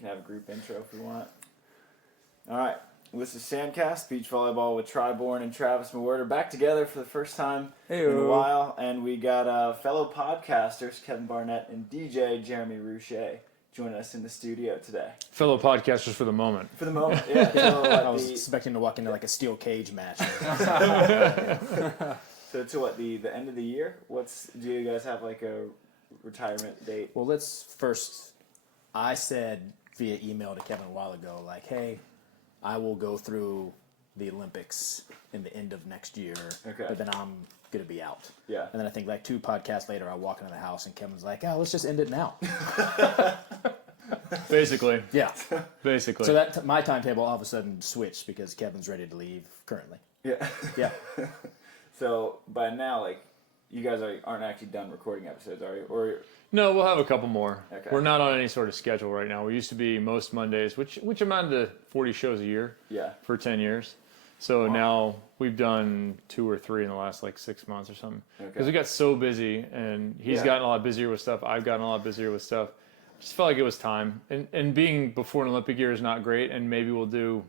can have a group intro if we want. All right. This is Sandcast, Beach Volleyball with Triborn and Travis Meword. Back together for the first time in a while. And we got fellow podcasters, Kevin Barnett and DJ Jeremy Roueche, joining us in the studio today. Fellow podcasters for the moment. For the moment, yeah. So, I was expecting to walk into like a steel cage match. So to what, the end of the year? Do you guys have like a retirement date? Well, I said via email to Kevin a while ago, like, hey, I will go through the Olympics in the end of next year, but then I'm going to be out. Yeah. And then I think like 2 podcasts later, I walk into the house and Kevin's like, oh, let's just end it now. Basically. Yeah. Basically. So that my timetable all of a sudden switched because Kevin's ready to leave currently. Yeah. Yeah. So by now, like, you guys aren't actually done recording episodes, are you? Or No, we'll have a couple more. Okay. We're not on any sort of schedule right now. We used to be most Mondays, which amounted to 40 shows a year for 10 years. So now we've done 2 or 3 in the last like 6 months or something. Because we got so busy, and he's gotten a lot busier with stuff. I've gotten a lot busier with stuff. Just felt like it was time. And being before an Olympic year is not great, and maybe we'll do,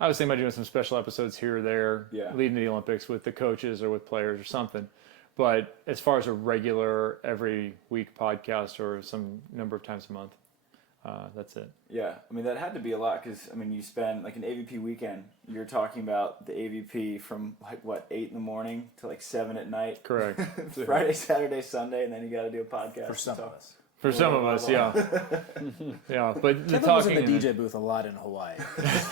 I was thinking about doing some special episodes here or there leading to the Olympics with the coaches or with players or something. But as far as a regular every week podcast or some number of times a month, that's it. Yeah, I mean, that had to be a lot because, I mean, you spend like an AVP weekend. You're talking about the AVP from like, 8 in the morning to like 7 at night. Correct. Friday, Saturday, Sunday, and then you got to do a podcast. For some of us. For some of us, yeah. Yeah, but the Kevin was in the DJ booth a lot in Hawaii.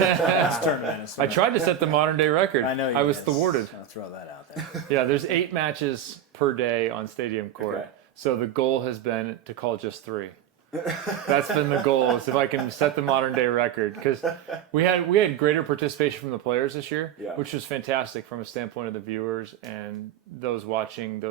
I tried to set the modern day record. I know you I was did. thwarted. I'll throw that out there. Yeah, there's 8 matches per day on Stadium Court. Okay. So the goal has been to call just 3. That's been the goal, is if I can set the modern day record. Because we had greater participation from the players this year, which was fantastic from a standpoint of the viewers and those watching,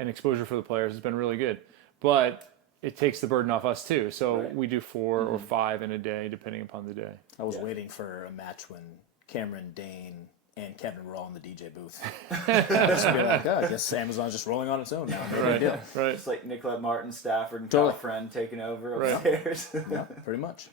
and exposure for the players has been really good. But it takes the burden off us too. So we do 4 or 5 in a day, depending upon the day. I was waiting for a match when Cameron, Dane, and Kevin were all in the DJ booth. Just be like, I guess Amazon's just rolling on its own now. No big deal. Right. It's like Nicolette Martin, Stafford, and Kyle Friend taking over upstairs. Yeah, pretty much.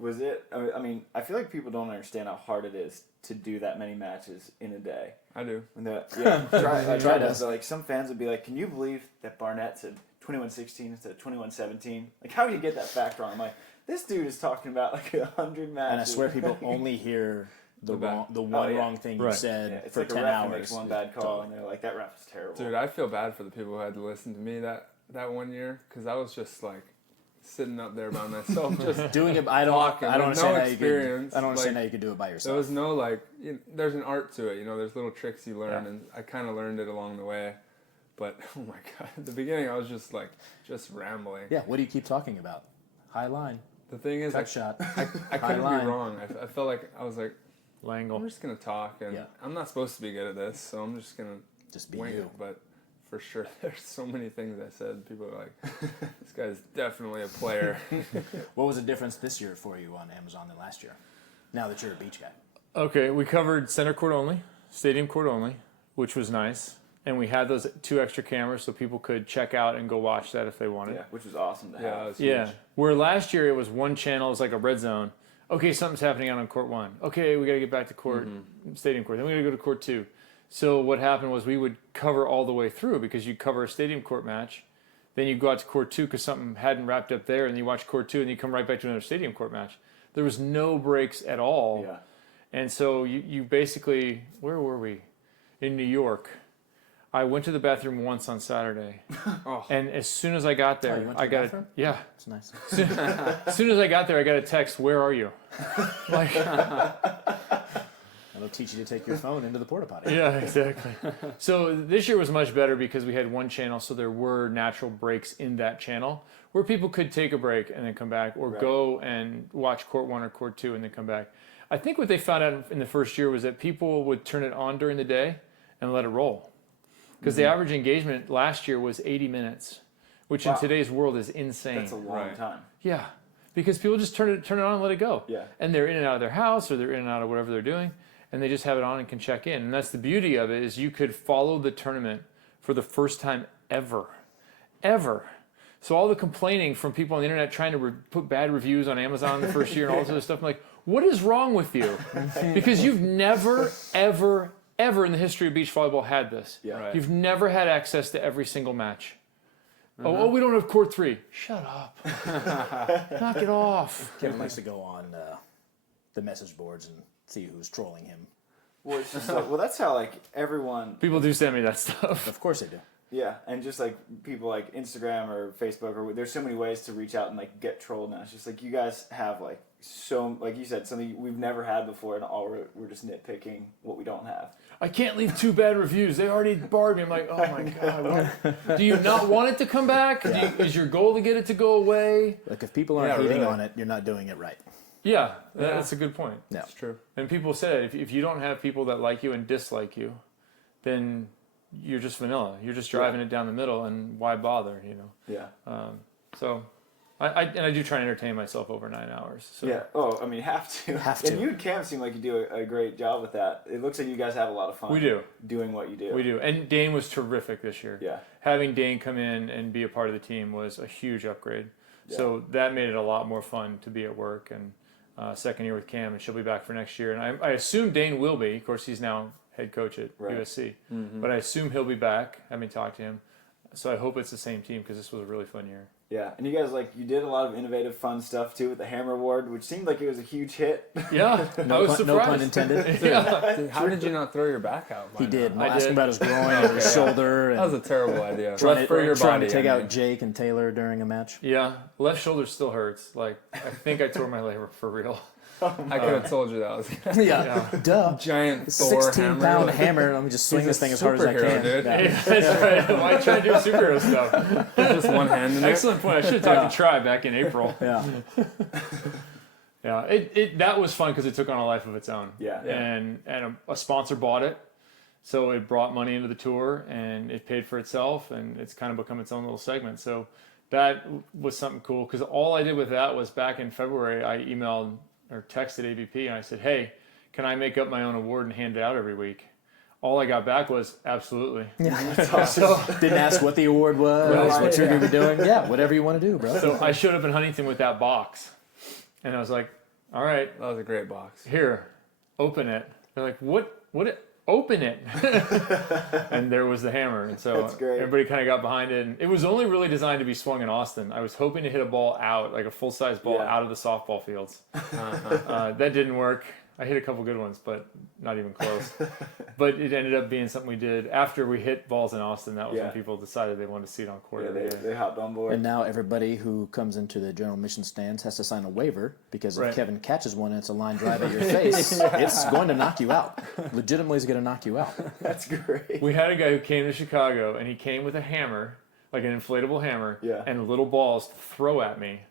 Was it? I mean, I feel like people don't understand how hard it is to do that many matches in a day. I do. Try to. So, like, some fans would be like, "Can you believe that Barnett said 21-16 instead of 21-17? Like, how do you get that fact wrong?" I'm like, this dude is talking about like 100 matches. And I swear people only hear the wrong thing you said it's for like 10 a ref hours. Makes one bad call, and they're like, "That ref is terrible." Dude, I feel bad for the people who had to listen to me that one year because I was just like sitting up there by myself, just doing it. I don't understand how you could. I don't understand like, how you could do it by yourself. There was no like. There's an art to it, There's little tricks you learn, and I kind of learned it along the way. But oh my god, at the beginning I was just rambling. Yeah, what do you keep talking about? High line. The thing is, shot. I couldn't be wrong. I felt like I was like, Langle. I'm just gonna talk, and I'm not supposed to be good at this, so I'm just gonna be wing you. it. But for sure, there's so many things I said. People are like, this guy's definitely a player. What was the difference this year for you on Amazon than last year? Now that you're a beach guy. Okay, we covered center court only, stadium court only, which was nice. And we had those 2 extra cameras so people could check out and go watch that if they wanted. Yeah, which was awesome to have. That was huge. Where last year it was one channel, it was like a red zone. Okay, something's happening out on court 1. Okay, we got to get back to court, stadium court. Then we got to go to court 2. So what happened was we would cover all the way through because you cover a stadium court match, then you go out to court 2 because something hadn't wrapped up there, and you watch court 2, and you come right back to another stadium court match. There was no breaks at all. Yeah. And so you basically, where were we? In New York. I went to the bathroom once on Saturday, and as soon as I got there, you went to the bathroom? It's nice. As soon as I got there, I got a text. Where are you? Like, It'll teach you to take your phone into the porta potty. yeah, exactly. So this year was much better because we had one channel, so there were natural breaks in that channel where people could take a break and then come back, or go and watch court 1 or court 2 and then come back. I think what they found out in the first year was that people would turn it on during the day and let it roll. Because the average engagement last year was 80 minutes, which in today's world is insane. That's a long time. Yeah, because people just turn it on and let it go. Yeah. And they're in and out of their house, or they're in and out of whatever they're doing, and they just have it on and can check in. And that's the beauty of it, is you could follow the tournament for the first time ever. So all the complaining from people on the internet trying to put bad reviews on Amazon the first year and all this other stuff, I'm like, what is wrong with you? Because you've never, ever, ever in the history of beach volleyball had this. Yeah. Right. You've never had access to every single match. Oh, we don't have court 3. Shut up. Knock it off. Kevin likes to go on the message boards and see who's trolling him. Well, it's just like, well, that's how like everyone. People do send me that stuff. Of course they do. Yeah, and just like people like Instagram or Facebook, or there's so many ways to reach out and like get trolled now. It's just like you guys have like so, like you said, something we've never had before, and all we're just nitpicking what we don't have. I can't leave 2 bad reviews. They already barred me. I'm like, oh my God. What? Do you not want it to come back? Is your goal to get it to go away? Like, if people aren't hating on it, you're not doing it right. Yeah, that's a good point. Yeah. It's true. And people said if you don't have people that like you and dislike you, then you're just vanilla. You're just driving it down the middle, and why bother, you know? Yeah. So I do try and entertain myself over 9 hours. So. Yeah. Oh, I mean, have to. Have to. And you and Cam seem like you do a great job with that. It looks like you guys have a lot of fun. We do. Doing what you do. We do. And Dane was terrific this year. Yeah. Having Dane come in and be a part of the team was a huge upgrade. Yeah. So that made it a lot more fun to be at work. And second year with Cam, and she'll be back for next year. And I assume Dane will be. Of course, he's now head coach at USC. Mm-hmm. But I assume he'll be back, having talked to him. So I hope it's the same team, because this was a really fun year. Yeah, and you guys, like, you did a lot of innovative, fun stuff, too, with the Hammer Award, which seemed like it was a huge hit. Yeah, I was surprised. No pun intended. Yeah. How did you not throw your back out? He did. I Ask did. him about his groin and his shoulder. And That was a terrible idea. trying to take I mean. out Jake and Taylor during a match. Yeah, left shoulder still hurts. Like, I think I tore my labrum for real. I could have told you that was Yeah. Duh. giant Thor 16-pound hammer. hammer. Let me just swing He's this a thing as hard as I superhero, can. dude. Yeah. Yeah, that's right. Why try to do superhero stuff? Just one hand in it. Excellent point. I should have talked to Tri back in April. Yeah. Yeah, that was fun because it took on a life of its own. Yeah. And a sponsor bought it, so it brought money into the tour, and it paid for itself, and it's kind of become its own little segment. So that was something cool, because all I did with that was back in February, I emailed or texted AVP, and I said, hey, can I make up my own award and hand it out every week? All I got back was, absolutely. Yeah. Didn't ask what the award was, what you're going to be doing. Yeah, whatever you want to do, bro. So I showed up in Huntington with that box, and I was like, all right. That was a great box. Here, open it. They're like, what? Open it. And there was the hammer. And so everybody kind of got behind it. And it was only really designed to be swung in Austin. I was hoping to hit a ball out, like a full-size ball out of the softball fields. That didn't work. I hit a couple good ones, but not even close. But it ended up being something we did after we hit balls in Austin. That was when people decided they wanted to see it on court. Yeah, they hopped on board. And now everybody who comes into the general admission stands has to sign a waiver, because if Kevin catches one and it's a line drive at your face, it's going to knock you out. Legitimately, it's going to knock you out. That's great. We had a guy who came to Chicago, and he came with a hammer, like an inflatable hammer, and little balls to throw at me.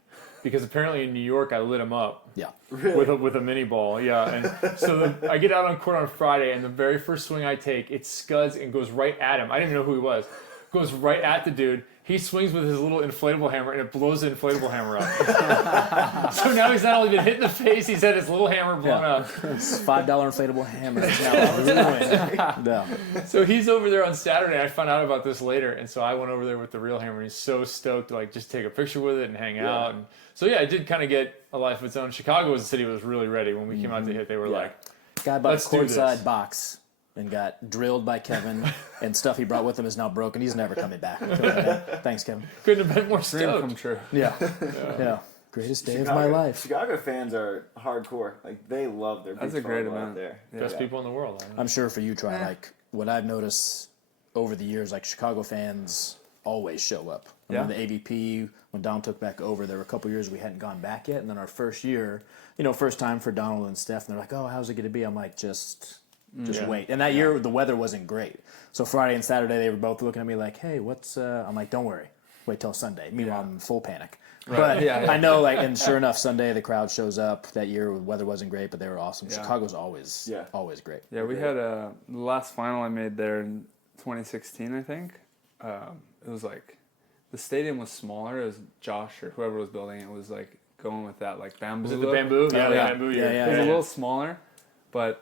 Because apparently in New York I lit him up with a mini ball. Yeah, and so I get out on court on Friday, and the very first swing I take, it scuds and goes right at him. I didn't even know who he was. Goes right at the dude. He swings with his little inflatable hammer, and it blows the inflatable hammer up. So now he's not only been hit in the face, he's had his little hammer blown up. It's $5 inflatable hammer. It's now ruined. So he's over there on Saturday. I found out about this later, and so I went over there with the real hammer, and he's so stoked to just take a picture with it and hang out. And so it did kind of get a life of its own. Chicago was a city that was really ready. When we came out to hit, they were like, guy bought a let's do this. courtside box and got drilled by Kevin, and stuff he brought with him is now broken. He's never coming back. Thanks, Kevin. Couldn't have been more Dream stoked. come true. Yeah. Greatest day of my life. Chicago fans are hardcore. Like, they love their That's a beach great volleyball out amount. there. Best people in the world. I'm sure for you, Troy, like what I've noticed over the years, like Chicago fans always show up. I mean, the AVP, when Don took back over, there were a couple years we hadn't gone back yet, and then our first year, first time for Donald and Steph, and they're like, oh, how's it going to be? I'm like, just wait. And that year, the weather wasn't great. So Friday and Saturday, they were both looking at me like, hey, what's... I'm like, don't worry. Wait till Sunday. Meanwhile, I'm in full panic. Right. But I know, and sure enough, Sunday, the crowd shows up. That year, the weather wasn't great, but they were awesome. Yeah. Chicago's always great. Yeah, we had the last final I made there in 2016, I think. It was the stadium was smaller. It was Josh or whoever was building it was going with that bamboo. Was it the bamboo? Yeah, the bamboo. It was a little smaller, but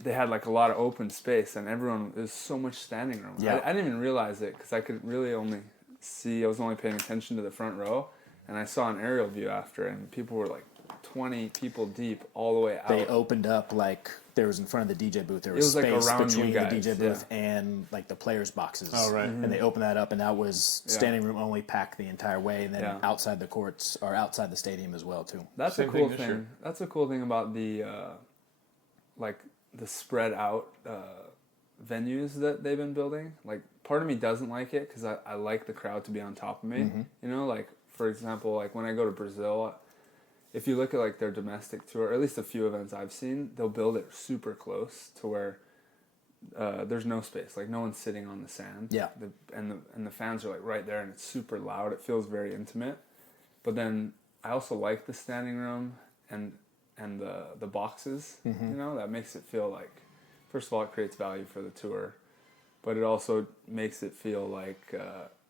they had a lot of open space, and there was so much standing room. I didn't even realize it because I could really only see. I was only paying attention to the front row, and I saw an aerial view after, and people were like 20 people deep all the way out. They opened up like there was in front of the DJ booth. There was space like between the DJ booth and like the players' boxes. Oh, right. And they opened that up, and that was standing room only, packed the entire way, and then outside the courts or outside the stadium as well too. That's a cool thing. That's a cool thing about the like the spread out venues that they've been building. Like part of me doesn't like it because I like the crowd to be on top of me. You know, like for example, like when I go to Brazil. If you look at like their domestic tour, or at least a few events I've seen, they'll build it super close to where there's no space, like no one's sitting on the sand. Yeah. And the fans are like right there, and it's super loud. It feels very intimate. But then I also like the standing room and the boxes. You know, that makes it feel like, first of all, it creates value for the tour, but it also makes it feel like.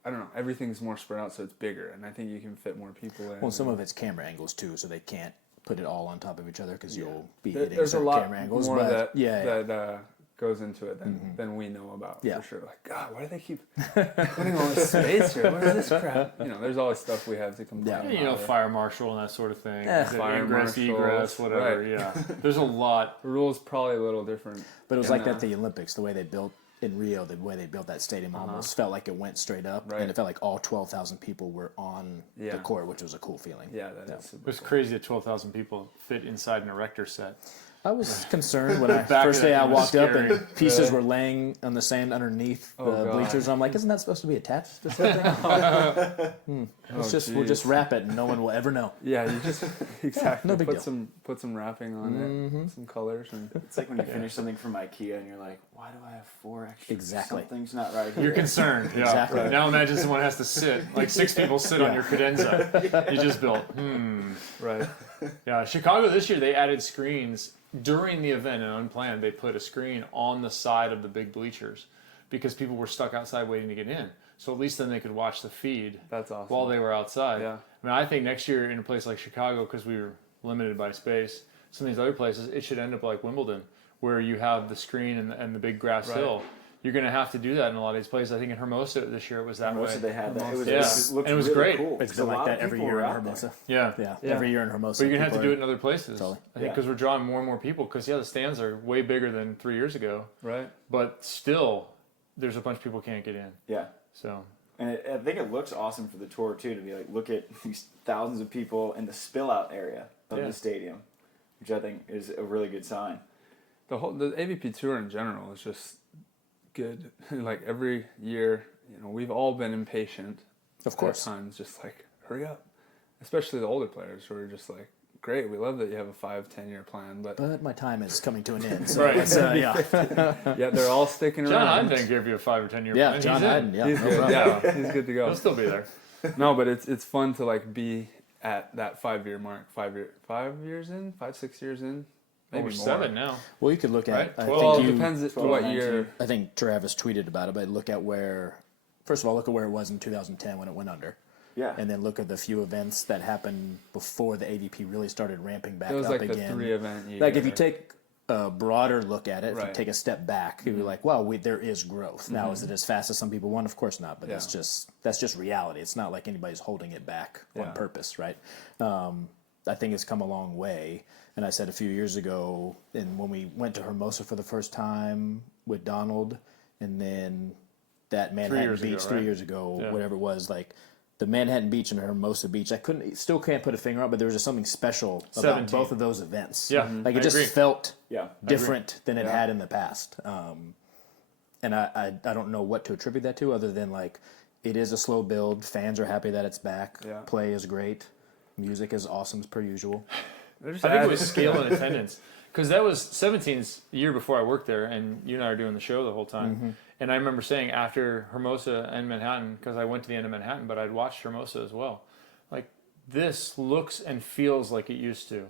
I don't know, everything's more spread out, so it's bigger, and I think you can fit more people in. Well, some of it's camera angles too, so they can't put it all on top of each other because you'll be hitting There's a lot camera angles. More but that goes into it than we know about, for sure. Like, God, why do they keep putting all this space here? What is this crap? You know, there's always stuff we have to complain about. You know, fire marshal and that sort of thing. Fire ingress, egress, whatever, right. There's a lot. The rules probably a little different. But it was like that at the Olympics, the way they built in Rio, the way they built that stadium almost felt like it went straight up, and it felt like all 12,000 people were on the court, which was a cool feeling. Yeah, that is super It was crazy that 12,000 people fit inside an erector set. I was concerned when I first day I walked up and pieces were laying on the sand underneath the bleachers. I'm like, isn't that supposed to be attached to something? We'll just wrap it and no one will ever know. Yeah, you just exactly no big deal. Put some wrapping on it, some colors, and it's like when you finish something from IKEA and you're like, why do I have 4 extra? Exactly. Something's not right here. You're concerned. Yeah. Exactly. Right. Now imagine someone has to sit, like 6 people sit on your credenza you just built. Right. Yeah, Chicago this year they added screens during the event and unplanned. They put a screen on the side of the big bleachers because people were stuck outside waiting to get in. So at least then they could watch the feed. That's awesome. While they were outside. Yeah. I mean, I think next year in a place like Chicago, because we were limited by space, some of these other places, it should end up like Wimbledon, where you have the screen and the big grass hill. You're going to have to do that in a lot of these places. I think in Hermosa this year it was that way. They had that. It was great. Cool. It's been like that every year in Hermosa. Yeah. Every year in Hermosa. But you're going to have to do it in other places. Totally. I think because we're drawing more and more people. Because, the stands are way bigger than 3 years ago. Right. But still, there's a bunch of people who can't get in. Yeah. So. And I think it looks awesome for the tour, too, to be like, look at these thousands of people in the spill-out area of the stadium, which I think is a really good sign. The AVP tour in general is just good. Like every year, we've all been impatient. Of course. At times, just like, hurry up. Especially the older players who are just like, great, we love that you have a 5-10 year plan, but my time is coming to an end. So right. Yeah, they're all sticking John around. John Hayden gave you a 5 or 10 year plan. Yeah, John Hayden. Yeah, he's good. Yeah, he's good to go. He'll still be there. No, but it's fun to like be at that 5-year mark. 5 years in, 5-6 years in. Maybe more. 7 now. Well, you could look at. Right? It depends what year. I think Travis tweeted about it, but look at where. First of all, look at where it was in 2010 when it went under. Yeah. And then look at the few events that happened before the AVP really started ramping back up again. It was like the 3 event year. Like if you take a broader look at it, if you take a step back, you'd be like, wow, there is growth. Now, is it as fast as some people want? Of course not, but that's just reality. It's not like anybody's holding it back on purpose, right? I think it's come a long way. And I said a few years ago, and when we went to Hermosa for the first time with Donald, and then that Manhattan Beach 3 years ago, whatever it was, like the Manhattan Beach and Hermosa Beach, still can't put a finger on, but there was just something special about both of those events. Yeah, like it just felt different than it had in the past. And I don't know what to attribute that to, other than like it is a slow build. Fans are happy that it's back. Yeah. Play is great. Music is awesome as per usual. I think it was scale and attendance. Because that was 17's year before I worked there, and you and I are doing the show the whole time. And I remember saying after Hermosa and Manhattan, because I went to the end of Manhattan, but I'd watched Hermosa as well, like, this looks and feels like it used to.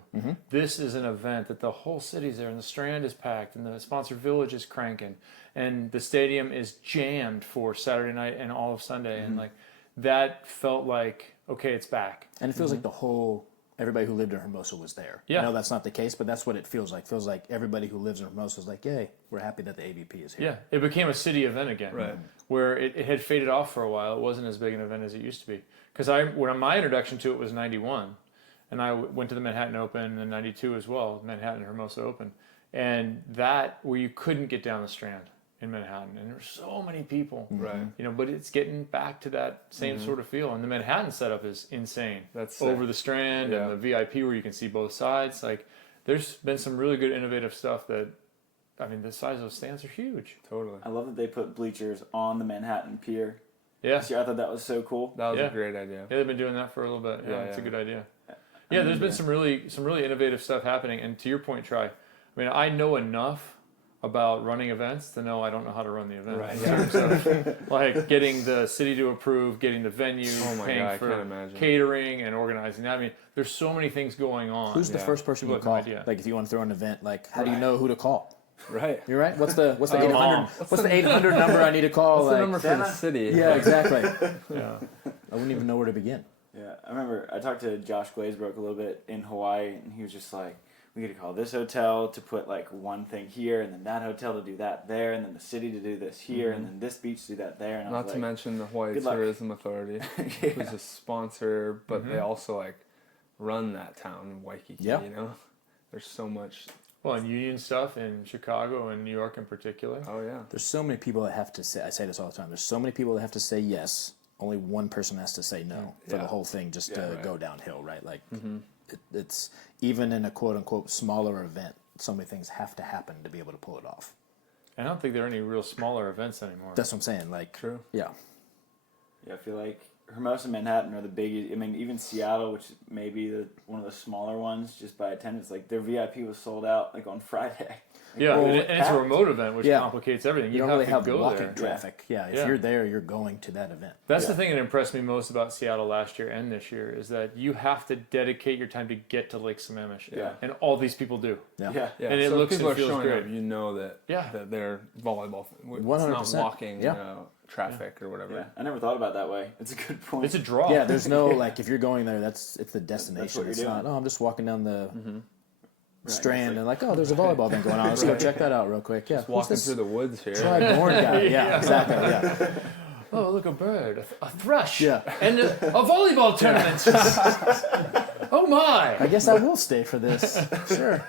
This is an event that the whole city's there, and the Strand is packed, and the sponsor village is cranking, and the stadium is jammed for Saturday night and all of Sunday. And, like, that felt like, okay, it's back. And it feels like the whole everybody who lived in Hermosa was there. Yeah. I know that's not the case, but that's what it feels like. It feels like everybody who lives in Hermosa is like, yay, we're happy that the AVP is here. Yeah, it became a city event again, Right. where it had faded off for a while. It wasn't as big an event as it used to be. Because when my introduction to it was 91, and I went to the Manhattan Open and 92 as well, Manhattan Hermosa Open, and that where you couldn't get down the Strand in Manhattan, and there were so many people, Right. But it's getting back to that same sort of feel, and the Manhattan setup is insane. That's over the Strand Yeah. and the VIP where you can see both sides. Like, there's been some really good innovative stuff that, I mean, the size of those stands are huge. Totally. I love that they put bleachers on the Manhattan Pier. Yeah, This year, I thought that was so cool. That was Yeah. a great idea. yeah, they've been doing that for a little bit. Yeah, it's a Yeah. good idea. Yeah, there's been some really innovative stuff happening. And to your point, Tri, I mean, I know enough about running events to know I don't know how to run the event. Right. In terms of, like, getting the city to approve, getting the venue, Oh my paying God, I for can't imagine. catering and organizing that. I mean, there's so many things going on. Who's the Yeah. first person you People have call? no idea. Like if you want to throw an event, like how do you know who to call? Right. You're right. What's the 800? Mom. What's the 800 number I need to call? What's like, the number for the city? Yeah, exactly. Yeah. I wouldn't even know where to begin. Yeah, I remember I talked to Josh Glazebrook a little bit in Hawaii, and he was just like, we got to call this hotel to put like one thing here, and then that hotel to do that there, and then the city to do this here, and then this beach to do that there. And I Not was to like, mention the Hawaii good luck. Tourism Authority, Yeah. who's a sponsor, but they also like run that town, Waikiki. Yeah. There's so much. Well, and union stuff in Chicago and New York in particular. Oh yeah. There's so many people that have to say. I say this all the time. There's so many people that have to say yes. Only one person has to say no for the whole thing just to go downhill, right? Like it's even in a quote unquote smaller event, so many things have to happen to be able to pull it off. I don't think there are any real smaller events anymore. That's what I'm saying. Like, True. yeah, Yeah, I feel like Hermosa and Manhattan are the big. I mean, even Seattle, which may be one of the smaller ones, just by attendance, like their VIP was sold out like on Friday. Yeah, Well, and it's a remote event, which complicates everything. you don't really have to go walking there. traffic. Yeah, if Yeah. you're there, you're going to that event. That's the thing that impressed me most about Seattle last year and this year is that you have to dedicate your time to get to Lake Sammamish. Yeah. And all these people do. Yeah. Yeah. Yeah. And it so looks people and are feels showing great. up. You know that. Yeah. That they're volleyball. It's 100%. not walking. Yeah. Traffic or whatever. Yeah, I never thought about it that way. It's a good point. It's a draw. Yeah, there's no like if you're going there, it's the destination. you're It's doing. not. Oh, I'm just walking down the Right, Strand and like, oh, there's a volleyball event going on. Let's go check that out real quick. Yeah, who's Walking this through the woods here. Tri-born guy? Yeah, exactly. Yeah, Oh, look, a bird, a thrush, Yeah. and a volleyball tournament. Oh my! I guess I will stay for this. Sure.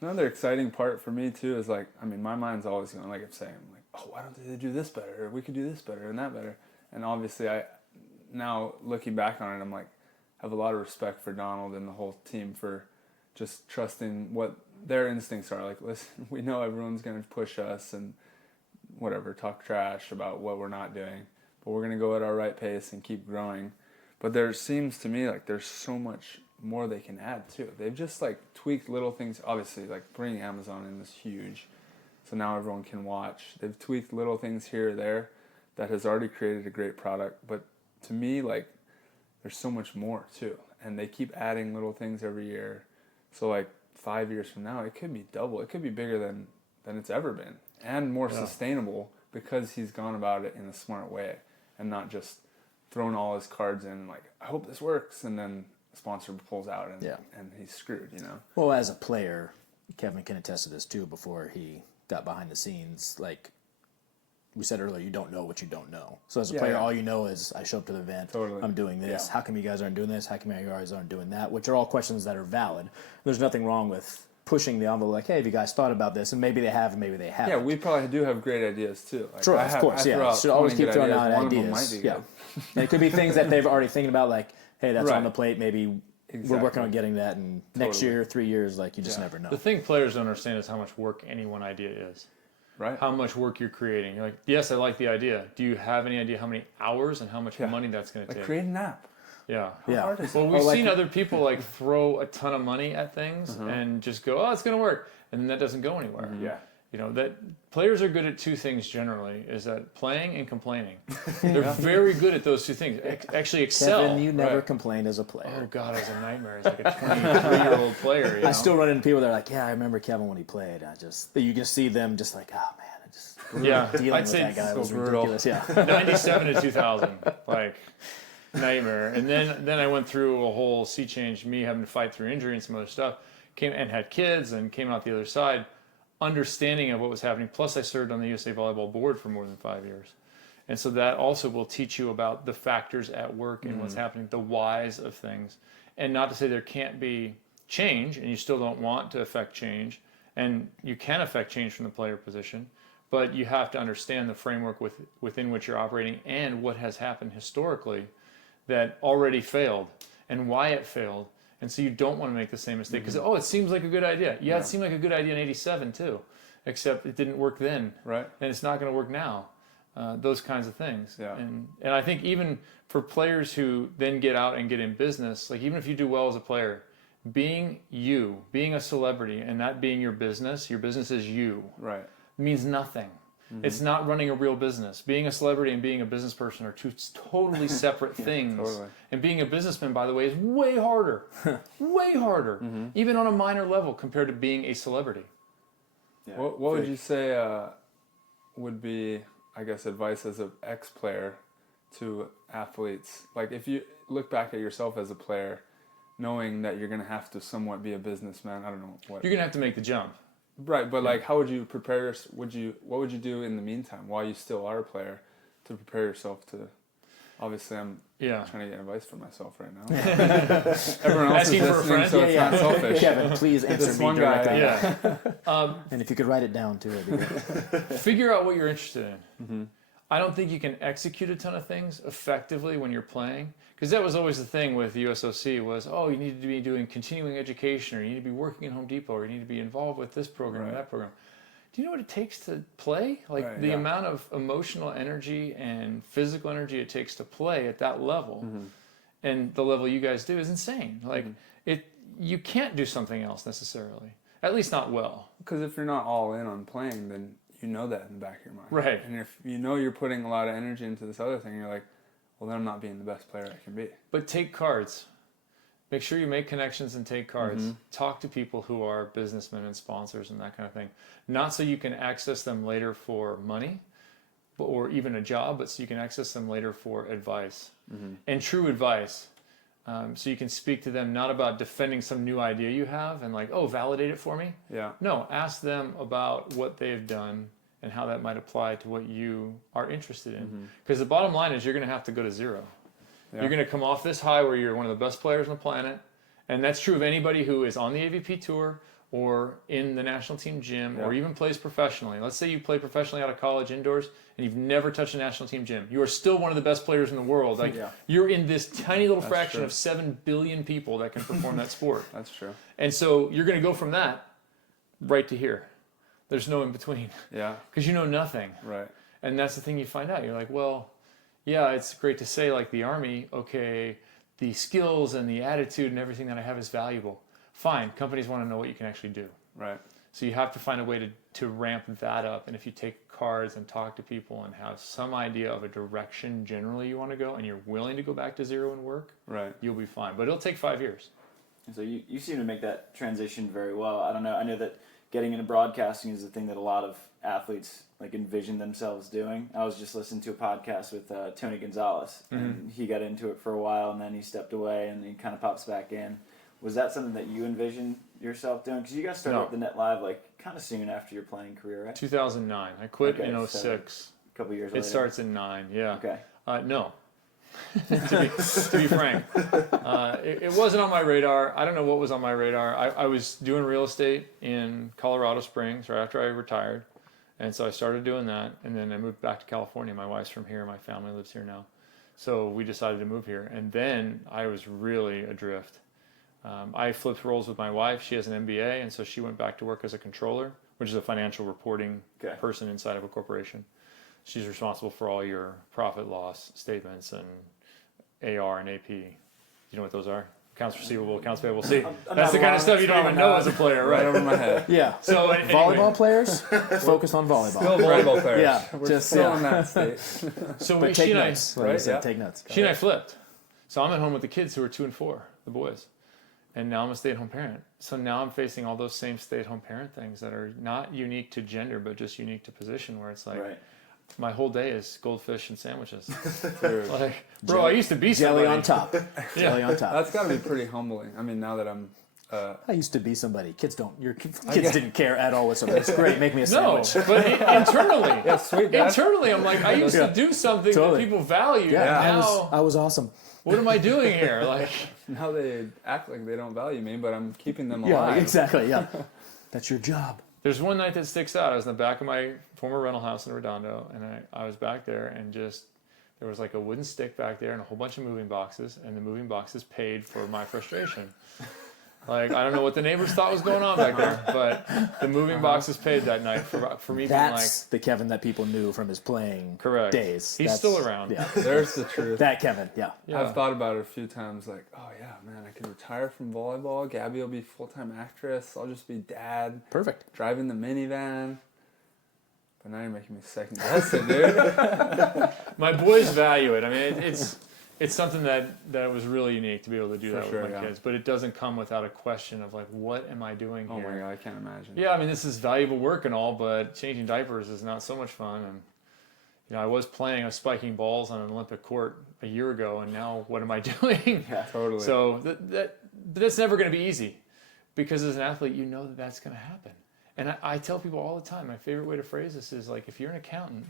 Another exciting part for me too is like, I mean, my mind's always going like I'm saying, like, oh, why don't they do this better? Or we could do this better and that better. And obviously, now looking back on it, I'm like, I have a lot of respect for Donald and the whole team for just trusting what their instincts are. Like, listen, we know everyone's going to push us and whatever, talk trash about what we're not doing, but we're going to go at our right pace and keep growing. But there seems to me like there's so much more they can add too. They've just like tweaked little things. Obviously, like bringing Amazon in is huge, so now everyone can watch. They've tweaked little things here or there that has already created a great product. But to me, like, there's so much more too, and they keep adding little things every year. So like 5 years from now, it could be double. It could be bigger than it's ever been, and more sustainable because he's gone about it in a smart way and not just throwing all his cards in. Like, I hope this works, and then the sponsor pulls out and he's screwed. Well, as a player, Kevin can attest to this too. Before he got behind the scenes, like we said earlier, you don't know what you don't know. So as a player, all you know is I show up to the event, I'm doing this. How come you guys aren't doing this? How come you guys aren't doing that? Which are all questions that are valid. There's nothing wrong with pushing the envelope, like, hey, have you guys thought about this? And maybe they have, and maybe they haven't. Yeah, we probably do have great ideas too. Like, True, of course, yeah. Should always keep throwing out ideas. Yeah, and it could be things that they've already thinking about, like, hey, that's on the plate. Maybe we're working on getting that, and next year, 3 years, like, you just never know. The thing players don't understand is how much work any one idea is. Right. How much work you're creating. You're like, yes, I like the idea. Do you have any idea how many hours and how much money that's going to take? Create an app. Yeah. Yeah. Well, we've seen other people like throw a ton of money at things and just go, oh, it's going to work. And then that doesn't go anywhere. Yeah. You know, that players are good at two things generally, is that playing and complaining. They're very good at those two things. Actually excel. Kevin, you never complained as a player. Oh, God, it was a nightmare as like a 23-year-old player. You know? I still run into people that are like, yeah, I remember Kevin when he played. You can see them just like, oh, man, I just dealing I'd with say that guy so was brutal. ridiculous. Yeah. 97 to 2000. Like, nightmare. And then I went through a whole sea change, me having to fight through injury and some other stuff. Came and had kids and came out the other side, understanding of what was happening. Plus, I served on the USA Volleyball Board for more than 5 years. And so that also will teach you about the factors at work and what's happening, the whys of things. And not to say there can't be change, and you still don't want to affect change, and you can affect change from the player position, but you have to understand the framework within which you're operating and what has happened historically that already failed and why it failed. And so you don't want to make the same mistake because, it seems like a good idea. Yeah, it seemed like a good idea in '87 too, except it didn't work then. Right. And it's not going to work now. Those kinds of things. Yeah. And I think even for players who then get out and get in business, like even if you do well as a player, being you, being a celebrity and that being your business is you. Right. Means nothing. It's not running a real business. Being a celebrity and being a business person are two totally separate things. Totally. And being a businessman, by the way, is way harder. Way harder. Even on a minor level compared to being a celebrity. Yeah. What would you say would be, I guess, advice as an ex-player to athletes? Like if you look back at yourself as a player, knowing that you're going to have to somewhat be a businessman, I don't know what. You're going to have to make the jump. Right, but like, how would you prepare? What would you do in the meantime while you still are a player to prepare yourself to? Obviously, I'm trying to get advice for myself right now. Everyone else Asking is for a listening, friend? so it's not selfish. Kevin, please answer This me one guy, directly. And if you could write it down too, it'd be good. Figure out what you're interested in. I don't think you can execute a ton of things effectively when you're playing, because that was always the thing with USOC was, you need to be doing continuing education, or you need to be working in Home Depot, or you need to be involved with this program or that program. Do you know what it takes to play? Like the amount of emotional energy and physical energy it takes to play at that level, and the level you guys do is insane. Like you can't do something else necessarily, at least not well. Because if you're not all in on playing, then you know that in the back of your mind. Right. And if you know you're putting a lot of energy into this other thing, you're like, well, then I'm not being the best player I can be. But take cards. Make sure you make connections and take cards. Talk to people who are businessmen and sponsors and that kind of thing. Not so you can access them later for money or even a job, but so you can access them later for advice. And true advice. So you can speak to them not about defending some new idea you have and like, validate it for me. Yeah. No, ask them about what they've done and how that might apply to what you are interested in. Because the bottom line is you're going to have to go to zero. Yeah. You're going to come off this high where you're one of the best players on the planet. And that's true of anybody who is on the AVP tour or in the national team gym or even plays professionally. Let's say you play professionally out of college indoors and you've never touched a national team gym. You are still one of the best players in the world. Like you're in this tiny little fraction of 7 billion people that can perform that sport. That's true. And so you're going to go from that right to here. There's no in between. Yeah. Because you know nothing. Right. And that's the thing you find out. You're like, well, yeah, it's great to say like the Army, okay, the skills and the attitude and everything that I have is valuable. Fine, companies want to know what you can actually do. Right. So you have to find a way to ramp that up. And if you take cards and talk to people and have some idea of a direction generally you want to go and you're willing to go back to zero and work, you'll be fine. But it'll take 5 years. So you seem to make that transition very well. I don't know. I know that getting into broadcasting is the thing that a lot of athletes like envision themselves doing. I was just listening to a podcast with Tony Gonzalez, and he got into it for a while, and then he stepped away, and he kind of pops back in. Was that something that you envisioned yourself doing? Because you guys started at the Net Live like kind of soon after your playing career, right? 2009. I quit in 2006. A couple years later. It starts in 9, yeah. Okay. No. to be frank, it wasn't on my radar. I don't know what was on my radar. I was doing real estate in Colorado Springs right after I retired, and so I started doing that, and then I moved back to California. My wife's from here. My family lives here now, so we decided to move here, and then I was really adrift. I flipped roles with my wife. She has an MBA, and so she went back to work as a controller, which is a financial reporting person inside of a corporation. She's responsible for all your profit loss statements and AR and AP. You know what those are? Accounts receivable, accounts payable. See, that's the kind of stuff you don't even know as a player, right? Right over my head. Yeah. So volleyball players, focus on volleyball. Still volleyball players. Yeah. We're just still in that state. So but take notes. Right? Take notes. She and I flipped. So I'm at home with the kids who are 2 and 4, the boys. And now I'm a stay-at-home parent. So now I'm facing all those same stay-at-home parent things that are not unique to gender, but just unique to position, where it's like, my whole day is goldfish and sandwiches. Like, bro, I used to be somebody. Jelly on top. Jelly on top. That's got to be pretty humbling. I mean, now that I'm... I used to be somebody. Your kids didn't care at all whatsoever. It's great. Make me a sandwich. No, but internally. Yeah, sweet, Dad. Internally, I'm like, I used to do something that people value. Yeah, and now, I was awesome. what am I doing here? Like, Now they act like they don't value me, but I'm keeping them alive. Yeah, exactly. Yeah, that's your job. there's one night that sticks out. I was in the back of my former rental house in Redondo, and I was back there, and there was like a wooden stick back there and a whole bunch of moving boxes, and the moving boxes paid for my frustration. Like, I don't know what the neighbors thought was going on back there, but the moving boxes paid that night for me being like... That's the Kevin that people knew from his playing days. He's still around. Yeah. There's the truth. That Kevin, yeah. I've thought about it a few times, like, oh yeah, man, I could retire from volleyball. Gabby will be full-time actress. I'll just be dad. Perfect. Driving the minivan. But now you're making me second guess it, dude. My boys value it. I mean, it's something that was really unique to be able to do that with my kids. But it doesn't come without a question of like, what am I doing here? Oh my God, I can't imagine. Yeah, I mean, this is valuable work and all, but changing diapers is not so much fun. And I was spiking balls on an Olympic court a year ago, and now what am I doing? Yeah, totally. So that's never going to be easy, because as an athlete, you know that's going to happen. And I tell people all the time, my favorite way to phrase this is like, if you're an accountant,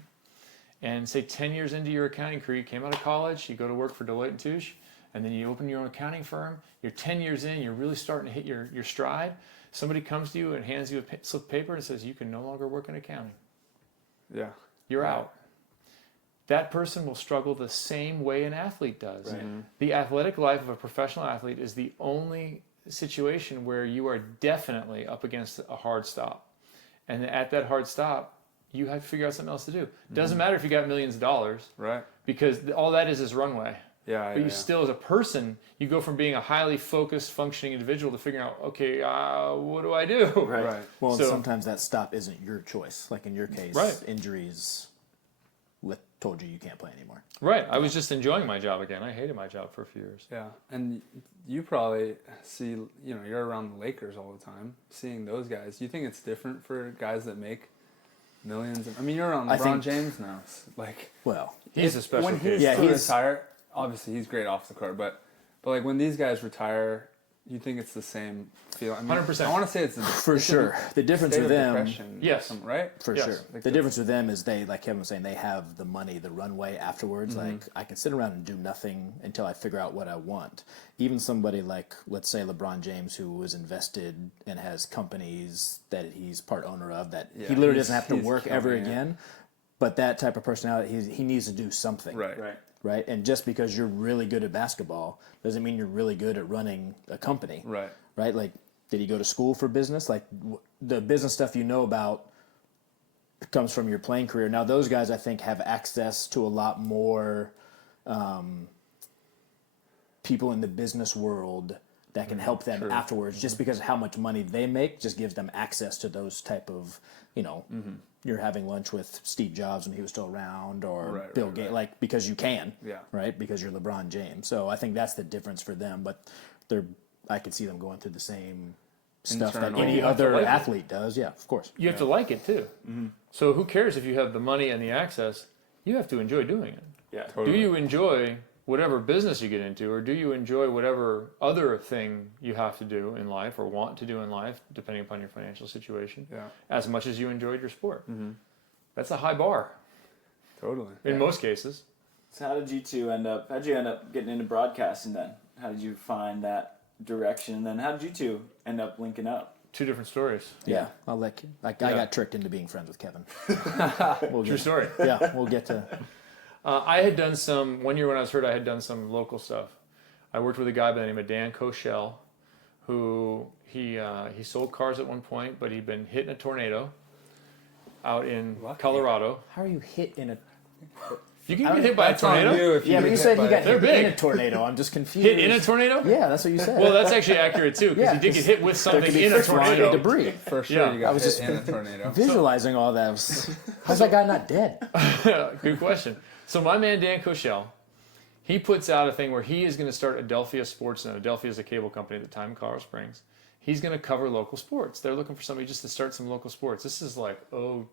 and say 10 years into your accounting career, you came out of college, you go to work for Deloitte & Touche, and then you open your own accounting firm, you're 10 years in, you're really starting to hit your stride, somebody comes to you and hands you a slip of paper and says, you can no longer work in accounting. Yeah. You're out. That person will struggle the same way an athlete does. Right. Mm-hmm. The athletic life of a professional athlete is the only situation where you are definitely up against a hard stop. And at that hard stop, you have to figure out something else to do. Doesn't matter if you got millions of dollars, right? Because all that is runway. Yeah. But you still, as a person, you go from being a highly focused, functioning individual to figuring out, okay, what do I do? Right. Well, sometimes that stop isn't your choice. Like in your case, injuries told you can't play anymore. Right. I was just enjoying my job again. I hated my job for a few years. Yeah, and you probably see, you're around the Lakers all the time, seeing those guys. Do you think it's different for guys that make millions? I mean, you're on LeBron James now. Like, well, he's a special when case. He's retire. Obviously, he's great off the court, but like when these guys retire, you think it's the same feel? I mean, 100%. I want to say it's for sure. The difference with them, yes, right, for sure. Like the difference with them is they, like Kevin was saying, they have the money, the runway afterwards. Mm-hmm. Like I can sit around and do nothing until I figure out what I want. Even somebody like, let's say, LeBron James, who was invested and has companies that he's part owner of, that he literally doesn't have to work ever again. But that type of personality, he needs to do something. Right. And just because you're really good at basketball doesn't mean you're really good at running a company. Right. Like, did he go to school for business? Like, the business stuff you know about comes from your playing career. Now, those guys, I think, have access to a lot more people in the business world that can help them afterwards. Just because of how much money they make just gives them access to those type of, you're having lunch with Steve Jobs when he was still around, or Bill Gates, like, because you can, right? Because you're LeBron James. So I think that's the difference for them. But I could see them going through the same stuff that any other athlete does. Yeah, of course. You have to like it too. Mm-hmm. So who cares if you have the money and the access? You have to enjoy doing it. Yeah, totally. Do you enjoy whatever business you get into, or do you enjoy whatever other thing you have to do in life or want to do in life, depending upon your financial situation, as much as you enjoyed your sport? Mm-hmm. That's a high bar. Totally. In most cases. So how'd you end up getting into broadcasting then? How did you find that direction? And then how did you two end up linking up? Two different stories. Yeah. I'll let you. I got tricked into being friends with Kevin. True story. Yeah, we'll get to... I had done one year when I was hurt, I had done some local stuff. I worked with a guy by the name of Dan Koshel, who he sold cars at one point, but he'd been hit in a tornado out in Colorado. How are you hit in a... You can get hit by a tornado? But you said he got hit in a tornado. I'm just confused. Hit in a tornado? Yeah, that's what you said. Well, that's actually accurate too, because he did get hit with something in a tornado. Debris. For sure, you got hit in a tornado. Visualizing all that. How's that guy not dead? Good question. So my man Dan Koshel, he puts out a thing where he is going to start Adelphia Sportsnet. Adelphia is a cable company at the time in Colorado Springs. He's going to cover local sports. They're looking for somebody just to start some local sports. This is like 02.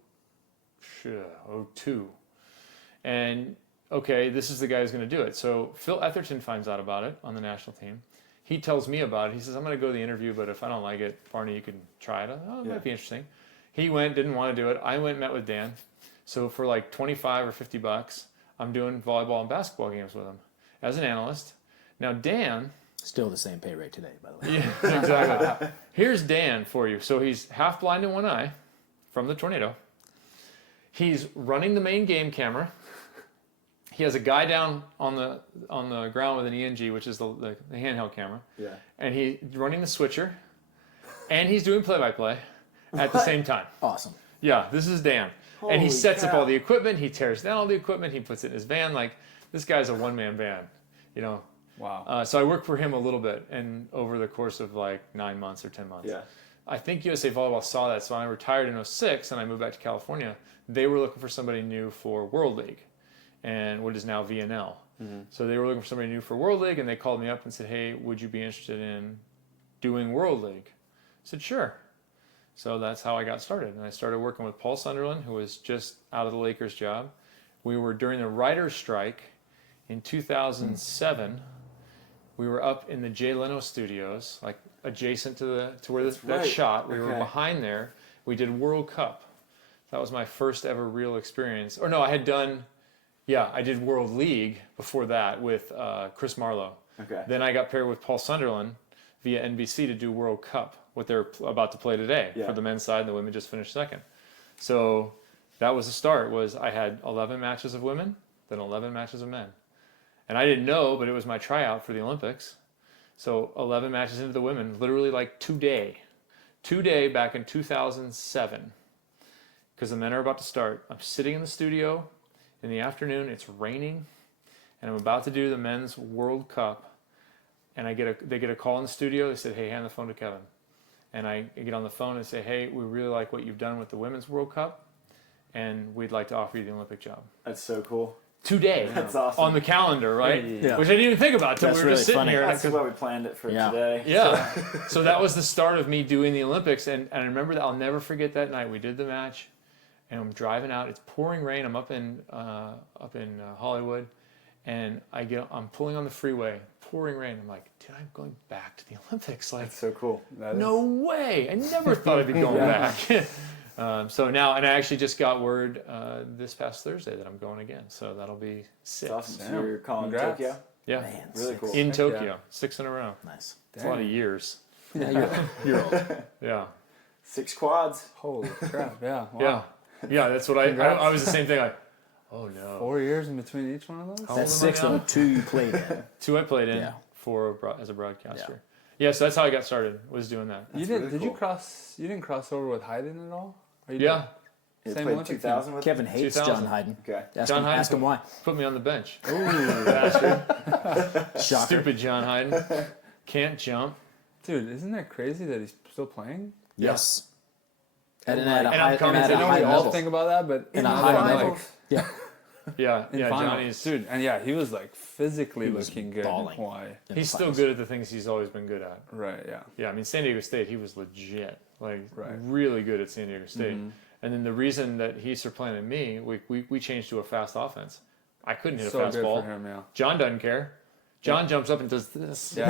And okay, this is the guy who's going to do it. So Phil Etherton finds out about it on the national team. He tells me about it. He says, I'm going to go to the interview, but if I don't like it, Barney, you can try it. Oh, it might be interesting. He went, didn't want to do it. I went, met with Dan. So for like 25 or $50, I'm doing volleyball and basketball games with him as an analyst. Now, Dan... Still the same pay rate today, by the way. Yeah, exactly. Here's Dan for you. So he's half blind in one eye from the tornado. He's running the main game camera. He has a guy down on the ground with an ENG, which is the handheld camera. Yeah. And he's running the switcher, and he's doing play-by-play at the same time. Awesome. Yeah, this is Dan. Holy and he sets up all the equipment. He tears down all the equipment. He puts it in his van. Like, this guy's a one-man band, you know. Wow. So I worked for him a little bit, and over the course of like 9 months or 10 months. Yeah. I think USA Volleyball saw that. So when I retired in 2006 and I moved back to California, they were looking for somebody new for World League, and what is now VNL. Mm-hmm. So they were looking for somebody new for World League, and they called me up and said, hey, would you be interested in doing World League? I said, sure. So that's how I got started. And I started working with Paul Sunderland, who was just out of the Lakers job. We were during the writer's strike in 2007. We were up in the Jay Leno studios, like adjacent to where that shot. We were behind there. We did World Cup. That was my first ever real experience. Or no, I did World League before that with Chris Marlowe. Okay. Then I got paired with Paul Sunderland via NBC to do World Cup, what they're about to play today for the men's side, and the women just finished second. So that was the start. Was I had 11 matches of women, then 11 matches of men. And I didn't know, but it was my tryout for the Olympics. So 11 matches into the women, literally like two-day back in 2007. Because the men are about to start. I'm sitting in the studio in the afternoon. It's raining. And I'm about to do the men's World Cup. And they get a call in the studio. They said, hey, hand the phone to Kevin. And I get on the phone and say, hey, we really like what you've done with the Women's World Cup. And we'd like to offer you the Olympic job. That's so cool. Today. That's awesome. On the calendar, right? Yeah. Which I didn't even think about until we were just sitting here. That's why we planned it for today. Yeah. So that was the start of me doing the Olympics. And I remember that I'll never forget that night. We did the match, and I'm driving out. It's pouring rain. I'm up in Hollywood, and I'm pulling on the freeway. Pouring rain. I'm like, dude, I'm going back to the Olympics. Like, that's so cool. No way. I never thought I'd be going back. So now, and I actually just got word this past Thursday that I'm going again. So that'll be 6. That's awesome. So you're calling Tokyo? Yeah. Man, really cool. In Tokyo. 6 in a row. Nice. It's a lot of years. Yeah, you're old. Yeah. 6 quads. Holy crap, yeah. Wow. Yeah, that's what I was the same thing. Like, oh no. 4 years in between each one of those? That's 6 though. 2 you played in. 2 I played in as a broadcaster. Yeah, so that's how I got started, was doing that. You didn't cross over with Hayden at all? Yeah. Same Olympic 2000 with Kevin hates 2000. John Hayden. Okay. Ask him why. Put me on the bench. Ooh, bastard. Shocker. Stupid John Hayden. Can't jump. Dude, isn't that crazy that he's still playing? Yes. I know we all think about that, but in a high level. Yeah, Johnny's dude, and he was like physically looking good. Why? He's still good at the things he's always been good at. Right. Yeah. Yeah. I mean, San Diego State, he was legit, really good at San Diego State. Mm-hmm. And then the reason that he supplanted me, we changed to a fast offense. I couldn't hit a fast ball. Good for him, yeah. John doesn't care. John jumps up and does this. Yeah.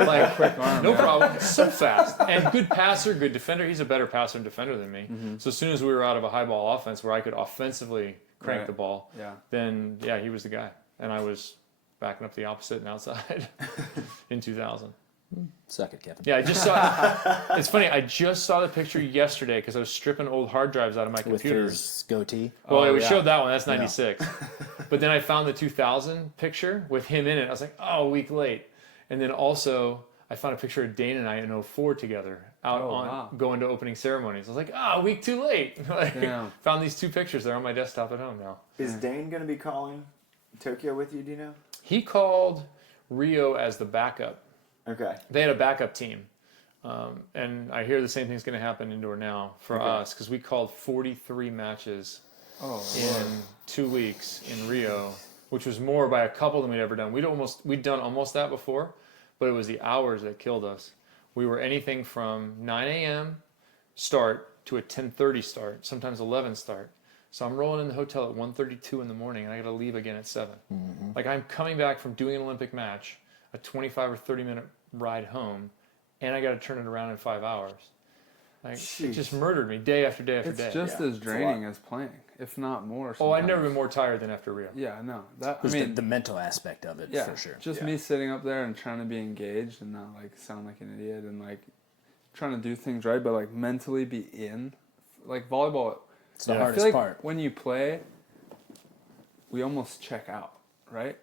Like quick arm. No problem. So fast. And good passer, good defender. He's a better passer and defender than me. Mm-hmm. So as soon as we were out of a high ball offense where I could offensively crank the ball, then he was the guy. And I was backing up the opposite and outside in 2000. Suck it, Kevin. Yeah, I just saw. It's funny. I just saw the picture yesterday because I was stripping old hard drives out of my computer. With his goatee. Well, we showed that one. That's 96. But then I found the 2000 picture with him in it. I was like, oh, a week late. And then also I found a picture of Dane and I in 04 together going to opening ceremonies. I was like, oh, a week too late. Found these 2 pictures. They're on my desktop at home now. Is Dane going to be calling Tokyo with you? Do you know? He called Rio as the backup. Okay. They had a backup team. And I hear the same thing's going to happen indoor now for us because we called 43 matches in 2 weeks in Rio, which was more by a couple than we'd ever done. We'd done almost that before, but it was the hours that killed us. We were anything from 9 a.m. start to a 10:30 start, sometimes 11 start. So I'm rolling in the hotel at 1:32 in the morning, and I got to leave again at 7. Like I'm coming back from doing an Olympic match, a 25 or 30-minute ride home, and I got to turn it around in 5 hours. Like, it just murdered me day after day after day. It's just as draining as playing, if not more. Oh, I've never been more tired than after Rio. Yeah, no. The mental aspect of it, for sure. Just me sitting up there and trying to be engaged and not like sound like an idiot and like trying to do things right, but like mentally be in. Like volleyball, it's the hardest part. When you play, we almost check out, right?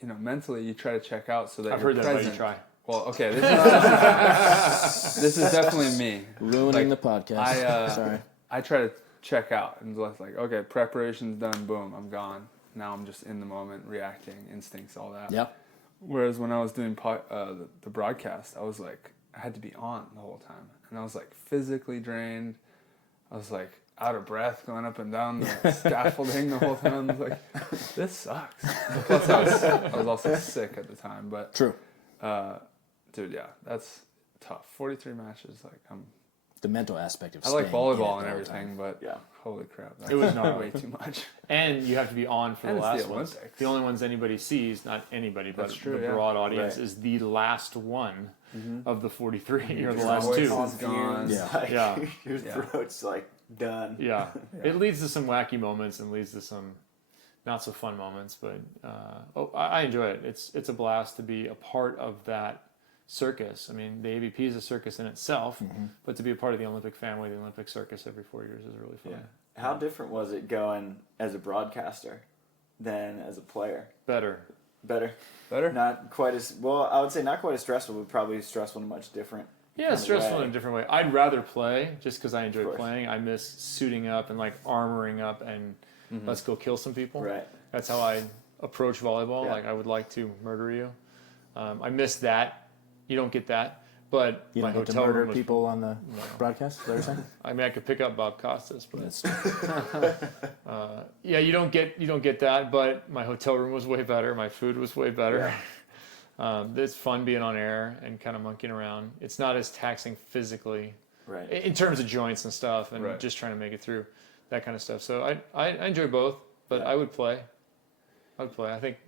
You know, mentally you try to check out so that I've you're heard present. that about you try. Well, okay, this is definitely me. Ruining the podcast. Sorry. I try to check out and just like, okay, preparation's done, boom, I'm gone. Now I'm just in the moment, reacting, instincts, all that. Yeah. Whereas when I was doing the broadcast, I was like, I had to be on the whole time. And I was like physically drained. I was like out of breath going up and down the scaffolding the whole time. I was like, this sucks. Plus I was also sick at the time. But True. Dude, yeah, that's tough. 43 matches, like the mental aspect of I like volleyball and everything, but holy crap, it was not way too much. And you have to be on for the last ones. Olympics. The only ones anybody sees, not anybody, but true, the broad audience, is the last one of the 43 or the last two. Is gone. Yeah. Your throat's like done. Yeah. It leads to some wacky moments and leads to some not so fun moments, but I enjoy it. It's a blast to be a part of that circus. I mean, the AVP is a circus in itself, but to be a part of the Olympic family, the Olympic circus every 4 years is really fun. Yeah. How different was it going as a broadcaster than as a player? Better. Not quite as well. I would say not quite as stressful, but probably stressful in a much different. Yeah, stressful in a different way. I'd rather play just because I enjoy playing. I miss suiting up and like armoring up and let's go kill some people. Right. That's how I approach volleyball. Yeah. Like I would like to murder you. I miss that. You don't get that. But you my don't get hotel to murder room was, people on the broadcast. Is that what you're saying? I mean, I could pick up Bob Costas, but That's true. yeah, you don't get that. But my hotel room was way better. My food was way better. Yeah. It's fun being on air and kind of monkeying around. It's not as taxing physically, right? In terms of joints and stuff, and just trying to make it through that kind of stuff. So I enjoy both, but I would play. I would play. I think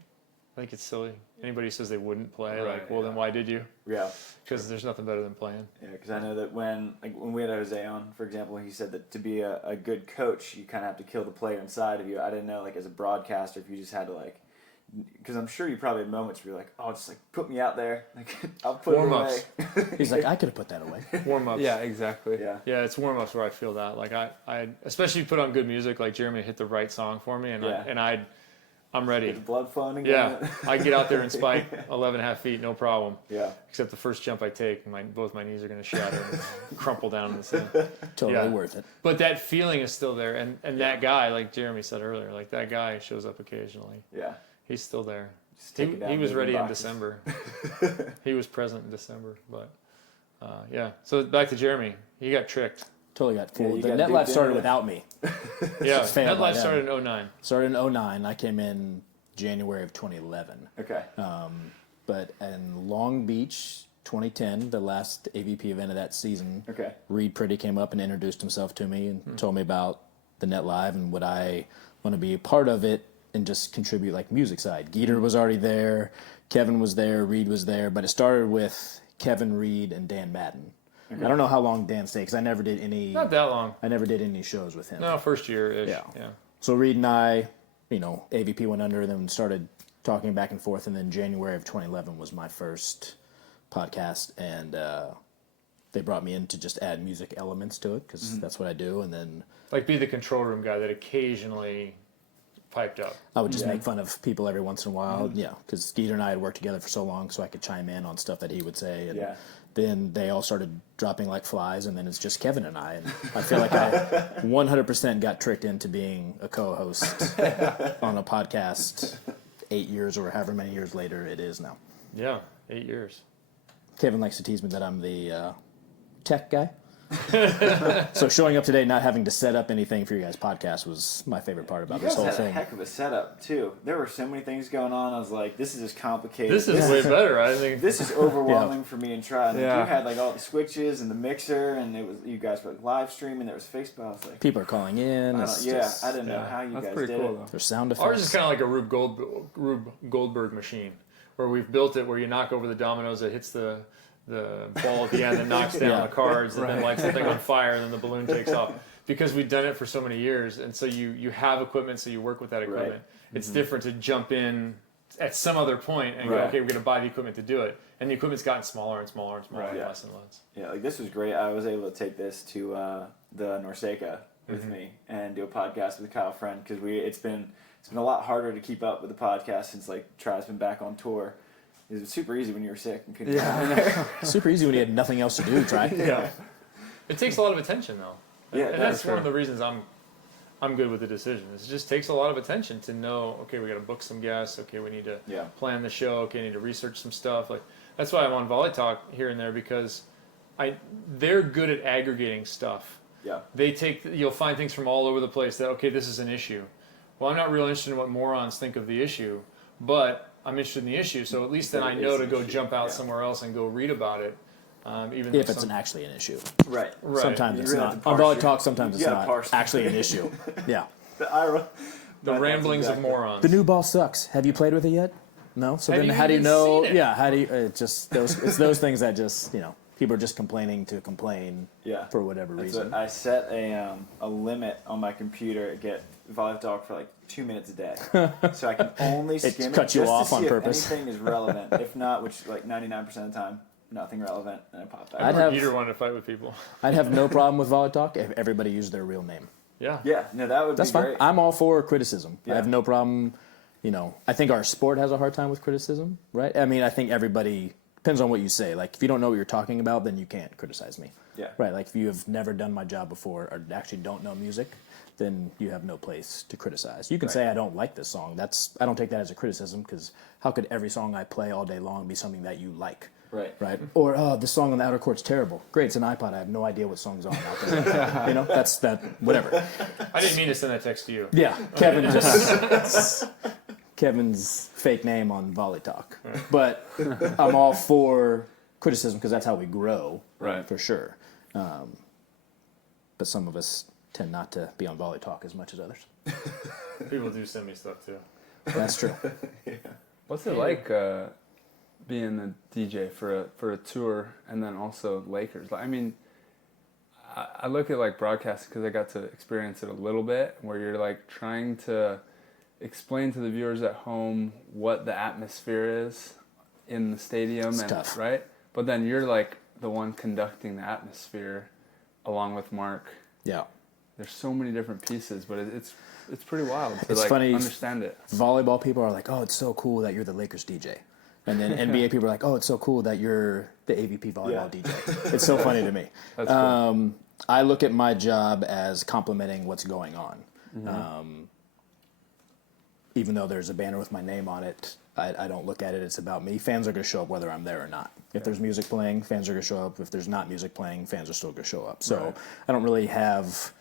it's silly. Anybody who says they wouldn't play, then why did you? Yeah. Because there's nothing better than playing. Yeah, because I know that when we had Jose on, for example, he said that to be a good coach, you kind of have to kill the player inside of you. I didn't know, like, as a broadcaster, if you just had to, like, because I'm sure you probably had moments where you're like, oh, just, like, put me out there. Like, I'll put warm-ups. it away. He's like, I could have put that away. Warm-ups. Yeah, exactly. Yeah, it's warm-ups where I feel that. Like, I especially if you put on good music, like Jeremy hit the right song for me, and I'm ready. Get the blood flowing again. Yeah, I get out there and spike 11.5 feet, no problem. Yeah. Except the first jump I take, both my knees are going to shatter and crumple down in the sand. Totally worth it. But that feeling is still there, and that guy, like Jeremy said earlier, like that guy shows up occasionally. Yeah. He's still there. He was ready in December. He was present in December, but yeah. So back to Jeremy, he got tricked. Totally got fooled. The Net Life started without me. Yeah, Net Life started in 2009. Started in 2009. I came in January of 2011. Okay. But in Long Beach, 2010, the last AVP event of that season, Reed Pretty came up and introduced himself to me and told me about the Net Live and would I want to be a part of it and just contribute like music side. Geeter was already there, Kevin was there, Reed was there, but it started with Kevin, Reed, and Dan Madden. I don't know how long Dan stayed because I never did any. Not that long. I never did any shows with him. No, first year-ish. Yeah. So Reed and I, AVP went under, then started talking back and forth, and then January of 2011 was my first podcast, and they brought me in to just add music elements to it because that's what I do, and then like be the control room guy that occasionally piped up. I would just make fun of people every once in a while, because Skeeter and I had worked together for so long, so I could chime in on stuff that he would say, and then they all started dropping like flies, and then it's just Kevin and I, and I feel like I 100% got tricked into being a co-host on a podcast 8 years or however many years later it is now. Yeah, 8 years. Kevin likes to tease me that I'm the tech guy. So showing up today, not having to set up anything for your guys' podcast was my favorite part about this whole thing. You guys had a heck of a setup, too. There were so many things going on. I was like, this is just complicated. This is way better, I think. This is overwhelming for me and Try. And Yeah. you had like all the switches and the mixer, and it was you guys were like, live streaming. There was Facebook. I was like, People are calling in. I didn't know how you That's guys pretty did cool, it. though. There's sound effects. Ours is kind of like a Rube Goldberg machine, where we've built it where you knock over the dominoes, it hits the ball at the end and knocks down the cards, and then lights the thing on fire, and then the balloon takes off. Because we've done it for so many years, and so you have equipment, so you work with that equipment. Right. It's different to jump in at some other point and go, okay, we're going to buy the equipment to do it. And the equipment's gotten smaller and smaller and smaller, and less and less. Yeah, like this was great. I was able to take this to the Norseca with me and do a podcast with Kyle Friend, because it's been a lot harder to keep up with the podcast since like Try's been back on tour. It was super easy when you were sick and couldn't Super easy when you had nothing else to do, Try. Yeah. It takes a lot of attention, though. Yeah, and that's one of the reasons I'm good with the decision. It just takes a lot of attention to know, okay, we got to book some guests. Okay, we need to plan the show. Okay, I need to research some stuff. Like that's why I'm on Volley Talk here and there, because they're good at aggregating stuff. Yeah. You'll find things from all over the place that, okay, this is an issue. Well, I'm not real interested in what morons think of the issue, but I'm interested in the issue, so at least then I know to go jump out somewhere else and go read about it. Even if it's actually an issue. Right. Sometimes You it's really not. have to On parse Volley your- Talk, sometimes you it's gotta not parse actually an issue. Yeah. the ramblings of morons. The new ball sucks. Have you played with it yet? No. So then, how do you know? Yeah. How do you? It's those things that just people are just complaining to complain. Yeah. For whatever reason. I set a limit on my computer to get Volley Talk for like 2 minutes a day, so I can only skim it cuts you just off to on see purpose. if anything is relevant. If not, which like 99% of the time, nothing relevant, and I pop back. Peter wanted to fight with people. I'd have no problem with Volley Talk if everybody used their real name. Yeah. Yeah. No, that would That's be fine. great. I'm all for criticism. Yeah. I have no problem. I think our sport has a hard time with criticism, right? I mean, I think everybody depends on what you say. Like, if you don't know what you're talking about, then you can't criticize me. Yeah. Right. Like, if you have never done my job before or actually don't know music, then you have no place to criticize. You can say I don't like this song. I don't take that as a criticism, because how could every song I play all day long be something that you like? Right. Right. Or this song on the outer court's terrible. Great, it's an iPod. I have no idea what song's on out there. That's that. Whatever. I didn't mean to send that text to you. Yeah, Kevin's fake name on Volley Talk. Right. But I'm all for criticism, because that's how we grow, right? For sure. But some of us tend not to be on Volley Talk as much as others. People do send me stuff too. That's true. What's it like being a DJ for a tour, and then also Lakers? I mean, I look at like broadcasting, because I got to experience it a little bit, where you're like trying to explain to the viewers at home what the atmosphere is in the stadium, it's tough. Right? But then you're like the one conducting the atmosphere along with Mark. Yeah. There's so many different pieces, but it's pretty wild to it's funny, understand it. Volleyball people are like, oh, it's so cool that you're the Lakers DJ. And then NBA people are like, oh, it's so cool that you're the AVP volleyball DJ. It's so funny to me. That's cool. I look at my job as complimenting what's going on. Mm-hmm. Even though there's a banner with my name on it, I don't look at it. It's about me. Fans are going to show up whether I'm there or not. If there's music playing, fans are going to show up. If there's not music playing, fans are still going to show up. So I don't really have...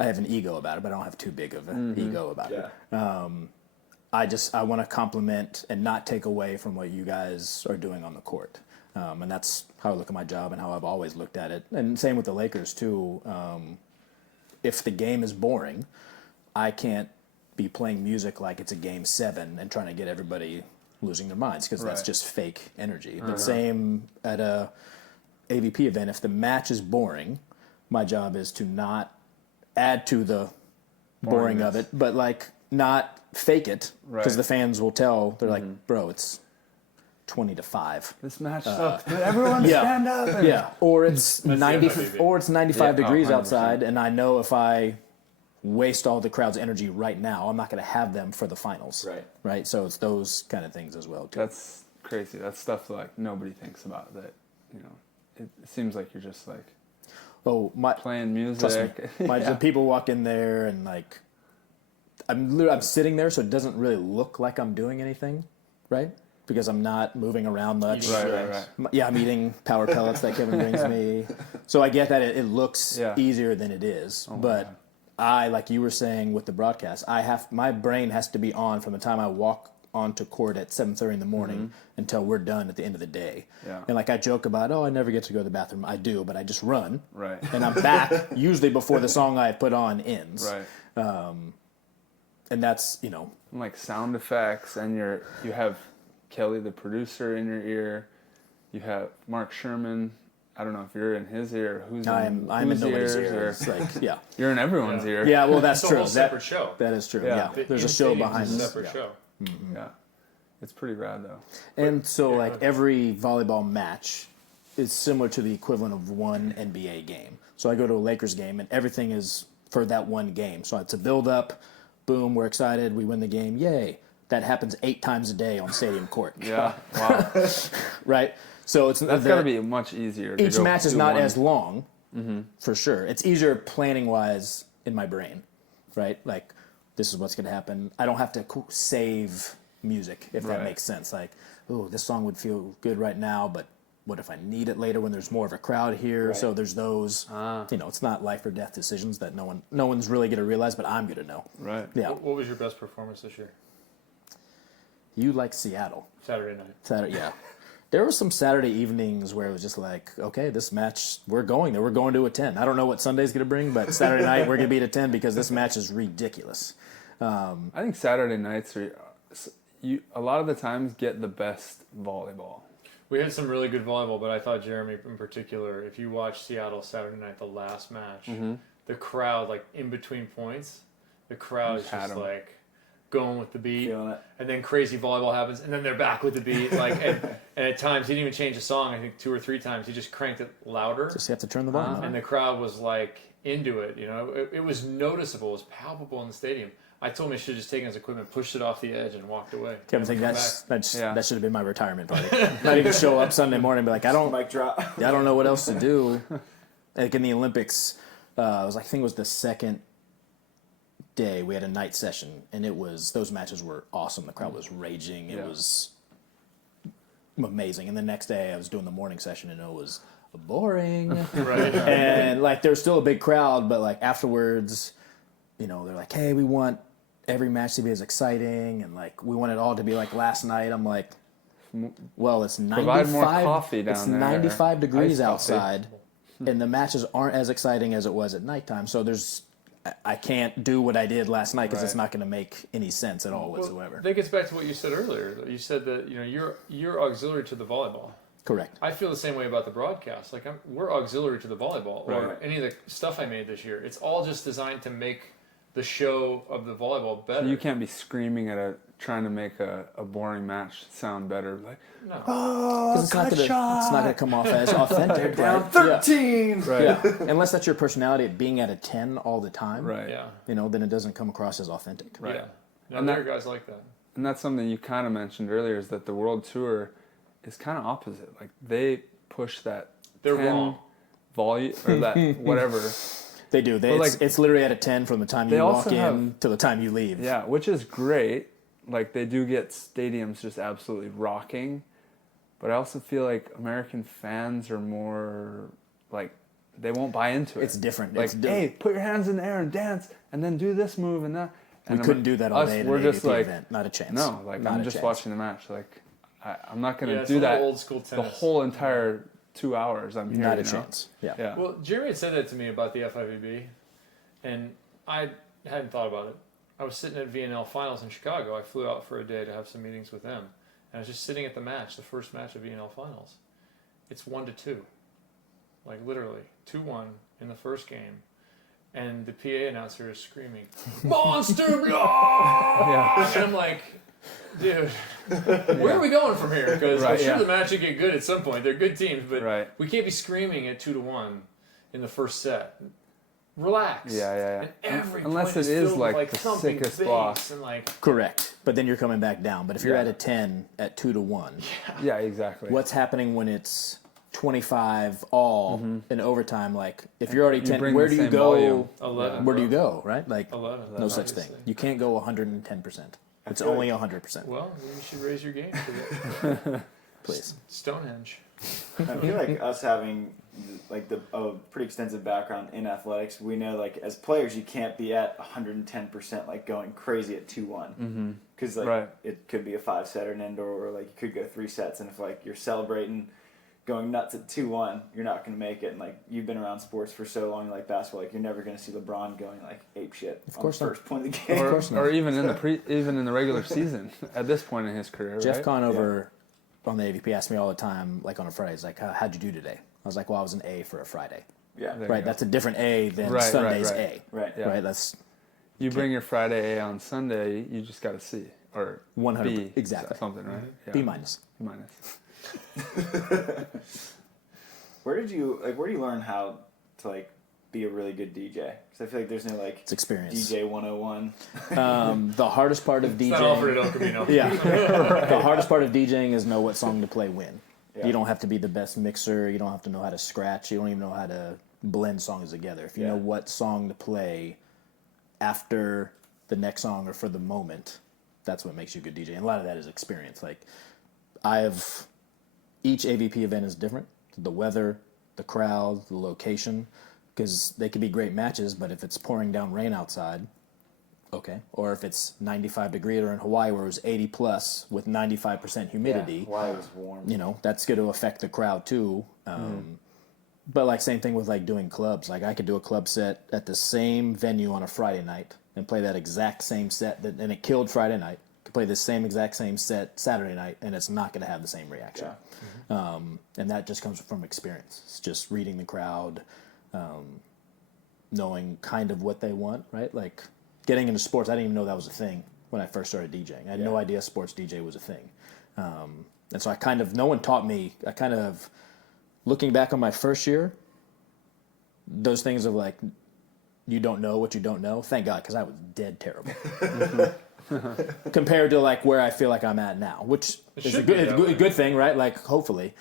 I have an ego about it, but I don't have too big of an ego about it. I want to compliment and not take away from what you guys are doing on the court. And that's how I look at my job and how I've always looked at it. And same with the Lakers, too. If the game is boring, I can't be playing music like it's a game 7 and trying to get everybody losing their minds, because that's just fake energy. But same at a AVP event. If the match is boring, my job is to not add to the boring of it, but like not fake it, because the fans will tell. They're like, bro, it's 20-5. This match sucks, but everyone stand up. Or it's 95 degrees outside, and I know if I waste all the crowd's energy right now, I'm not going to have them for the finals. Right. So it's those kind of things as well too. That's crazy. That's stuff that, like, nobody thinks about. That it seems like you're just like playing music. Trust me. The people walk in there and like I'm sitting there, so it doesn't really look like I'm doing anything, right? Because I'm not moving around much. Right. Yeah, I'm eating power pellets that Kevin brings me. So I get that it looks easier than it is, but I, like you were saying with the broadcast, my brain has to be on from the time I walk onto court at 7:30 in the morning until we're done at the end of the day. Yeah. And like I joke about, I never get to go to the bathroom. I do, but I just run. Right. And I'm back usually before the song I put on ends. Right. And that's, like sound effects, and you have Kelly the producer in your ear. You have Mark Sherman. I don't know if you're in his ear or I'm in nobody's ear. It's like, you're in everyone's ear. Yeah, well, that's true. It's a whole separate show. That is true. Yeah. There's a show behind it. this. Separate show. Mm-hmm. Yeah. It's pretty rad though. And so like every volleyball match is similar to the equivalent of one NBA game. So I go to a Lakers game and everything is for that one game. So it's a build up, boom, we're excited, we win the game, yay. That happens 8 times a day on stadium court. Yeah. Wow. Right? So that's got to be much easier. Each match is not as long, for sure. It's easier planning wise in my brain, right? Like, this is what's going to happen. I don't have to save music, if that makes sense. Like, this song would feel good right now, but what if I need it later when there's more of a crowd here? Right. So there's those, it's not life or death decisions that no one's really going to realize, but I'm going to know. Right. Yeah. What was your best performance this year? You like Seattle. Saturday night. Yeah. There were some Saturday evenings where it was just like, okay, this match, we're going there. We're going to a 10. I don't know what Sunday's going to bring, but Saturday night we're going to be at a 10 because this match is ridiculous. I think Saturday nights a lot of the times get the best volleyball. We had some really good volleyball, but I thought Jeremy in particular, if you watch Seattle Saturday night, the last match, the crowd, like in between points, the crowd is just like going with the beat, and then crazy volleyball happens, and then they're back with the beat. Like, and at times he didn't even change the song. I think 2 or 3 times he just cranked it louder. Just have to turn the volume. And the crowd was like into it. It was noticeable. It was palpable in the stadium. I told him he should have just taken his equipment, pushed it off the edge, and walked away. Kevin, think that should have been my retirement party. Not even show up Sunday morning and be like, I don't know what else to do. Like in the Olympics, I think it was the second day we had a night session, and those matches were awesome. The crowd was raging. It was amazing. And the next day I was doing the morning session, and it was boring. Right. And like there's still a big crowd, but like afterwards, they're like, hey, we want every match to be as exciting, and like we want it all to be like last night. I'm like, well, it's 95. Provide more coffee down it's there. 95 degrees Ice outside, and the matches aren't as exciting as it was at nighttime. So I can't do what I did last night because it's not going to make any sense at all whatsoever. That gets back to what you said earlier. You said that you're auxiliary to the volleyball. Correct. I feel the same way about the broadcast. Like we're auxiliary to the volleyball or any of the stuff I made this year. It's all just designed to make the show of the volleyball better. So you can't be screaming trying to make a boring match sound better. Like, no. Oh, it's not going to come off as authentic. Down 13. Yeah. Right. Yeah. Unless that's your personality at being at a 10 all the time. Right. Yeah. Then it doesn't come across as authentic. Right. Yeah. No, there are guys like that. And that's something you kind of mentioned earlier, is that the World Tour is kind of opposite. Like they push that They're 10 wrong. volume or that whatever. They do. It's literally at a 10 from the time you walk in to the time you leave. Yeah, which is great. Like they do get stadiums just absolutely rocking. But I also feel like American fans are more like they won't buy into it. It's different. Like, hey, put your hands in the air and dance, and then do this move and that. And we couldn't do that all day. We're just like event. Not a chance. No, like I'm just watching the match. Like I'm not going to it's do that old school tennis. the whole entire 2 hours. I'm here. Not a chance. Yeah. Well, Jeremy had said that to me about the FIVB, and I hadn't thought about it. I was sitting at VNL finals in Chicago. I flew out for a day to have some meetings with them. And I was just sitting at the match, the first match of VNL finals. It's 1-2. Like literally, 2-1 in the first game. And the PA announcer is screaming, Monster Block! And I'm like, dude, where are we going from here? Because I'm sure the match will get good at some point. They're good teams, but we can't be screaming at 2-1 in the first set. Relax. Yeah. And every unless point it is filled like with, the thumping sickest bass block. and like Correct. But then you're coming back down. But if you're at a 10 at 2-1, yeah, exactly. What's happening when it's 25 all in overtime? Like if you're already 10, where do you go? Volume. 11. Where do you go? Right? Like 11. No such thing. You can't go 110%. It's only 100%. Well, you should raise your game. Please. Stonehenge. I feel like us having like a pretty extensive background in athletics, we know like as players you can't be at 110% like going crazy at 2-1 because like it could be a 5-setter in indoor, or like you could go 3 sets, and if like you're celebrating going nuts at 2-1, you're not going to make it. And like you've been around sports for so long, like basketball, like you're never going to see LeBron going like ape shit on the first point of the game, or even in the regular season at this point in his career. Jeff Conover on the AVP asked me all the time, like on a Friday, he's like, how'd you do today? I was like, well, I was an A for a Friday. Yeah. Right. That's a different A than Sunday's A. Right. Yeah. Right. That's. You bring your Friday A on Sunday, you just got a C or 100 B, exactly something, right? Yeah. B minus. Where do you learn how to like be a really good DJ? Because I feel like there's no like it's experience. DJ 101. The hardest part of DJing. It's not offered at El Camino. Yeah. The hardest part of DJing is know what song to play when. Yeah. You don't have to be the best mixer. You don't have to know how to scratch. You don't even know how to blend songs together. If you know what song to play after the next song or for the moment, that's what makes you a good DJ. And a lot of that is experience. Like each AVP event is different. The weather, the crowd, the location, because they could be great matches, but if it's pouring down rain outside, okay. Or if it's 95 degrees, or in Hawaii where it was 80 plus with 95% humidity. Yeah, Hawaii was warm. You know, that's going to affect the crowd too. But like same thing with like doing clubs. Like I could do a club set at the same venue on a Friday night and play that exact same set, and it killed Friday night. Could play the same exact same set Saturday night, and it's not going to have the same reaction. Yeah. And that just comes from experience. It's just reading the crowd, knowing kind of what they want, right? Like getting into sports, I didn't even know that was a thing when I first started DJing. I had no idea sports DJ was a thing. And so no one taught me. I kind of, looking back on my first year, those things of like, you don't know what you don't know. Thank God, because I was dead terrible. Compared to like where I feel like I'm at now, which is a good thing, right? Like hopefully,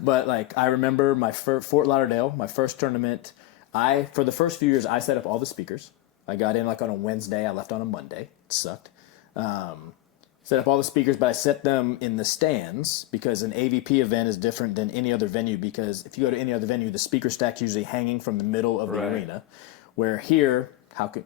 but like I remember my Fort Lauderdale, my first tournament. For the first few years I set up all the speakers. I got in like on a Wednesday. I left on a Monday. It sucked. Set up all the speakers, but I set them in the stands because an AVP event is different than any other venue. Because if you go to any other venue, the speaker stack's usually hanging from the middle of the arena, where here.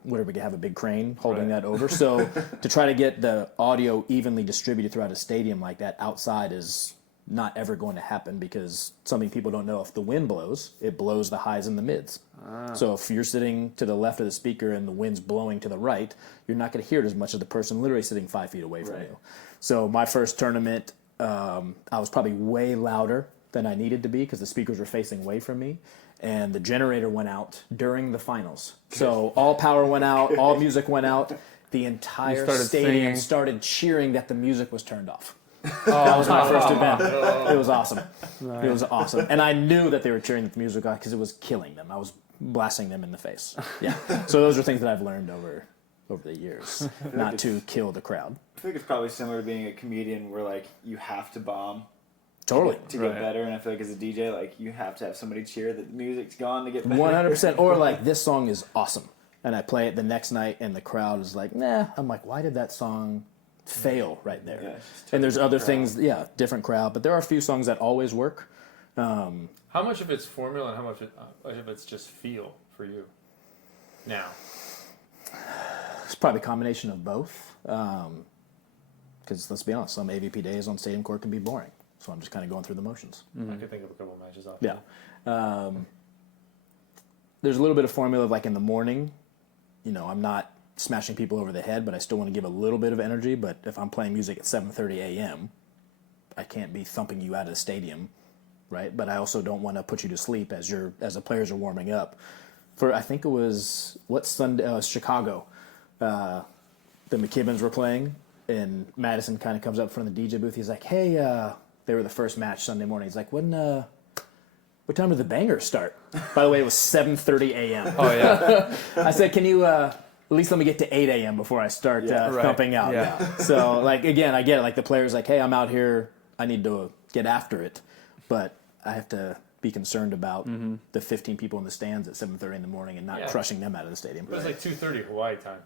We could have a big crane holding that over. So to try to get the audio evenly distributed throughout a stadium like that outside is not ever going to happen, because something people don't know, if the wind blows, it blows the highs and the mids. So if you're sitting to the left of the speaker and the wind's blowing to the right, you're not going to hear it as much as the person literally sitting 5 feet away from you. So my first tournament, I was probably way louder than I needed to be because the speakers were facing away from me. And the generator went out during the finals. So all power went out, all music went out. The entire stadium started cheering that the music was turned off. That was my first event. It was awesome. Nice. It was awesome. And I knew that they were cheering that the music off because it was killing them. I was blasting them in the face. Yeah. So those are things that I've learned over the years, not to kill the crowd. I think it's probably similar to being a comedian where like you have to bomb. Totally. To get better, and I feel like as a DJ, like you have to have somebody cheer that the music's gone to get better. 100%. Or like, this song is awesome, and I play it the next night, and the crowd is like, nah. I'm like, why did that song fail right there? Yeah, and there's other things, different crowd, but there are a few songs that always work. How much of it's formula and how much of it's just feel for you now? It's probably a combination of both. Because let's be honest, some AVP days on stadium court can be boring. So I'm just kind of going through the motions. I could think of a couple of matches off. Yeah. There's a little bit of formula of like in the morning, I'm not smashing people over the head, but I still want to give a little bit of energy. But if I'm playing music at 7:30 a.m., I can't be thumping you out of the stadium, right? But I also don't want to put you to sleep as the players are warming up. I think it was Sunday, Chicago. The McKibbins were playing, and Madison kind of comes up in front of the DJ booth. He's like, hey, they were the first match Sunday morning. He's like, what time did the bangers start? By the way, it was 7:30 a.m. Oh, yeah. I said, can you at least let me get to 8 a.m. before I start thumping out? Yeah. So, like, again, I get it. Like, the player's like, hey, I'm out here. I need to get after it. But I have to be concerned about the 15 people in the stands at 7:30 in the morning and not crushing them out of the stadium. It was like 2:30 Hawaii time.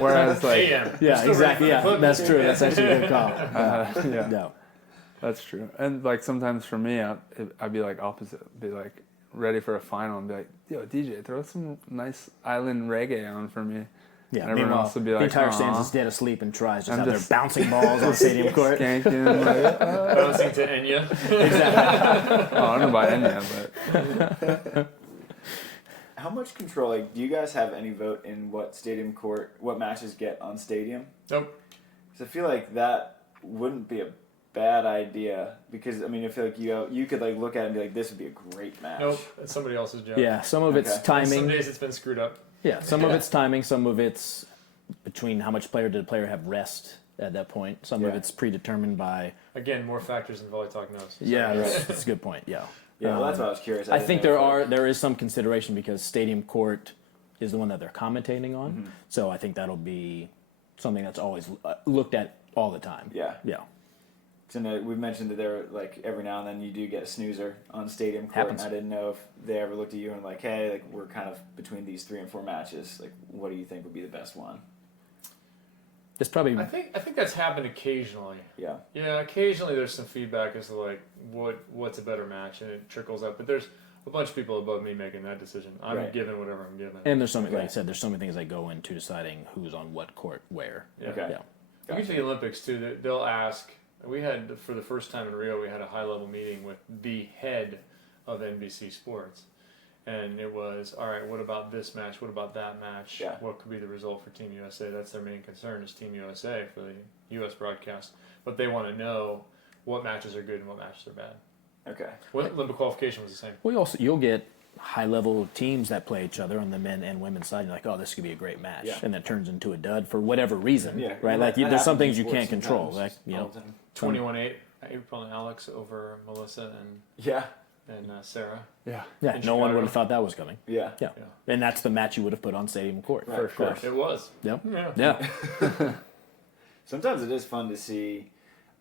Whereas, like, AM. yeah, exactly. Yeah, that's true. That's actually a good call. Yeah. No. That's true. And like sometimes for me, I'd be like opposite. Be like ready for a final and be like, yo, DJ, throw some nice island reggae on for me. Yeah, and everyone else would be like, the entire stands is dead asleep and tries just out there bouncing balls on stadium court. Skanking, bouncing to Enya. Exactly. Oh, I don't know about Enya, but... How much control, like, do you guys have any vote in what matches get on stadium? Nope. Because I feel like that wouldn't be a bad idea, because, I mean, I feel like you could, like, look at it and be like, this would be a great match. Nope, it's somebody else's job. Yeah, some of it's timing. And some days it's been screwed up. Yeah, some of it's timing, some of it's between how much did the player have rest at that point. Some of it's predetermined by... Again, more factors than Volley Talk knows. So. Yeah, that's a good point, yeah. Yeah, well, that's what I was curious. I think there is some consideration because stadium court is the one that they're commentating on. Mm-hmm. So I think that'll be something that's always looked at all the time. Yeah. Yeah. So we've mentioned that there, like, every now and then you do get a snoozer on stadium court. Happens. And I didn't know if they ever looked at you and like, hey, like, we're kind of between these 3 and 4 matches. Like, what do you think would be the best one? It's probably... I think that's happened occasionally. Yeah. Yeah, occasionally there's some feedback as to like what's a better match, and it trickles up. But there's a bunch of people above me making that decision. I'm given whatever I'm given. And there's like I said, there's so many things that go into deciding who's on what court where. Yeah. Okay. Yeah. Gotcha. Usually the Olympics too, they'll ask. We had, for the first time in Rio, we had a high-level meeting with the head of NBC Sports. And it was, all right, what about this match? What about that match? Yeah. What could be the result for Team USA? That's their main concern, is Team USA for the U.S. broadcast. But they want to know what matches are good and what matches are bad. Okay. Olympic qualification was the same. Well, you'll get high-level teams that play each other on the men and women's side. You're like, oh, this could be a great match. Yeah. And that turns into a dud for whatever reason. Yeah. Right? Like, there's some things you can't control. Like, 21-8, April and Alex over Melissa and Sarah. Yeah. In No one Chicago. would have thought that was coming. Yeah. Yeah. And that's the match you would have put on stadium court. Right, of course. It was. Yep. Yeah. Sometimes it is fun to see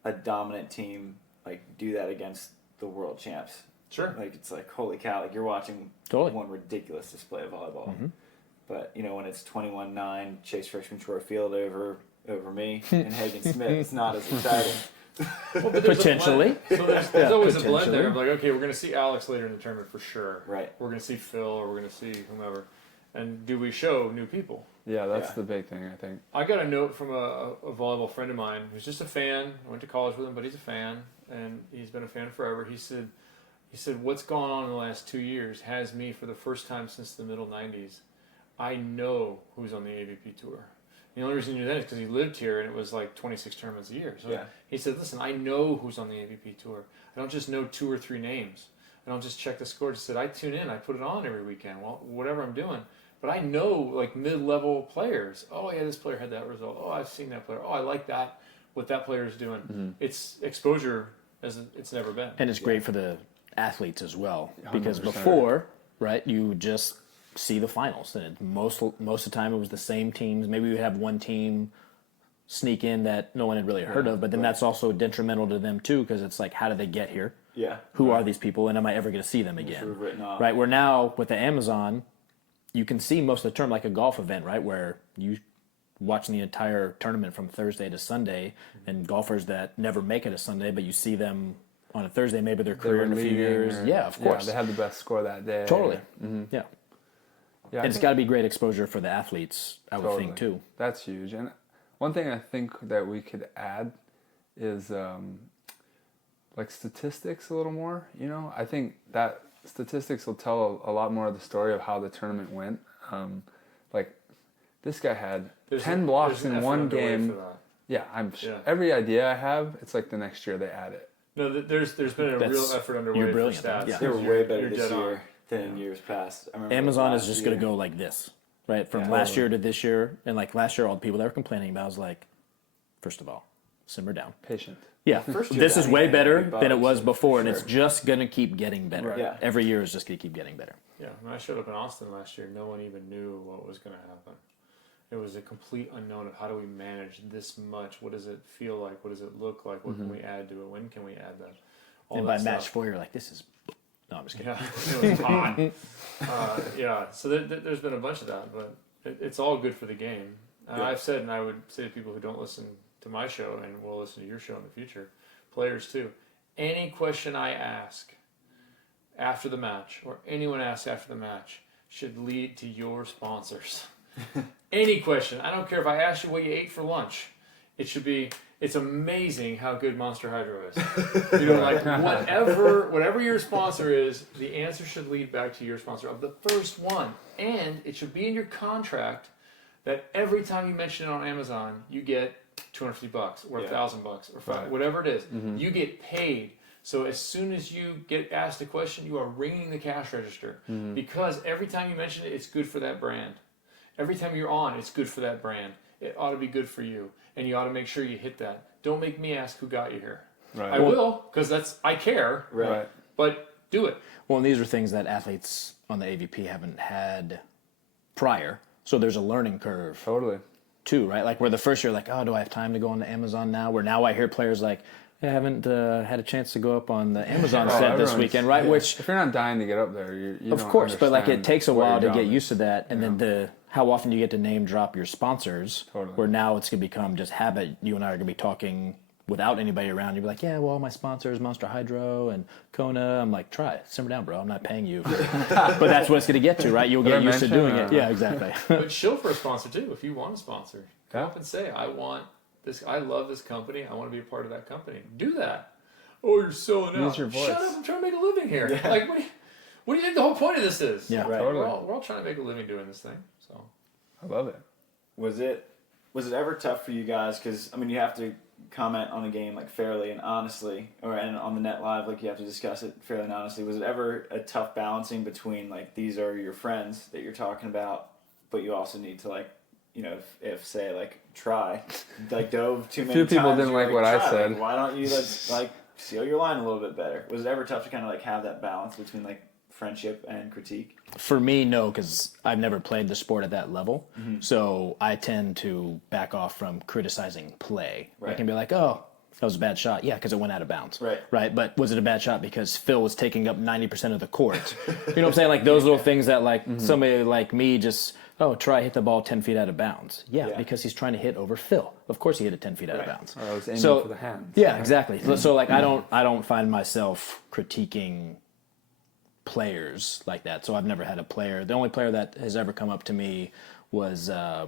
a dominant team like do that against the world champs. Sure. Like, it's like, holy cow, like, you're watching one ridiculous display of volleyball. Mm-hmm. But, when it's 21-9, Chase Freshman Shore Field over me and Hagen Smith, it's not as exciting. Well, but potentially. So there's always a blend there. I'm like, okay, we're going to see Alex later in the tournament for sure. Right. We're going to see Phil, or we're going to see whomever. And do we show new people? Yeah, that's the big thing, I think. I got a note from a volleyball friend of mine who's just a fan. I went to college with him, but he's a fan, and he's been a fan forever. He said, what's gone on in the last 2 years has me, for the first time since the middle 90s, I know who's on the AVP tour. The only reason he knew that is because he lived here, and it was like 26 tournaments a year. So he said, listen, I know who's on the AVP tour. I don't just know 2 or 3 names. I don't just check the scores. He said, I tune in. I put it on every weekend, whatever I'm doing. But I know, like, mid-level players. Oh, yeah, this player had that result. Oh, I've seen that player. Oh, I like that, what that player is doing. Mm-hmm. It's exposure as it's never been. And it's great for the athletes as well. Because before, right, you just see the finals. And most of the time it was the same teams. Maybe we have one team sneak in that no one had really heard of, but then that's also detrimental to them too, because it's like, how did they get here? Yeah. Who are these people, and am I ever going to see them again? Right, where now with the Amazon, you can see most of the term like a golf event, right, where you watching the entire tournament from Thursday to Sunday, and golfers that never make it a Sunday, but you see them on a Thursday, maybe their career in a few years. Of course. Yeah, they had the best score that day. Totally. Mm-hmm. Yeah. And it's got to be great exposure for the athletes, I would think, too. That's huge. And one thing I think that we could add is like statistics a little more. I think that statistics will tell a lot more of the story of how the tournament went. Like, this guy had 10 blocks in one game. Yeah, every idea I have, it's like the next year they add it. No, there's been a real effort underway for stats. Yeah. They were way better this year than in years past. Amazon is just going to go like this, right? From last year to this year. And like last year, all the people that were complaining about, I was like, first of all, simmer down. Patient. Yeah, this is way better than it was before, and it's just going to keep getting better. Right. Yeah. Every year is just going to keep getting better. Yeah, when I showed up in Austin last year, no one even knew what was going to happen. It was a complete unknown of how do we manage this much? What does it feel like? What does it look like? What can we add to it? When can we add that? And by match 4, you're like, this is... No, I'm just kidding. Yeah, it was hot. So there's been a bunch of that, but it's all good for the game. I've said, and I would say to people who don't listen to my show and will listen to your show in the future, players too, any question I ask after the match, or anyone asks after the match, should lead to your sponsors. Any question. I don't care if I ask you what you ate for lunch. It should be, it's amazing how good Monster Hydro is. You know, like whatever your sponsor is, the answer should lead back to your sponsor of the first one. And it should be in your contract that every time you mention it on Amazon, you get $250 or $1,000 or $500, whatever it is. You get paid. So as soon as you get asked a question, you are ringing the cash register because every time you mention it, it's good for that brand. Every time you're on, it's good for that brand. It ought to be good for you, and you ought to make sure you hit that. Don't make me ask who got you here. Right. I will, because I care. Right. But do it. Well, and these are things that athletes on the AVP haven't had prior, so there's a learning curve. Totally. Too, right? Like where the first year, like, oh, do I have time to go on the Amazon now? Where now I hear players like, I haven't had a chance to go up on the Amazon set this weekend, right? Yeah. Which if you're not dying to get up there, you of don't course, but like it takes a while to get is. used to that, and then how often you get to name drop your sponsors. Totally. Where now it's gonna become just habit. You and I are gonna be talking without anybody around. You'll be like, yeah, well, my sponsors, Monster Hydro and Kona. I'm like, try it, simmer down, bro. I'm not paying you, but that's what it's gonna get to, right? You'll get used to doing it. Yeah, exactly. But show for a sponsor too. If you want a sponsor, come up and say, I want this. I love this company. I want to be a part of that company. Do that. Oh, you're selling out. Use your voice. Shut up! I'm trying to make a living here. Yeah. Like, what do you think the whole point of this is? Yeah, right. Totally. We're all trying to make a living doing this thing. So, I love it. Was it ever tough for you guys? Because I mean, you have to comment on a game like fairly and honestly, and on the net live, like you have to discuss it fairly and honestly. Was it ever a tough balancing between like these are your friends that you're talking about, but you also need to like, you know, if say like try, like dove too many times. Few people didn't like what I said. Like, why don't you like seal your line a little bit better? Was it ever tough to kind of like have that balance between like friendship and critique? For me, no, because I've never played the sport at that level. So I tend to back off from criticizing play. Right. I can be like, oh, that was a bad shot. Yeah, because it went out of bounds. Right. But was it a bad shot because Phil was taking up 90% of the court? You know what I'm saying? Like those little things that like somebody like me just, try hit the ball 10 feet out of bounds. Yeah, because he's trying to hit over Phil. Of course he hit it 10 feet out of bounds. Or I was aiming for the hands. Yeah, exactly. So like I don't find myself critiquing players like that. So I've never had a player. The only player that has ever come up to me was why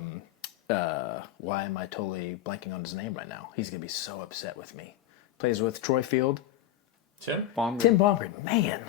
am I totally blanking on his name right now? He's gonna be so upset with me. Plays with Troy Field. Tim Baumgren. Man.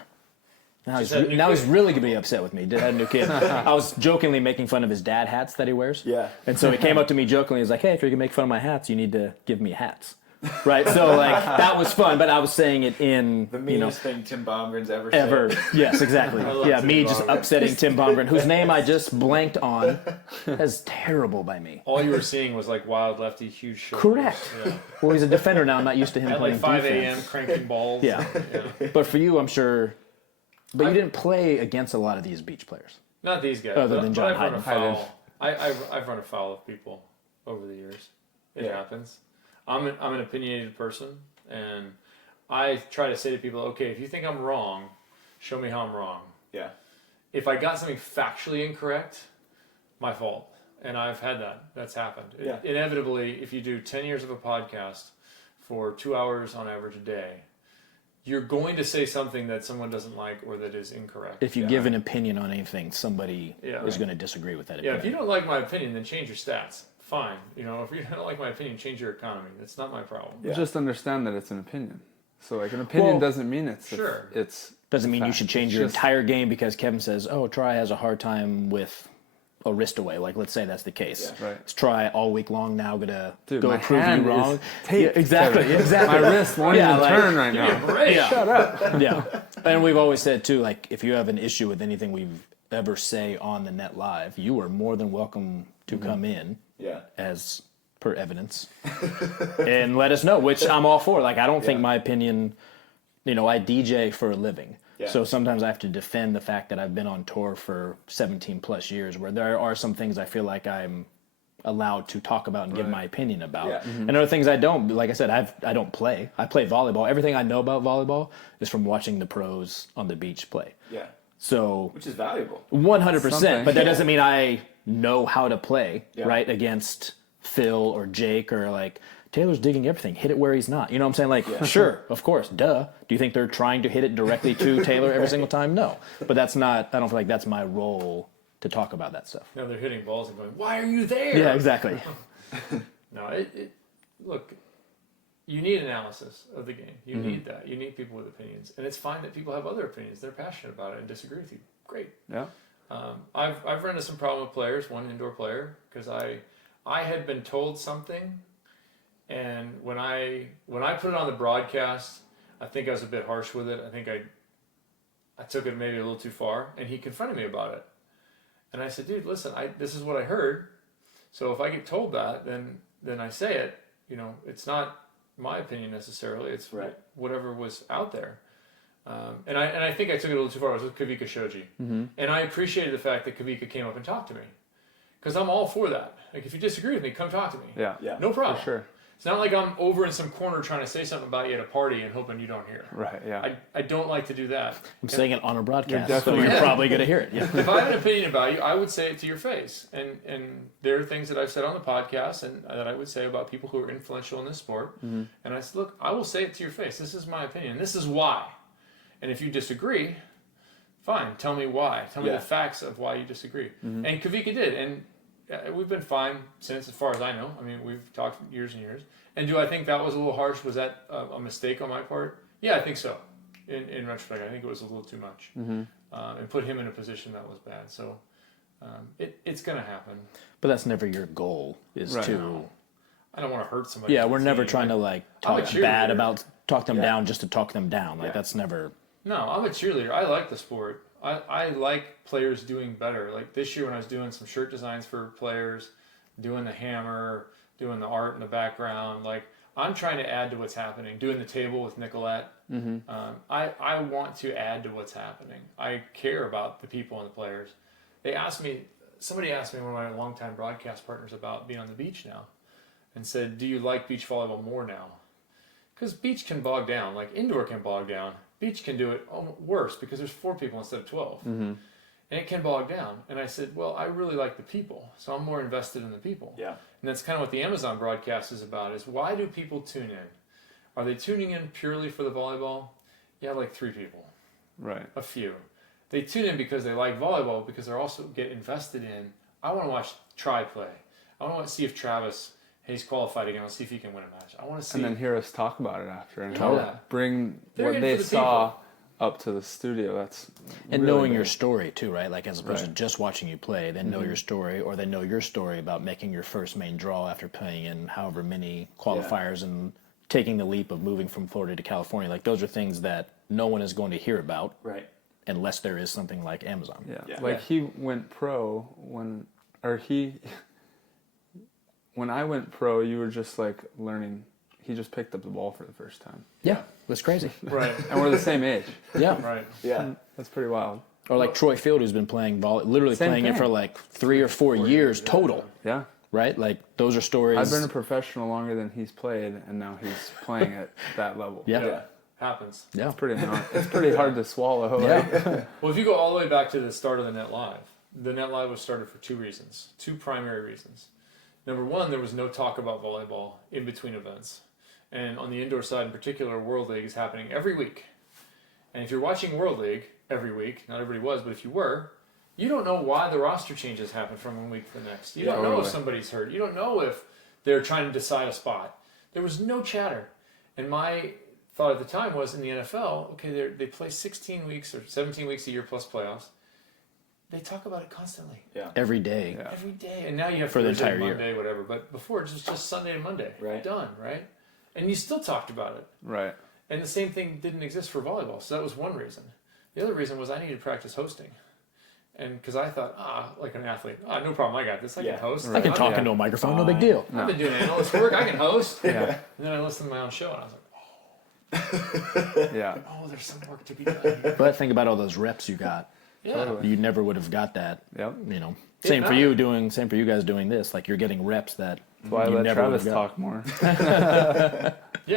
Now he's really going to be upset with me. Did have a new kid. I was jokingly making fun of his dad hats that he wears. Yeah. And so he came up to me jokingly. He was like, hey, if you're going to make fun of my hats, you need to give me hats. Right? So, like, that was fun, but I was saying it in, the meanest thing Tim Baumgren's ever said. Yes, exactly. Yeah, Tim me Baumgren. just upsetting Tim Baumgren, whose name I just blanked on. That's terrible by me. all you were seeing was like wild lefty, huge shoulders. Correct. Yeah. Well, he's a defender now. I'm not used to him At playing like 5 defense. a.m. cranking balls. Yeah. But for you, I'm sure... But you didn't play against a lot of these beach players. Not these guys. Other than John I've run a Hyden. foul. I've run a foul of people over the years. It happens. I'm an opinionated person, and I try to say to people, okay, if you think I'm wrong, show me how I'm wrong. Yeah. If I got something factually incorrect, my fault. And I've had that. That's happened. Yeah. Inevitably, if you do 10 years of a podcast for 2 hours on average a day, you're going to say something that someone doesn't like or that is incorrect. If you give an opinion on anything, somebody is going to disagree with that opinion. Yeah, if you don't like my opinion, then change your stats. Fine. You know, if you don't like my opinion, change your economy. That's not my problem. Yeah. Just understand that it's an opinion. So like an opinion doesn't mean it's sure. It's doesn't mean you should change your entire game because Kevin says, "Oh, Try has a hard time with a wrist away." Like, let's say that's the case. Yeah. Right. It's Try all week long now gonna Dude, go my prove hand you wrong. is taped, exactly. My wrist won't even turn right now. Yeah. Shut up. Yeah. And we've always said too, like, if you have an issue with anything we've ever say on the net live, you are more than welcome to come in. Yeah. As per evidence. And let us know, which I'm all for. Like, I don't think my opinion, you know, I DJ for a living. Yeah. So sometimes I have to defend the fact that I've been on tour for 17 plus years where there are some things I feel like I'm allowed to talk about and give my opinion about. Yeah. And other things I don't. Like I said, I don't play. I play volleyball. Everything I know about volleyball is from watching the pros on the beach play. Yeah. So, which is valuable. 100%. But that doesn't mean I know how to play, right, against Phil or Jake or like Taylor's digging everything. Hit it where he's not. You know what I'm saying? Like, sure, of course, duh. Do you think they're trying to hit it directly to Taylor every single time? No. But that's not, I don't feel like that's my role to talk about that stuff. No, they're hitting balls and going, why are you there? Yeah, exactly. No, look, you need analysis of the game. You need that. You need people with opinions. And it's fine that people have other opinions. They're passionate about it and disagree with you. Great. Yeah. I've run into some problem with players, one indoor player, because I had been told something, and when I put it on the broadcast, I think I was a bit harsh with it. I think I took it maybe a little too far, and he confronted me about it. And I said, dude, listen, this is what I heard. So if I get told that, then I say it. You know, it's not my opinion necessarily. It's whatever was out there. And I think I took it a little too far. I was with Kavika Shoji. And I appreciated the fact that Kavika came up and talked to me. Because I'm all for that. Like, if you disagree with me, come talk to me. Yeah. No problem. For sure. It's not like I'm over in some corner trying to say something about you at a party and hoping you don't hear. Right, yeah. I don't like to do that. I'm saying it on a broadcast, You're so you're probably going to hear it. Yeah. If I have an opinion about you, I would say it to your face. And there are things that I've said on the podcast and that I would say about people who are influential in this sport. And I said, look, I will say it to your face. This is my opinion. This is why. And if you disagree, fine. Tell me why. Tell me the facts of why you disagree. And Kavika did. And we've been fine since, as far as I know. I mean, we've talked years and years. And do I think that was a little harsh? Was that a mistake on my part? Yeah, I think so. In retrospect, I think it was a little too much. And put him in a position that was bad. So it's going to happen. But that's never your goal, is to... I don't want to hurt somebody. Yeah, we're never trying to, like, talk bad about... Talk them down just to talk them down. Like, that's never... No, I'm a cheerleader. I like the sport. I like players doing better. Like this year when I was doing some shirt designs for players, doing the hammer, doing the art in the background, like I'm trying to add to what's happening. Doing the table with Nicolette. I want to add to what's happening. I care about the people and the players. Somebody asked me, one of my longtime broadcast partners, about being on the beach now, and said, do you like beach volleyball more now? Because beach can bog down, like indoor can bog down. Beach can do it worse because there's 4 people instead of 12. And it can bog down. And I said, well, I really like the people, so I'm more invested in the people. Yeah. And that's kind of what the Amazon broadcast is about, is why do people tune in? Are they tuning in purely for the volleyball? Yeah, like 3 people. Right. A few. They tune in because they like volleyball, because they also get invested in, I want to watch Tri play. I want to see if Travis... he's qualified again. Let's see if he can win a match. I want to see. And then hear us talk about it after and bring what they saw up to the studio. That's and really knowing your story too, right? Like as opposed to just watching you play, they know your story, or they know your story about making your first main draw after playing in however many qualifiers and taking the leap of moving from Florida to California. Like those are things that no one is going to hear about, right? Unless there is something like Amazon. Like he went pro when I went pro, you were just like learning. He just picked up the ball for the first time. Yeah, that's crazy. Right. And we're the same age. Yeah. Right. Yeah. That's pretty wild. Or like Troy Field, who's been playing literally playing it for like 3 or 4 years total. Yeah. Right? Like those are stories. I've been a professional longer than he's played, and now he's playing at that level. Yeah. Happens. Yeah. It's pretty hard to swallow. Yeah. Well, if you go all the way back to the start of the Net Live was started for 2 reasons. 2 primary reasons. Number one, there was no talk about volleyball in between events. And on the indoor side in particular, World League is happening every week. And if you're watching World League every week, not everybody was, but if you were, you don't know why the roster changes happen from one week to the next. You don't know if somebody's hurt. You don't know if they're trying to decide a spot. There was no chatter. And my thought at the time was, in the NFL, okay, they play 16 weeks or 17 weeks a year plus playoffs. They talk about it constantly. Yeah. Every day. Yeah. Every day. And now you have for Thursday, the entire Monday, year. Whatever. But before, it was just Sunday and Monday. Right. Done, right? And you still talked about it. Right. And the same thing didn't exist for volleyball. So that was one reason. The other reason was I needed to practice hosting. And because I thought, like an athlete, no problem, I got this. I can host. Right. I can talk into a microphone, no big deal. I've been doing analyst work. I can host. And then I listened to my own show, and I was like, there's some work to be done here. But think about all those reps you got. Yeah. You never would have got that. Yep. You know, same for you guys doing this. Like you're getting reps that that's why I let Travis talk more. Yeah,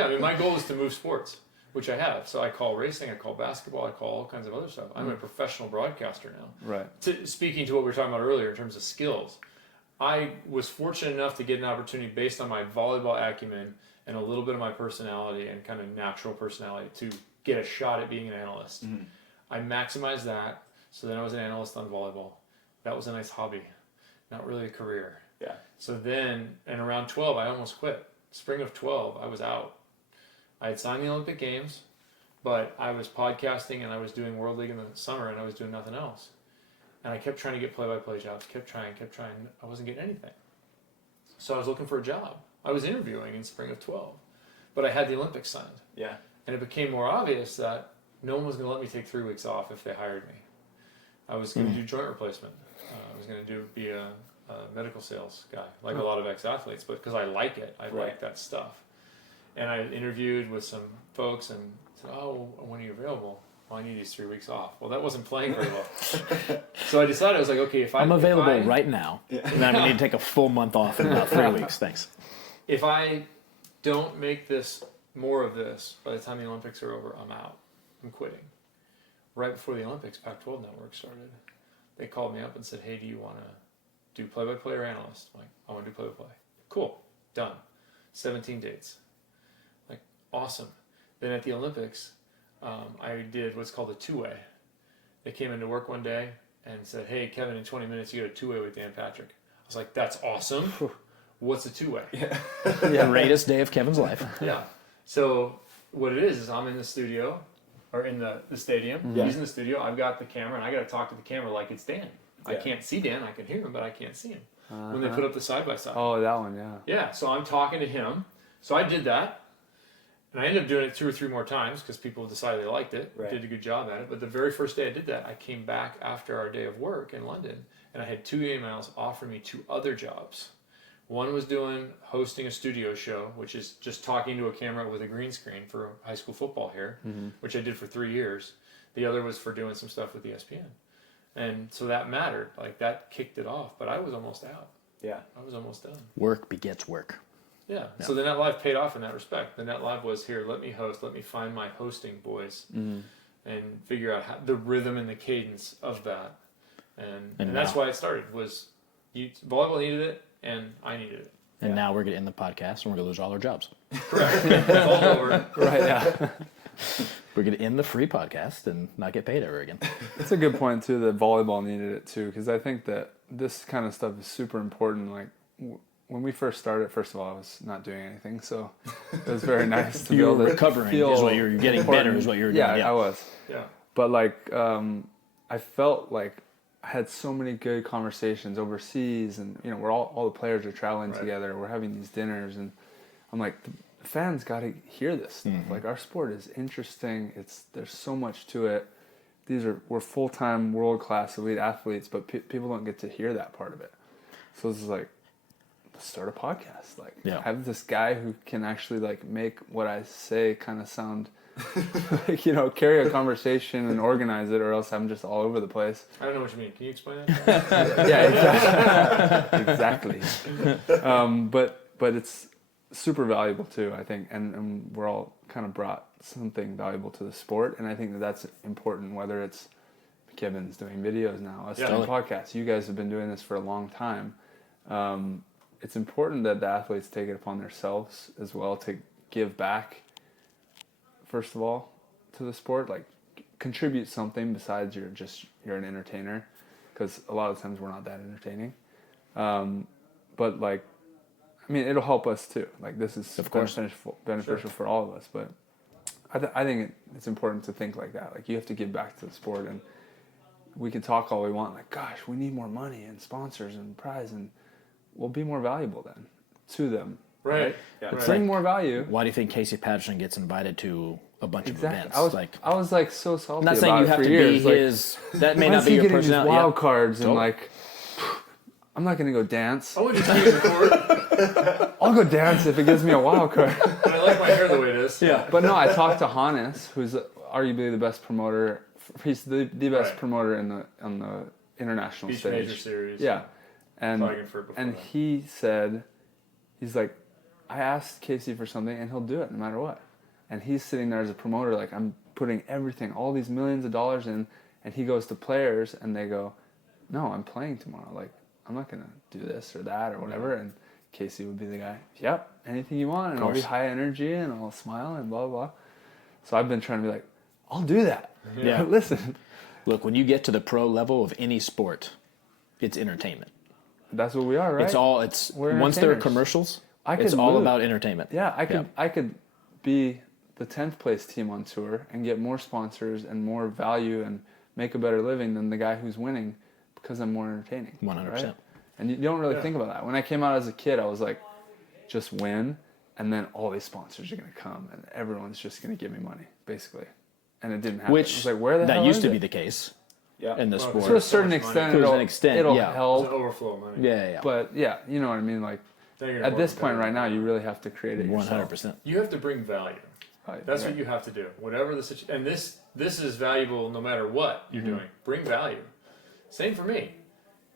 I mean, my goal is to move sports, which I have. So I call racing, I call basketball, I call all kinds of other stuff. I'm a professional broadcaster now. Right. Speaking to what we were talking about earlier in terms of skills, I was fortunate enough to get an opportunity based on my volleyball acumen and a little bit of my personality and kind of natural personality to get a shot at being an analyst. Mm-hmm. I maximized that, so then I was an analyst on volleyball. That was a nice hobby, not really a career. Yeah. So then, and around 12, I almost quit. Spring of 12, I was out. I had signed the Olympic Games, but I was podcasting and I was doing World League in the summer and I was doing nothing else. And I kept trying to get play-by-play jobs, kept trying. I wasn't getting anything. So I was looking for a job. I was interviewing in spring of 12, but I had the Olympics signed. Yeah. And it became more obvious that no one was going to let me take 3 weeks off if they hired me. I was going to do joint replacement. I was going to be a medical sales guy, like a lot of ex-athletes, but because I like it. I like that stuff. And I interviewed with some folks and said, oh, when are you available? Well, I need these 3 weeks off. Well, that wasn't playing very well. So I decided, I was like, okay, I'm available right now. And then I need to take a full month off in about 3 weeks. Thanks. If I don't make this more of this, by the time the Olympics are over, I'm out. I'm quitting. Right before the Olympics, Pac-12 Network started. They called me up and said, hey, do you want to do play-by-play or analyst? I'm like, I want to do play-by-play. Cool. Done. 17 dates. Like, awesome. Then at the Olympics, I did what's called a two-way. They came into work one day and said, hey, Kevin, in 20 minutes, you got a two-way with Dan Patrick. I was like, that's awesome. What's a two-way? Yeah. Greatest day of Kevin's life. Yeah. So what it is I'm in the studio, or in the stadium. Mm-hmm. He's in the studio. I've got the camera, and I got to talk to the camera like it's Dan. Yeah. I can't see Dan. I can hear him, but I can't see him. When they put up the side-by-side. Oh, that one, yeah. Yeah, so I'm talking to him. So I did that. And I ended up doing it 2 or 3 more times because people decided they liked it, did a good job at it. But the very first day I did that, I came back after our day of work in London, and I had 2 emails offering me 2 other jobs. One was hosting a studio show, which is just talking to a camera with a green screen for high school football here, which I did for 3 years. The other was for doing some stuff with ESPN. And so that mattered. Like, that kicked it off. But I was almost out. Yeah. I was almost done. Work begets work. Yeah. So the Net Live paid off in that respect. The Net Live was, here, let me host, let me find my hosting boys and figure out the rhythm and the cadence of that. And that's why it started, was volleyball needed it and I needed it. And now we're going to end the podcast and we're going to lose all our jobs. Correct. It's all over. Right, yeah. We're going to end the free podcast and not get paid ever again. That's a good point, too, that volleyball needed it, too, because I think that this kind of stuff is super important. Like, when we first started, first of all, I was not doing anything, so it was very nice to be able to recovering is what you're getting better is what you're doing. Yeah, I was. Yeah. But, like, I felt like I had so many good conversations overseas, and, you know, we're all the players are traveling together. We're having these dinners, and I'm like, the fans got to hear this stuff. Like, our sport is interesting. There's so much to it. We're full-time, world-class elite athletes, but people don't get to hear that part of it. So this is like, let's start a podcast. Like, have this guy who can actually, like, make what I say kind of sound, like, you know, carry a conversation and organize it, or else I'm just all over the place. I don't know what you mean. Can you explain that? Yeah, exactly. But it's super valuable too, I think, and we're all kind of brought something valuable to the sport, and I think that's important, whether it's Kevin's doing videos now, us doing podcasts. You guys have been doing this for a long time. It's important that the athletes take it upon themselves as well to give back, first of all, to the sport, like contribute something besides you're an entertainer, because a lot of times we're not that entertaining. But, like, I mean, it'll help us too. Like, this is of course beneficial for all of us. But I think it's important to think like that. Like, you have to give back to the sport, and we can talk all we want. Like, gosh, we need more money and sponsors and prize, and we'll be more valuable then to them. Right. Yeah. Bring more value. Why do you think Casey Patterson gets invited to a bunch of events? I was like so salty. Not saying you have to be his. That may not be your personality. Wild cards and like. I'm not going to go dance. I want you to take the I'll go dance if it gives me a wild card. I like my hair the way it is. Yeah. But no, I talked to Hannes, who's arguably the best promoter. He's the best promoter on the international Beach stage. Major Series. Yeah. And he said, he's like, I asked Casey for something and he'll do it no matter what. And he's sitting there as a promoter like, I'm putting everything, all these millions of dollars in, and he goes to players and they go, no, I'm playing tomorrow. Like, I'm not gonna do this or that or whatever. And Casey would be the guy. Yep, anything you want, and I'll be high energy and I'll smile and blah blah. So I've been trying to be like, I'll do that. Yeah. Listen. Look, when you get to the pro level of any sport, it's entertainment. That's what we are, right? Once there are commercials, it's all about entertainment. Yeah, I could be the 10th place team on tour and get more sponsors and more value and make a better living than the guy who's winning because I'm more entertaining. 100%. Right? And you don't really think about that. When I came out as a kid, I was like, just win, and then all these sponsors are going to come and everyone's just going to give me money, basically. And it didn't happen. Which, like, where the hell used is to it? be the case in the sport. To a certain extent, it'll help. It's an overflow of money. Yeah. But yeah, you know what I mean? Like, at this point right now, you really have to create it yourself. 100%. You have to bring value. Right. That's what you have to do. Whatever the situation, and this is valuable no matter what you're doing. Bring value. Same for me.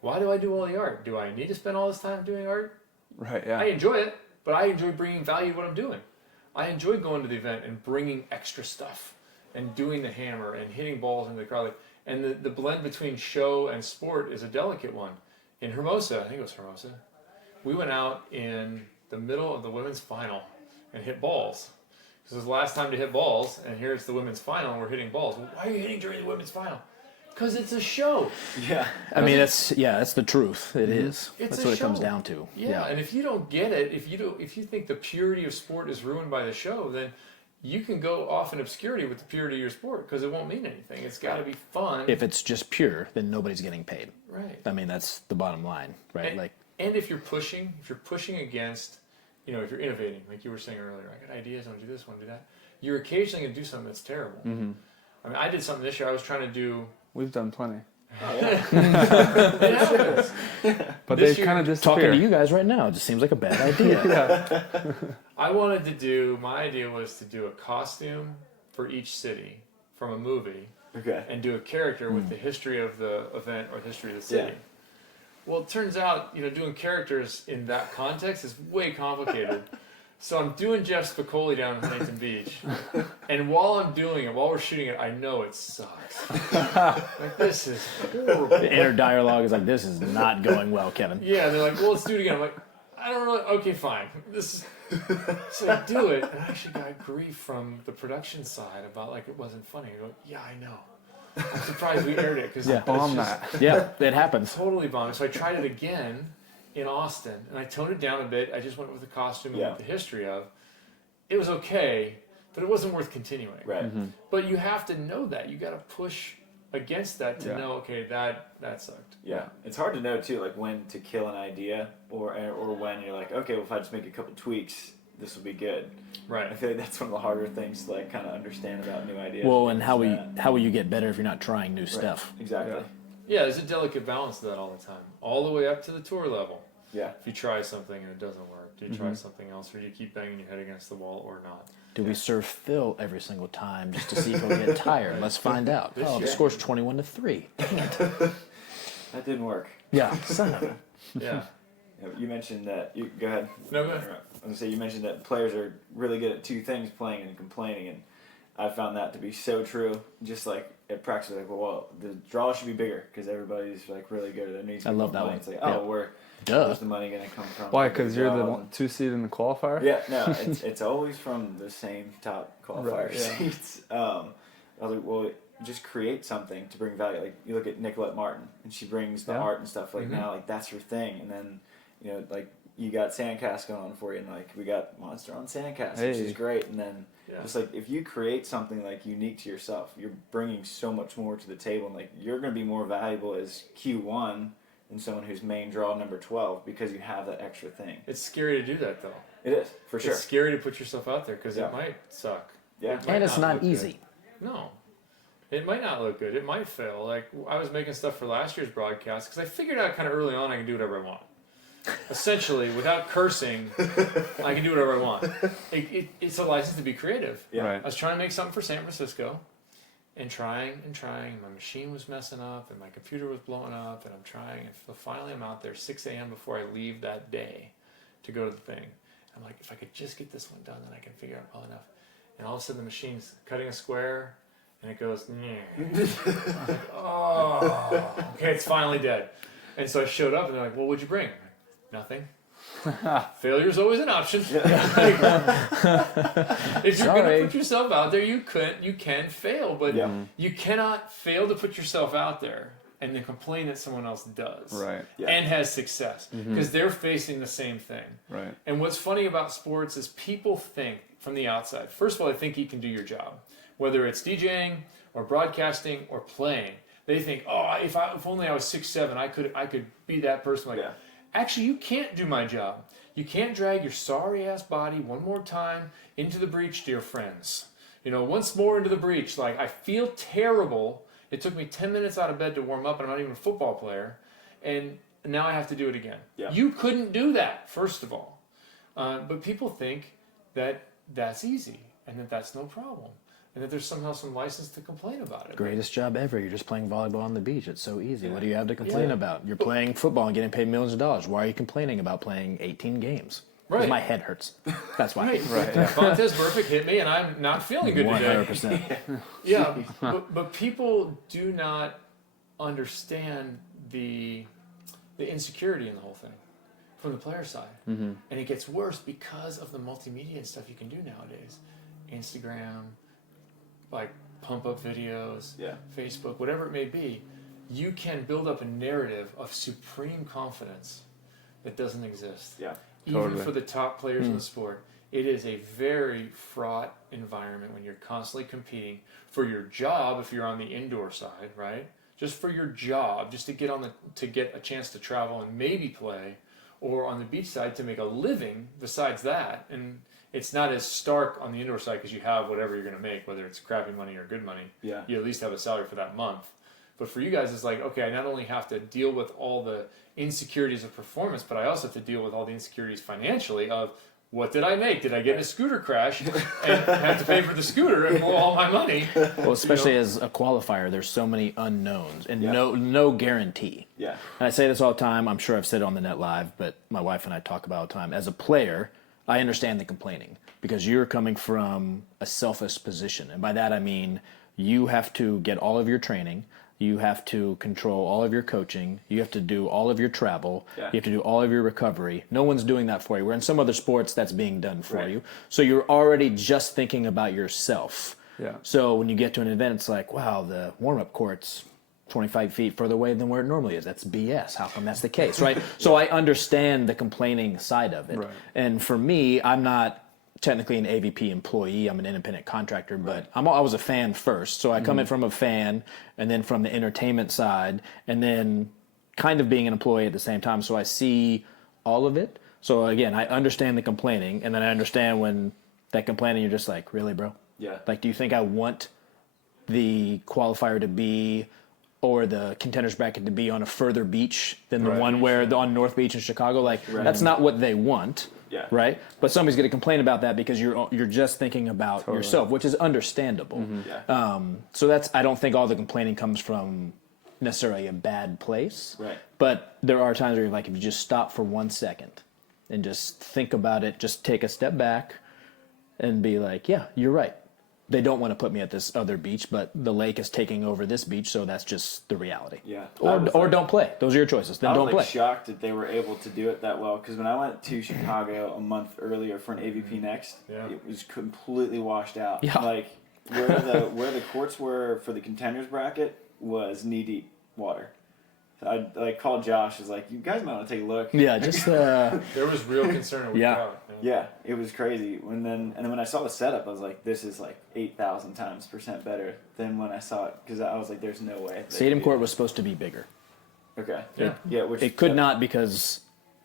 Why do I do all the art? Do I need to spend all this time doing art? Right, yeah. I enjoy it, but I enjoy bringing value to what I'm doing. I enjoy going to the event and bringing extra stuff and doing the hammer and hitting balls into the crowd. And the blend between show and sport is a delicate one. In Hermosa, I think it was Hermosa, we went out in the middle of the women's final and hit balls. This was the last time to hit balls, and here's the women's final, and we're hitting balls. Well, why are you hitting during the women's final? Because it's a show. Yeah. I mean, that's the truth. It is. It's that's a what show. It comes down to. Yeah, and if you don't get it, if you think the purity of sport is ruined by the show, then you can go off in obscurity with the purity of your sport because it won't mean anything. It's got to be fun. If it's just pure, then nobody's getting paid. Right. I mean, that's the bottom line, right? And if you're pushing against, if you're innovating, like you were saying earlier, I got ideas, I want to do this, I want to do that. You're occasionally going to do something that's terrible. Mm-hmm. I mean, I did something this year. I was trying to do. We've done plenty. Oh, yeah. But they kind of disappear. Talking to you guys right now, it just seems like a bad idea. My idea was to do a costume for each city from a movie. Okay. And do a character with the history of the event or the history of the city. Yeah. Well, it turns out, doing characters in that context is way complicated. So I'm doing Jeff Spicoli down in Huntington Beach, and while we're shooting it, I know it sucks. Like, this is horrible. The inner dialogue is like, this is not going well, Kevin. Yeah, and they're like, well, let's do it again. I'm like, I don't really. Okay, fine. So I do it, and I actually got grief from the production side about like it wasn't funny. I go, yeah, I know. I'm surprised we aired it because bomb that. Yeah, it happens. Totally bombed. So I tried it again in Austin, and I toned it down a bit. I just went with the costume and with the history of. It was okay, but it wasn't worth continuing. Right. Mm-hmm. But you have to know that. You got to push against that to know, okay, that sucked. Yeah. It's hard to know too, like when to kill an idea or when you're like, okay, well, if I just make a couple tweaks, this will be good. Right. I feel like that's one of the harder things to like kind of understand about new ideas. Well, and how will you get better if you're not trying new stuff? Exactly. Yeah, there's a delicate balance to that all the time, all the way up to the tour level. Yeah. If you try something and it doesn't work, do you try something else, or do you keep banging your head against the wall or not? Do we serve Phil every single time just to see if he'll get tired? Let's find out. The score's 21-3. Dang it. That didn't work. Yeah, son of a. Yeah. You mentioned that. Go ahead. No, go ahead. I was going to say, you mentioned that players are really good at two things, playing and complaining, and I found that to be so true. Just like at practice, like, well, the draw should be bigger because everybody's like really good at their needs. I love that one. It's like, where's the money going to come from? Why? Because you're the 2 seed in the qualifier? Yeah, no, it's always from the same top qualifier seats. I was like, well, just create something to bring value. Like you look at Nicolette Martin, and she brings the art and stuff. Like now, like that's her thing. And then like you got Sandcast going on for you, and like we got Monster on Sandcast, which is great. And then just like if you create something like unique to yourself, you're bringing so much more to the table, and like you're going to be more valuable as Q1 than someone who's main draw number 12 because you have that extra thing. It's scary to do that though. It is, for sure. It's scary to put yourself out there because it might suck. Yeah, and it's not easy. No. It might not look good. It might fail. Like, I was making stuff for last year's broadcast because I figured out kind of early on I can do whatever I want. Essentially, without cursing, I can do whatever I want. It's a license to be creative. Yeah. Right. I was trying to make something for San Francisco and trying. My machine was messing up and my computer was blowing up and I'm trying. And finally I'm out there 6 a.m. before I leave that day to go to the thing. I'm like, if I could just get this one done, then I can figure out well enough. And all of a sudden the machine's cutting a square. And it goes, I'm like, oh, okay, it's finally dead. And so I showed up, and they're like, well, what'd you bring? I'm like, nothing. Failure's always an option. If you're going to put yourself out there, you can fail, but you cannot fail to put yourself out there and then complain that someone else does and has success because they're facing the same thing. Right. And what's funny about sports is people think from the outside, first of all, they think you can do your job, whether it's DJing or broadcasting or playing. They think, oh, if only I was 6'7", I could be that person. Like, actually, you can't do my job. You can't drag your sorry-ass body one more time into the breach, dear friends. Once more into the breach. Like, I feel terrible. It took me 10 minutes out of bed to warm up, and I'm not even a football player. And now I have to do it again. Yeah. You couldn't do that, first of all. But people think that that's easy and that that's no problem. And that there's somehow some license to complain about it. Greatest job ever. You're just playing volleyball on the beach. It's so easy. What do you have to complain about? You're playing football and getting paid millions of dollars. Why are you complaining about playing 18 games? Because my head hurts. That's why. Right. Montez Burfict hit me, and I'm not feeling good today. 100%. But people do not understand the insecurity in the whole thing from the player side. And it gets worse because of the multimedia and stuff you can do nowadays. Instagram, like pump-up videos, Facebook, whatever it may be. You can build up a narrative of supreme confidence that doesn't exist. Yeah. Even for the top players in the sport, it is a very fraught environment when you're constantly competing for your job. If you're on the indoor side, right? Just for your job, just to get a chance to travel and maybe play, or on the beach side to make a living. Besides that, and it's not as stark on the indoor side because you have whatever you're going to make, whether it's crappy money or good money. Yeah. You at least have a salary for that month. But for you guys, it's like, okay, I not only have to deal with all the insecurities of performance, but I also have to deal with all the insecurities financially of what did I make? Did I get in a scooter crash and have to pay for the scooter and blow all my money? Well, especially as a qualifier, there's so many unknowns and no guarantee. Yeah. And I say this all the time. I'm sure I've said it on the Net Live, but my wife and I talk about it all the time. As a player, I understand the complaining because you're coming from a selfish position. And by that, I mean you have to get all of your training. You have to control all of your coaching. You have to do all of your travel. Yeah. You have to do all of your recovery. No one's doing that for you. Where in some other sports, that's being done for you. So you're already just thinking about yourself. Yeah. So when you get to an event, it's like, wow, the warm-up court's 25 feet further away than where it normally is. That's BS. How come that's the case, right? So I understand the complaining side of it. Right. And for me, I'm not technically an AVP employee. I'm an independent contractor, but I was a fan first. So I come in from a fan and then from the entertainment side and then kind of being an employee at the same time. So I see all of it. So again, I understand the complaining, and then I understand when that complaining, you're just like, really, bro? Yeah. Like, do you think I want the qualifier to be or the contenders bracket to be on a further beach than the one where on North Beach in Chicago? Like, that's not what they want. Yeah. Right? But somebody's going to complain about that because you're just thinking about yourself, which is understandable. Yeah. So I don't think all the complaining comes from necessarily a bad place. Right. But there are times where you're like, if you just stop for 1 second and just think about it, just take a step back and be like, yeah, you're right. They don't want to put me at this other beach, but the lake is taking over this beach, so that's just the reality. Yeah. Or don't play. Those are your choices. Then don't play. I was shocked that they were able to do it that well, because when I went to Chicago a month earlier for an AVP Next, it was completely washed out. Yeah. Like where the courts were for the contenders bracket was knee-deep water. So I called Josh. I was like, you guys might want to take a look. Yeah, just there was real concern. Yeah, it was crazy. And then when I saw the setup, I was like, this is like 8,000 times % better than when I saw it, because I was like, there's no way. Stadium court was supposed to be bigger. Okay. Yeah. Which it could not because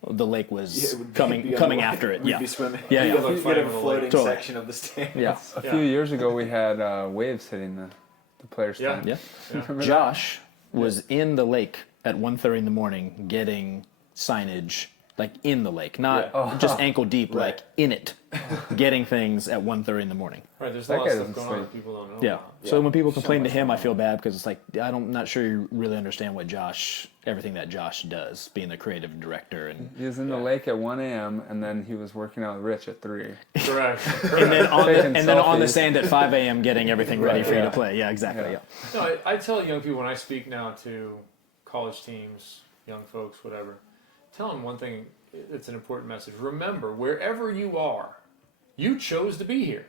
the lake was coming after it. We'd be swimming. Yeah. You'd have a floating section of the stands. Yeah. A few years ago, we had waves hitting the players' stand. Yeah. Josh was in the lake at 1:30 in the morning getting signage, like in the lake, not just ankle deep, like in it, getting things at 1:30 in the morning. Right, there's a lot of stuff going on that people don't know about. So when people complain to him, I feel bad because it's like, I'm not sure you really understand everything that Josh does, being the creative director. And he was in the lake at 1 a.m. and then he was working out with Rich at 3. Correct. and then on the sand at 5 a.m. getting everything ready for you to play. Yeah, exactly. Yeah. No, I tell young people when I speak now to college teams, young folks, whatever, tell them one thing that's an important message. Remember, wherever you are, you chose to be here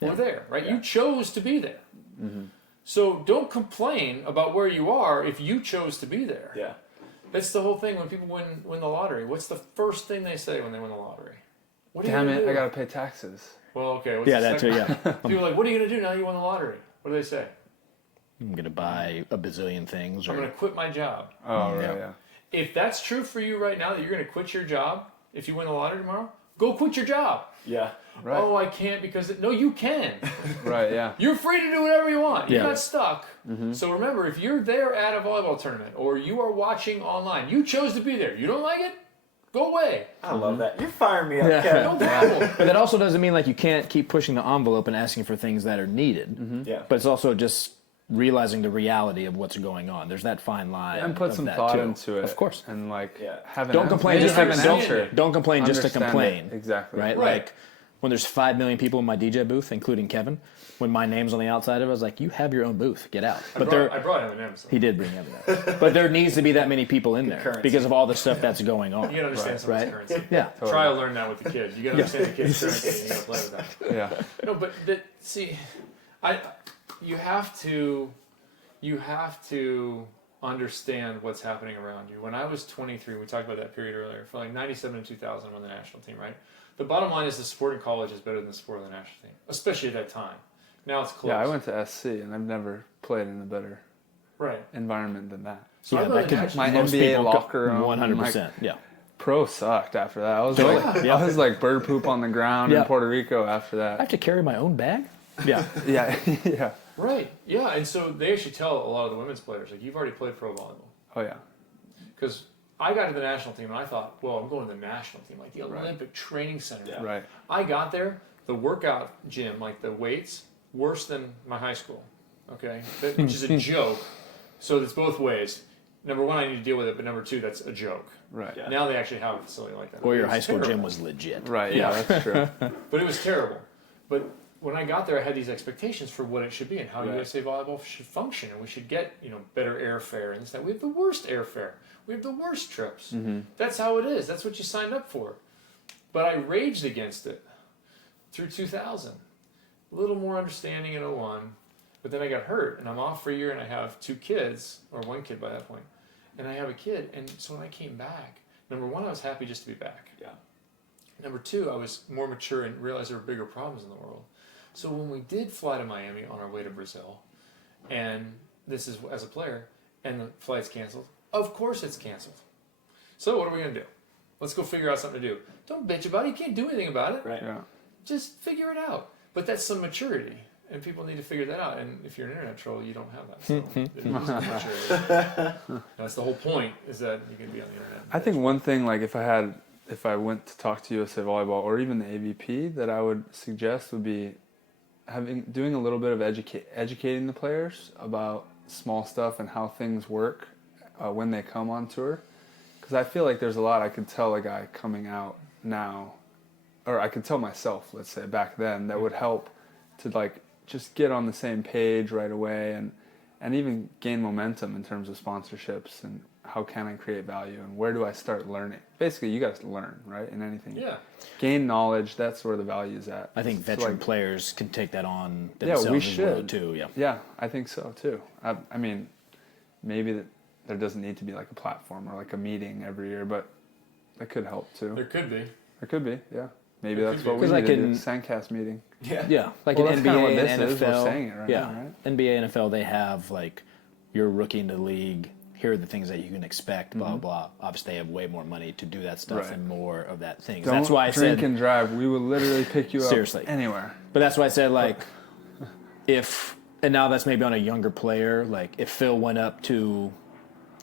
or there, right? Yeah. You chose to be there. Mm-hmm. So don't complain about where you are if you chose to be there. Yeah. That's the whole thing when people win the lottery. What's the first thing they say when they win the lottery? Damn it, I got to pay taxes. Well, okay. Yeah, that too, yeah. People are like, what are you going to do now you won the lottery? What do they say? I'm going to buy a bazillion things. I'm going to quit my job. Oh, right, yeah. If that's true for you right now, that you're going to quit your job if you win the lottery tomorrow, go quit your job. Yeah. Right. Oh, I can't because... No, you can. Right, yeah. You're free to do whatever you want. You're not stuck. Mm-hmm. So remember, if you're there at a volleyball tournament or you are watching online, you chose to be there. You don't like it? Go away. I love that. You're firing me up, Kevin. No problem. But that also doesn't mean like you can't keep pushing the envelope and asking for things that are needed. Mm-hmm. Yeah. But it's also just realizing the reality of what's going on. There's that fine line. And put some thought into it. Of course. And like don't complain just have an answer. Don't complain just to complain. Exactly. Right? Like when there's 5 million people in my DJ booth, including Kevin, when my name's on the outside of it, I was like, you have your own booth. Get out. I brought M&M. So. He did bring M&M. But there needs to be that many people in there because of all the stuff that's going on. You gotta understand someone's currency. Yeah. Totally. Try to learn that with the kids. You gotta understand the kids' currency and you gotta play with that. Yeah. No, but you have to understand what's happening around you. When I was 23, we talked about that period earlier, for like 97 and 2000 on the national team, right? The bottom line is the sport in college is better than the sport of the national team, especially at that time. Now it's close. Yeah, I went to SC, and I've never played in a better environment than that. So my NBA locker room, 100%. Yeah. Pro sucked after that. I was like bird poop on the ground in Puerto Rico after that. I have to carry my own bag? Yeah. Yeah. Right. Yeah, and so they actually tell a lot of the women's players, like, you've already played pro volleyball. Oh, yeah. Because I got to the national team, and I thought, well, I'm going to the national team, like the Olympic training center. Yeah. Right. I got there, the workout gym, like the weights, worse than my high school, okay? Which is a joke. So it's both ways. Number one, I need to deal with it, but number two, that's a joke. Right. Yeah. Now they actually have a facility like that. Or your high school gym was legit. Right, yeah, that's true. But it was terrible. But when I got there, I had these expectations for what it should be and how USA Volleyball should function, and we should get better airfare and this that. We have the worst airfare. We have the worst trips. Mm-hmm. That's how it is. That's what you signed up for. But I raged against it through 2000. A little more understanding in 01, but then I got hurt, and I'm off for a year, and I have 2 kids, or 1 kid by that point, and I have a kid, and so when I came back, number one, I was happy just to be back. Yeah. Number two, I was more mature and realized there were bigger problems in the world. So when we did fly to Miami on our way to Brazil, and this is as a player, and the flight's canceled, of course it's canceled. So what are we going to do? Let's go figure out something to do. Don't bitch about it. You can't do anything about it. Right. Yeah. Just figure it out. But that's some maturity, and people need to figure that out. And if you're an internet troll, you don't have that. So it is maturity. That's the whole point, is that you can be on the internet. I think one thing, like if I went to talk to USA Volleyball or even the AVP, that I would suggest would be doing a little bit of educating the players about small stuff and how things work when they come on tour. Because I feel like there's a lot I could tell a guy coming out now, or I could tell myself, let's say, back then, that would help to like just get on the same page right away and even gain momentum in terms of sponsorships and how can I create value and where do I start learning. Basically, you got to learn, right, in anything. Yeah. Gain knowledge, that's where the value is at. I think veteran players can take that on themselves we should. As well, too. Yeah. Yeah, I think so, too. I mean, maybe there doesn't need to be like a platform or like a meeting every year, but that could help, too. There could be. There could be, yeah. Maybe that's what we need in Sandcast meeting. Yeah. Like well, in NBA and NFL. We're saying it right now, right? NBA, NFL, they have like you're a rookie in the league. Here are the things that you can expect. Blah blah. Obviously, they have way more money to do that stuff and more of that thing. That's why I said drink and drive. We will literally pick you up seriously anywhere. But that's why I said like and now that's maybe on a younger player. Like if Phil went up to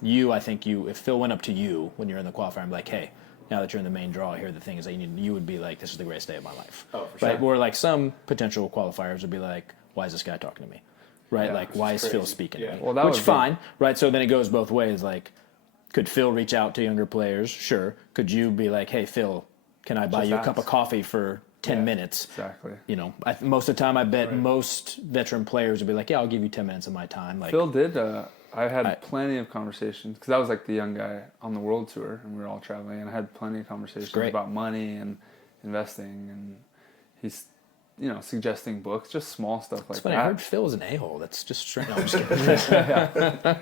you, if Phil went up to you when you're in the qualifier, I'm like, hey. Now that you're in the main draw, here are the things that you would be like, this is the greatest day of my life. Oh, for sure. Right? Or like some potential qualifiers would be like, why is this guy talking to me? Right? Yeah, like, why is Phil speaking to me? Well, that Which fine, right? So then it goes both ways. Like, could Phil reach out to younger players? Sure. Could you be like, hey, Phil, can I buy you a cup of coffee for 10 minutes? Exactly. Most of the time, I bet most veteran players would be like, yeah, I'll give you 10 minutes of my time. Like Phil did I had plenty of conversations because I was like the young guy on the world tour, and we were all traveling, and I had plenty of conversations about money and investing, and he's, suggesting books, just small stuff like that. I heard Phil was an a-hole. That's just strange. No, I'm just kidding.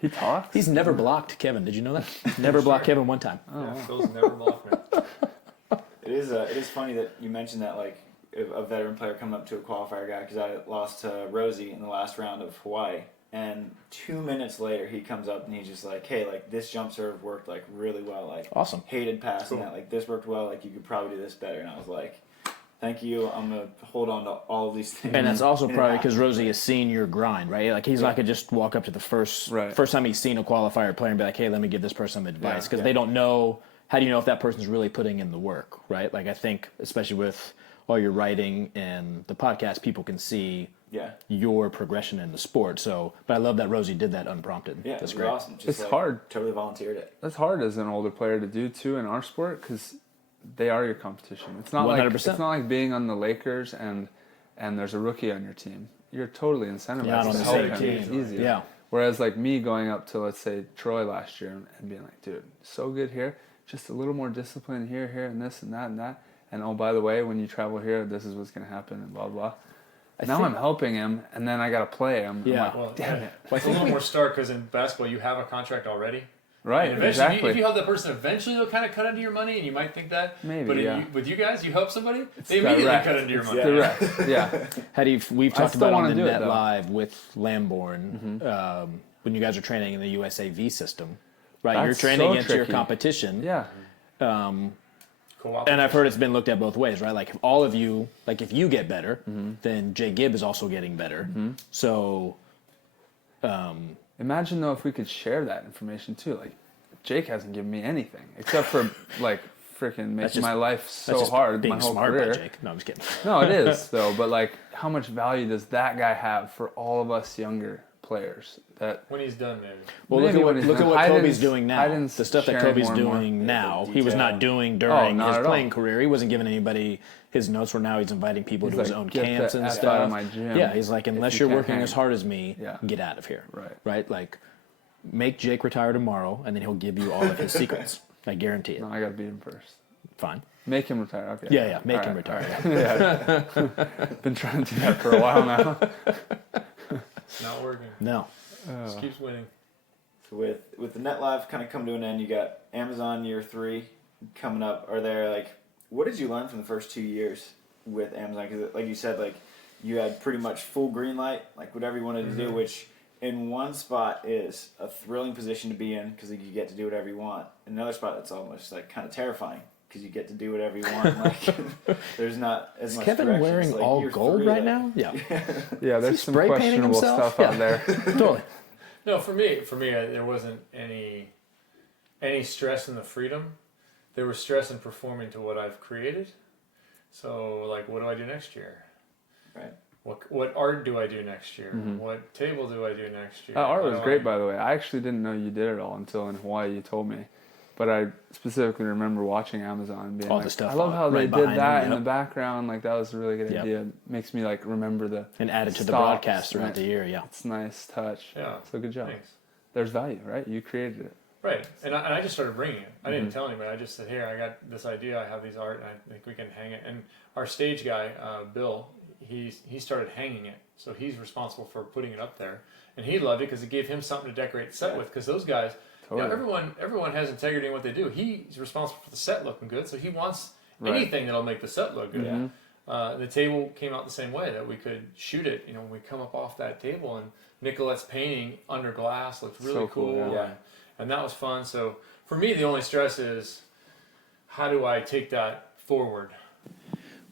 He talks? He's never blocked Kevin. Did you know that? Never blocked Kevin one time. Oh, yeah, Phil's never blocked me. It is funny that you mentioned that, like, a veteran player coming up to a qualifier guy, because I lost to Rosie in the last round of Hawaii, and 2 minutes later he comes up and he's just like, hey, like, this jump serve worked, like, really well, like, awesome, hated passing that, like, this worked well, like, you could probably do this better. And I was like, thank you, I'm going to hold on to all of these things. And that's also probably because Rosie has seen your grind, right? Like, he's not going to just walk up to the first time he's seen a qualifier player and be like, hey, let me give this person some advice, because they don't know. How do you know if that person's really putting in the work, right? Like, I think, especially with all your writing and the podcast, people can see your progression in the sport. So, but I love that Rosie did that unprompted. Yeah, that's great. Awesome. Just it's hard. Totally volunteered it. That's hard as an older player to do too in our sport, because they are your competition. It's not 100%. It's not like being on the Lakers and there's a rookie on your team. You're totally incentivized to help him. It's easier. Yeah. Whereas like me going up to, let's say, Troy last year and being like, dude, so good here, just a little more discipline here, and this and that and that. And oh, by the way, when you travel here, this is what's going to happen, and blah, blah. Now I'm helping him, and then I got to play him. Yeah. I'm like, damn it. It's a little more stark because in basketball, you have a contract already. Right, exactly. If you help that person, eventually they'll kind of cut into your money, and you might think that. Maybe, but with you guys, you help somebody, they immediately cut into your money. Direct, yeah. We've talked about on the Net Live with Lamborn, when you guys are training in the USAV system, right? You're training against your competition. Yeah. And I've heard it's been looked at both ways, right? Like, if all of you, like, if you get better, then Jay Gibb is also getting better. So, imagine though if we could share that information too. Like, Jake hasn't given me anything except for like freaking making my life so hard my whole career. Jake. No, I'm just kidding. No, it is though. But like, how much value does that guy have for all of us younger players? That when he's done, maybe. Well, look at what Kobe's doing now. The stuff that Kobe's doing now, he was not doing during his playing career. He wasn't giving anybody his notes. Where now he's inviting people to his own camps and stuff. Out of my gym. Yeah, he's like, unless you're working as hard as me, get out of here. Right. Like, make Jake retire tomorrow, and then he'll give you all of his secrets. I guarantee it. No, I got to beat him first. Fine. Make him retire. Okay. Yeah. Make him retire. Been trying to do that for a while now. It's not working. No. Just keeps winning. So with the Net Live kind of come to an end, you got Amazon year 3 coming up. Are there, like, what did you learn from the first 2 years with Amazon? Because like you said, like, you had pretty much full green light, like whatever you wanted to do, which in one spot is a thrilling position to be in because you get to do whatever you want. In another spot, it's almost like kind of terrifying because you get to do whatever you want. Like, there's not as much Kevin direction. wearing like all gold right now? Yeah. Yeah, there's some questionable stuff out there. Totally. No, for me, there wasn't any stress in the freedom. There was stress in performing to what I've created. So, like, what do I do next year? Right. What art do I do next year? What table do I do next year? Art was great, by the way. I actually didn't know you did it all until in Hawaii you told me. But I specifically remember watching Amazon and being all like, the stuff I love how they did that in the background. Like, that was a really good idea. It makes me, like, remember the and added to the broadcast throughout the year, It's a nice touch. Yeah. So good job. Thanks. There's value, right? You created it. Right. And I just started bringing it. I didn't tell anybody. I just said, here, I got this idea. I have these art, and I think we can hang it. And our stage guy, Bill, he started hanging it. So he's responsible for putting it up there. And he loved it because it gave him something to decorate the set with. Because those guys, everyone has integrity in what they do. He's responsible for the set looking good. So he wants anything that'll make the set look good. The table came out the same way, that we could shoot it. You know, when we come up off that table, and Nicolette's painting under glass looked really cool. And that was fun. So for me, the only stress is, how do I take that forward?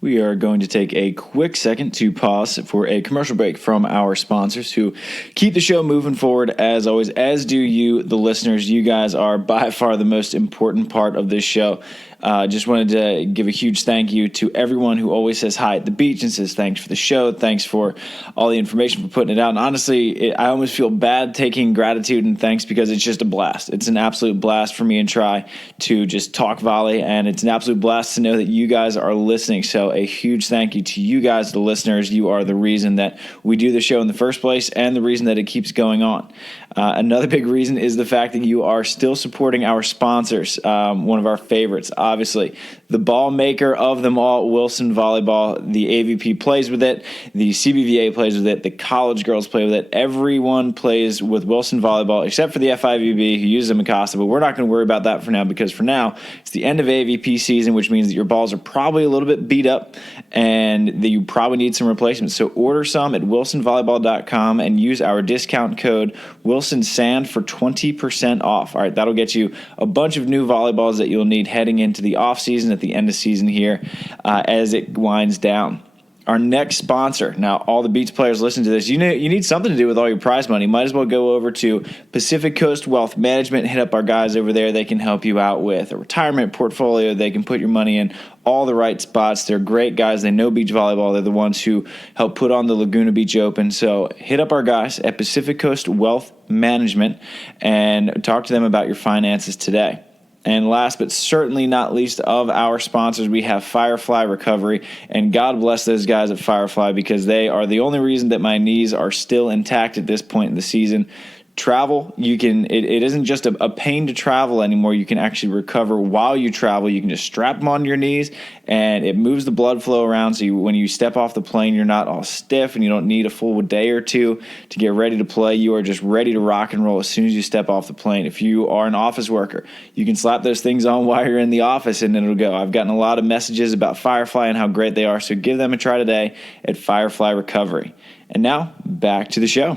We are going to take a quick second to pause for a commercial break from our sponsors who keep the show moving forward as always, as do you, the listeners. You guys are by far the most important part of this show. Just wanted to give a huge thank you to everyone who always says hi at the beach and says thanks for the show, thanks for all the information, for putting it out. And honestly, I almost feel bad taking gratitude and thanks because it's just a blast. It's an absolute blast for me and Try to just talk volley, and it's an absolute blast to know that you guys are listening. So a huge thank you to you guys, the listeners. You are the reason that we do the show in the first place and the reason that it keeps going on. Another big reason is the fact that you are still supporting our sponsors. One of our favorites, obviously, the ball maker of them all, Wilson Volleyball. The AVP plays with it. The CBVA plays with it. The college girls play with it. Everyone plays with Wilson Volleyball except for the FIVB who uses them in Costa, but we're not going to worry about that for now because for now it's the end of AVP season, which means that your balls are probably a little bit beat up and that you probably need some replacements. So order some at wilsonvolleyball.com and use our discount code WilsonSand for 20% off. All right, that'll get you a bunch of new volleyballs that you'll need heading into the off season at the end of season here as it winds down. Our next sponsor. Now, all the Beats players listen to this. You need something to do with all your prize money. Might as well go over to Pacific Coast Wealth Management. Hit up our guys over there. They can help you out with a retirement portfolio. They can put your money in all the right spots. They're great guys. They know beach volleyball. They're the ones who help put on the Laguna Beach Open. So hit up our guys at Pacific Coast Wealth Management and talk to them about your finances today. And last but certainly not least of our sponsors, we have Firefly Recovery. And God bless those guys at Firefly because they are the only reason that my knees are still intact at this point in the season. Travel, it isn't just a pain to travel anymore. You can actually recover while you travel. You can just strap them on your knees, and it moves the blood flow around. So when you step off the plane, you're not all stiff, and you don't need a full day or two to get ready to play. You are just ready to rock and roll as soon as you step off the plane. If you are an office worker, you can slap those things on while you're in the office, and it'll go. I've gotten a lot of messages about Firefly and how great they are, so give them a try today at Firefly Recovery. And now, back to the show.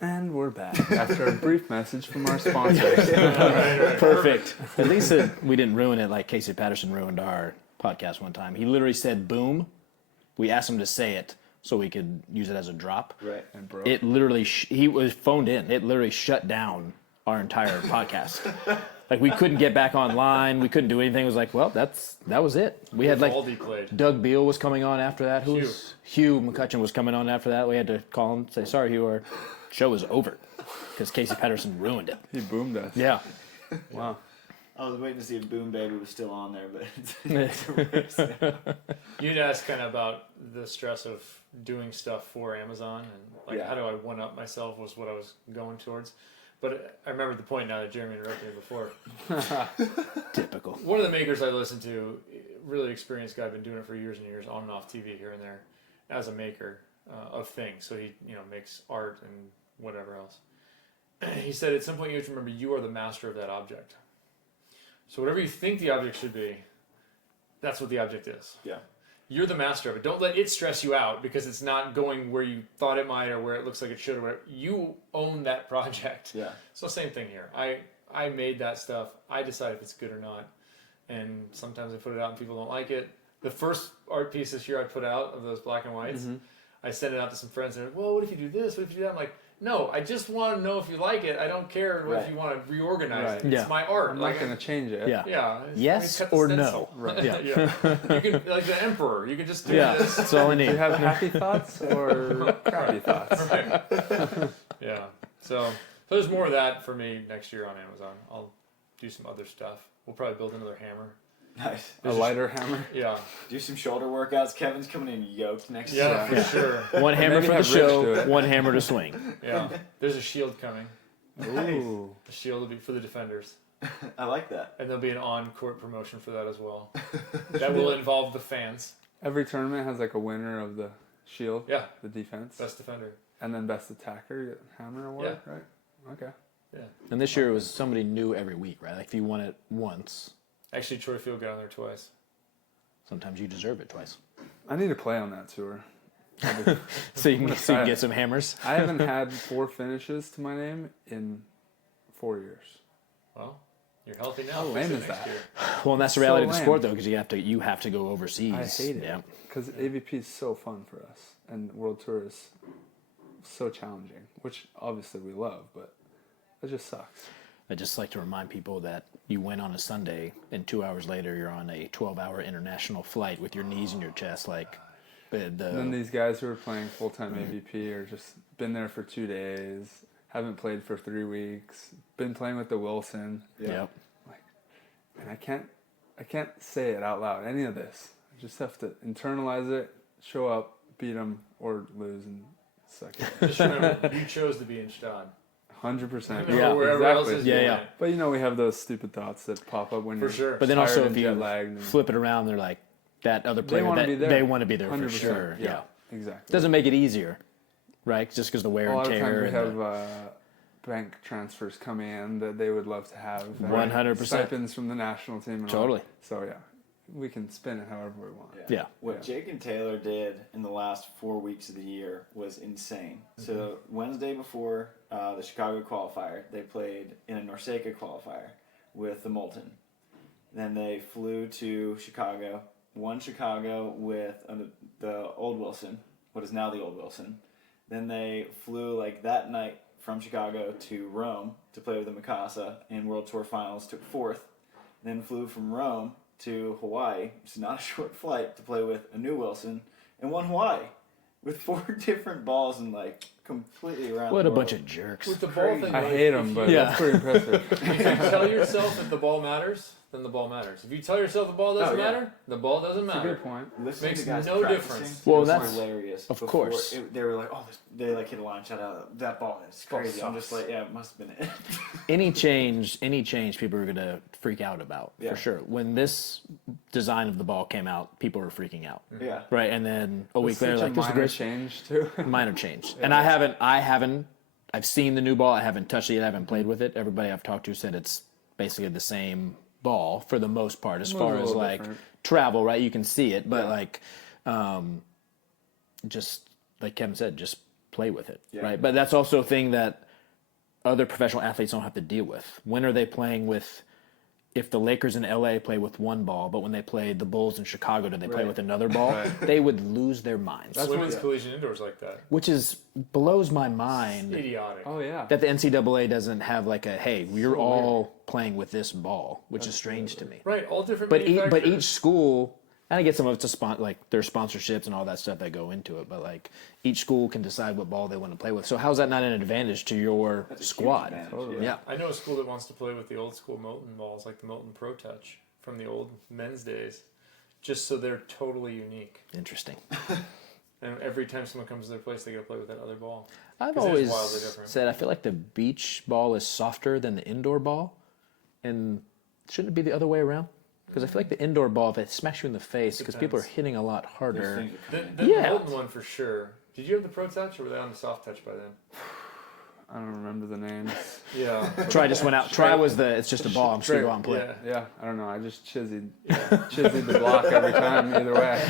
And we're back after a brief message from our sponsors. Perfect. At least we didn't ruin it like Casey Patterson ruined our podcast one time. He literally said boom. We asked him to say it so we could use it as a drop. Right. And broke. It literally, he was phoned in. It literally shut down our entire podcast. Like we couldn't get back online. We couldn't do anything. It was like, well, that was it. We had like Doug Beal was coming on after that. Hugh McCutcheon was coming on after that. We had to call him, say, sorry, Hugh, our show was over because Casey Patterson ruined it. He boomed us. Yeah. Wow. I was waiting to see if Boom Baby was still on there, but You'd ask kind of about the stress of doing stuff for Amazon and how do I one up myself was what I was going towards. But I remember the point now that Jeremy interrupted me before. Typical. One of the makers I listen to, really experienced guy, been doing it for years and years, on and off TV here and there, as a maker of things. So he makes art and whatever else. He said at some point you have to remember you are the master of that object. So whatever you think the object should be, that's what the object is. Yeah. You're the master of it. Don't let it stress you out because it's not going where you thought it might or where it looks like it should or whatever. You own that project. Yeah. So same thing here. I made that stuff. I decide if it's good or not. And sometimes I put it out and people don't like it. The first art piece this year I put out of those black and whites, I sent it out to some friends and well, what if you do this? What if you do that? I'm like, no, I just want to know if you like it. I don't care if you want to reorganize it. It's my art. I'm not going to change it. Yeah. Yeah. Yes or no. Right. Yeah. You can, like the emperor, you can just do this. That's all I need. Do you have happy thoughts or crappy thoughts? Right. Yeah. So there's more of that for me next year on Amazon. I'll do some other stuff. We'll probably build another hammer. Nice. A lighter hammer? Yeah. Do some shoulder workouts. Kevin's coming in yoked next year. Yeah, for sure. One hammer for the show, one hammer to swing. Yeah. There's a shield coming. Ooh. The shield will be for the defenders. I like that. And there'll be an on-court promotion for that as well. That will involve the fans. Every tournament has like a winner of the shield. Yeah. The defense. Best defender. And then best attacker, you get hammer award, right? Okay. Yeah. And this year it was somebody new every week, right? Like if you won it once, actually Troy Field got on there twice. sometimes you deserve it twice. I need to play on that tour. So you can get some hammers. I haven't had 4 finishes to my name in 4 years. Well, you're healthy now. How lame is that? Year. Well, and that's the So reality of the lame. sport, though, because you have to go overseas. I hate it. Yeah. Because AVP is so fun for us, and World Tour is so challenging, which obviously we love, but it just sucks. I just like to remind people that you went on a Sunday, and 2 hours later you're on a 12-hour international flight with your knees in your chest, like. And then these guys who are playing full-time AVP are just been there for 2 days, haven't played for 3 weeks, been playing with the Wilson. Yep. And I can't say it out loud, any of this. I just have to internalize it, show up, beat them, or lose and suck it. Just remember, you chose to be in Stad. 100%. Yeah, exactly. Yeah. But we have those stupid thoughts that pop up when you're sure. But then also, if you lagged flip it around, they're like that other player. They want to be there 100%. For sure. Yeah, exactly. Doesn't make it easier, right? Just because the wear and tear. A lot of times we have bank transfers coming in that they would love to have. 100%. Stipends from the national team. And totally. All. So we can spin it however we want. Yeah. What Jake and Taylor did in the last 4 weeks of the year was insane. So Wednesday before the Chicago qualifier, they played in a NORCECA qualifier with the Molten. Then they flew to Chicago, won Chicago with the old Wilson, what is now the old Wilson. Then they flew that night from Chicago to Rome to play with the Mikasa in World Tour Finals, took 4th. Then flew from Rome to Hawaii, which is not a short flight, to play with a new Wilson, and won Hawaii with 4 different balls and completely around. What the a world. bunch of jerks! With the ball thing, I hate them, but that's pretty impressive. If you tell yourself that the ball matters, then the ball matters. If you tell yourself the ball doesn't matter, the ball doesn't matter. That's a good point. Listening Makes to guys no practicing, difference. Well, it was that's hilarious. of Before course. They were like, they hit a line shot out. That ball is crazy. I'm just like, yeah, it must have been it. any change, people are gonna freak out about for sure. When this design of the ball came out, people were freaking out. Yeah. Right, and then a week later, Such this is a great change too. minor change. And I haven't. I've seen the new ball. I haven't touched it yet. I haven't played with it. Everybody I've talked to said it's basically the same ball for the most part, as far as different. Travel. Right, you can see it, but just like Kevin said, just play with it. Yeah. Right, but that's also a thing that other professional athletes don't have to deal with. When are they playing with? If the Lakers in LA play with one ball, but when they played the Bulls in Chicago, did they play with another ball? They would lose their minds. That's women's collegiate indoors like that. Which blows my mind. It's idiotic. Oh, yeah. That the NCAA doesn't have hey, we're all playing with this ball, which is strange to me. Right, all different But manufacturers. each school, and I get some of it's their sponsorships and all that stuff that go into it, but each school can decide what ball they want to play with. So how's that not an advantage to your squad? Totally. Yeah. I know a school that wants to play with the old school Molten balls, like the Molten Pro Touch from the old men's days, just so they're totally unique. Interesting. And every time someone comes to their place, they got to play with that other ball. I've always said I feel like the beach ball is softer than the indoor ball, and shouldn't it be the other way around? Because I feel like the indoor ball, if it smacks you in the face, because people are hitting a lot harder. The Molten one for sure. Did you have the Pro Touch, or were they on the Soft Touch by then? I don't remember the names. Yeah. Try just went out. Try was it's just a ball. I'm just going to go out and play. Yeah, I don't know. I just chiseled the block every time, either way.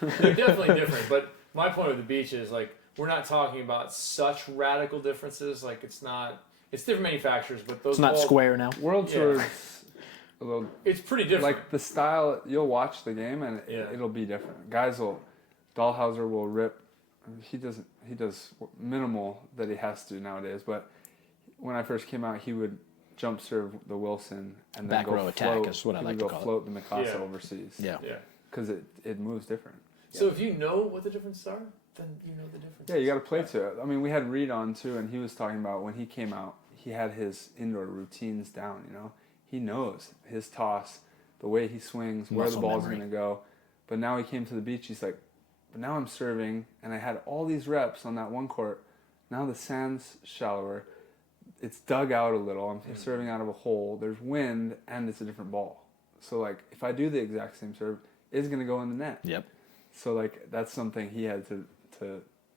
They're definitely different, but my point with the beach is we're not talking about such radical differences. It's different manufacturers, but those. It's not square now. World Tour's a little. It's pretty different. The style, you'll watch the game and it'll be different. Dahlhauser will rip. He does minimal that he has to nowadays, but when I first came out, he would jump serve the Wilson and then back row attack is what I like to call it. Float the Mikasa overseas. Yeah. Because it moves different. So if you know what the differences are, then you know the difference. Yeah, you got to play to it. I mean, we had Reed on too, and he was talking about when he came out, he had his indoor routines down. He knows his toss, the way he swings, where the ball's going to go. But now he came to the beach. He's like, but now I'm serving, and I had all these reps on that one court. Now the sand's shallower. It's dug out a little. I'm serving out of a hole. There's wind, and it's a different ball. So, if I do the exact same serve, it's going to go in the net. Yep. So, that's something he had to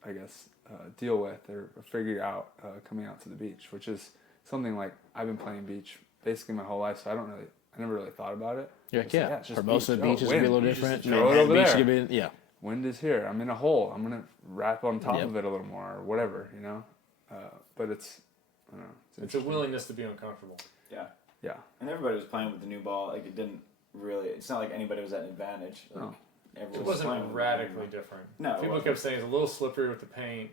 I guess, deal with or figure out coming out to the beach, which is something I've been playing beach basically my whole life, so I never really thought about it. Yeah. Hermosa beach is going to be a little different. Throw it over there. Yeah. Wind is here. I'm in a hole. I'm going to wrap on top of it a little more or whatever, But it's, I don't know. It's a willingness to be uncomfortable. Yeah. Yeah. And everybody was playing with the new ball. It didn't really, it's not like anybody was at an advantage. No. It wasn't radically different. No. People kept saying it's a little slippery with the paint.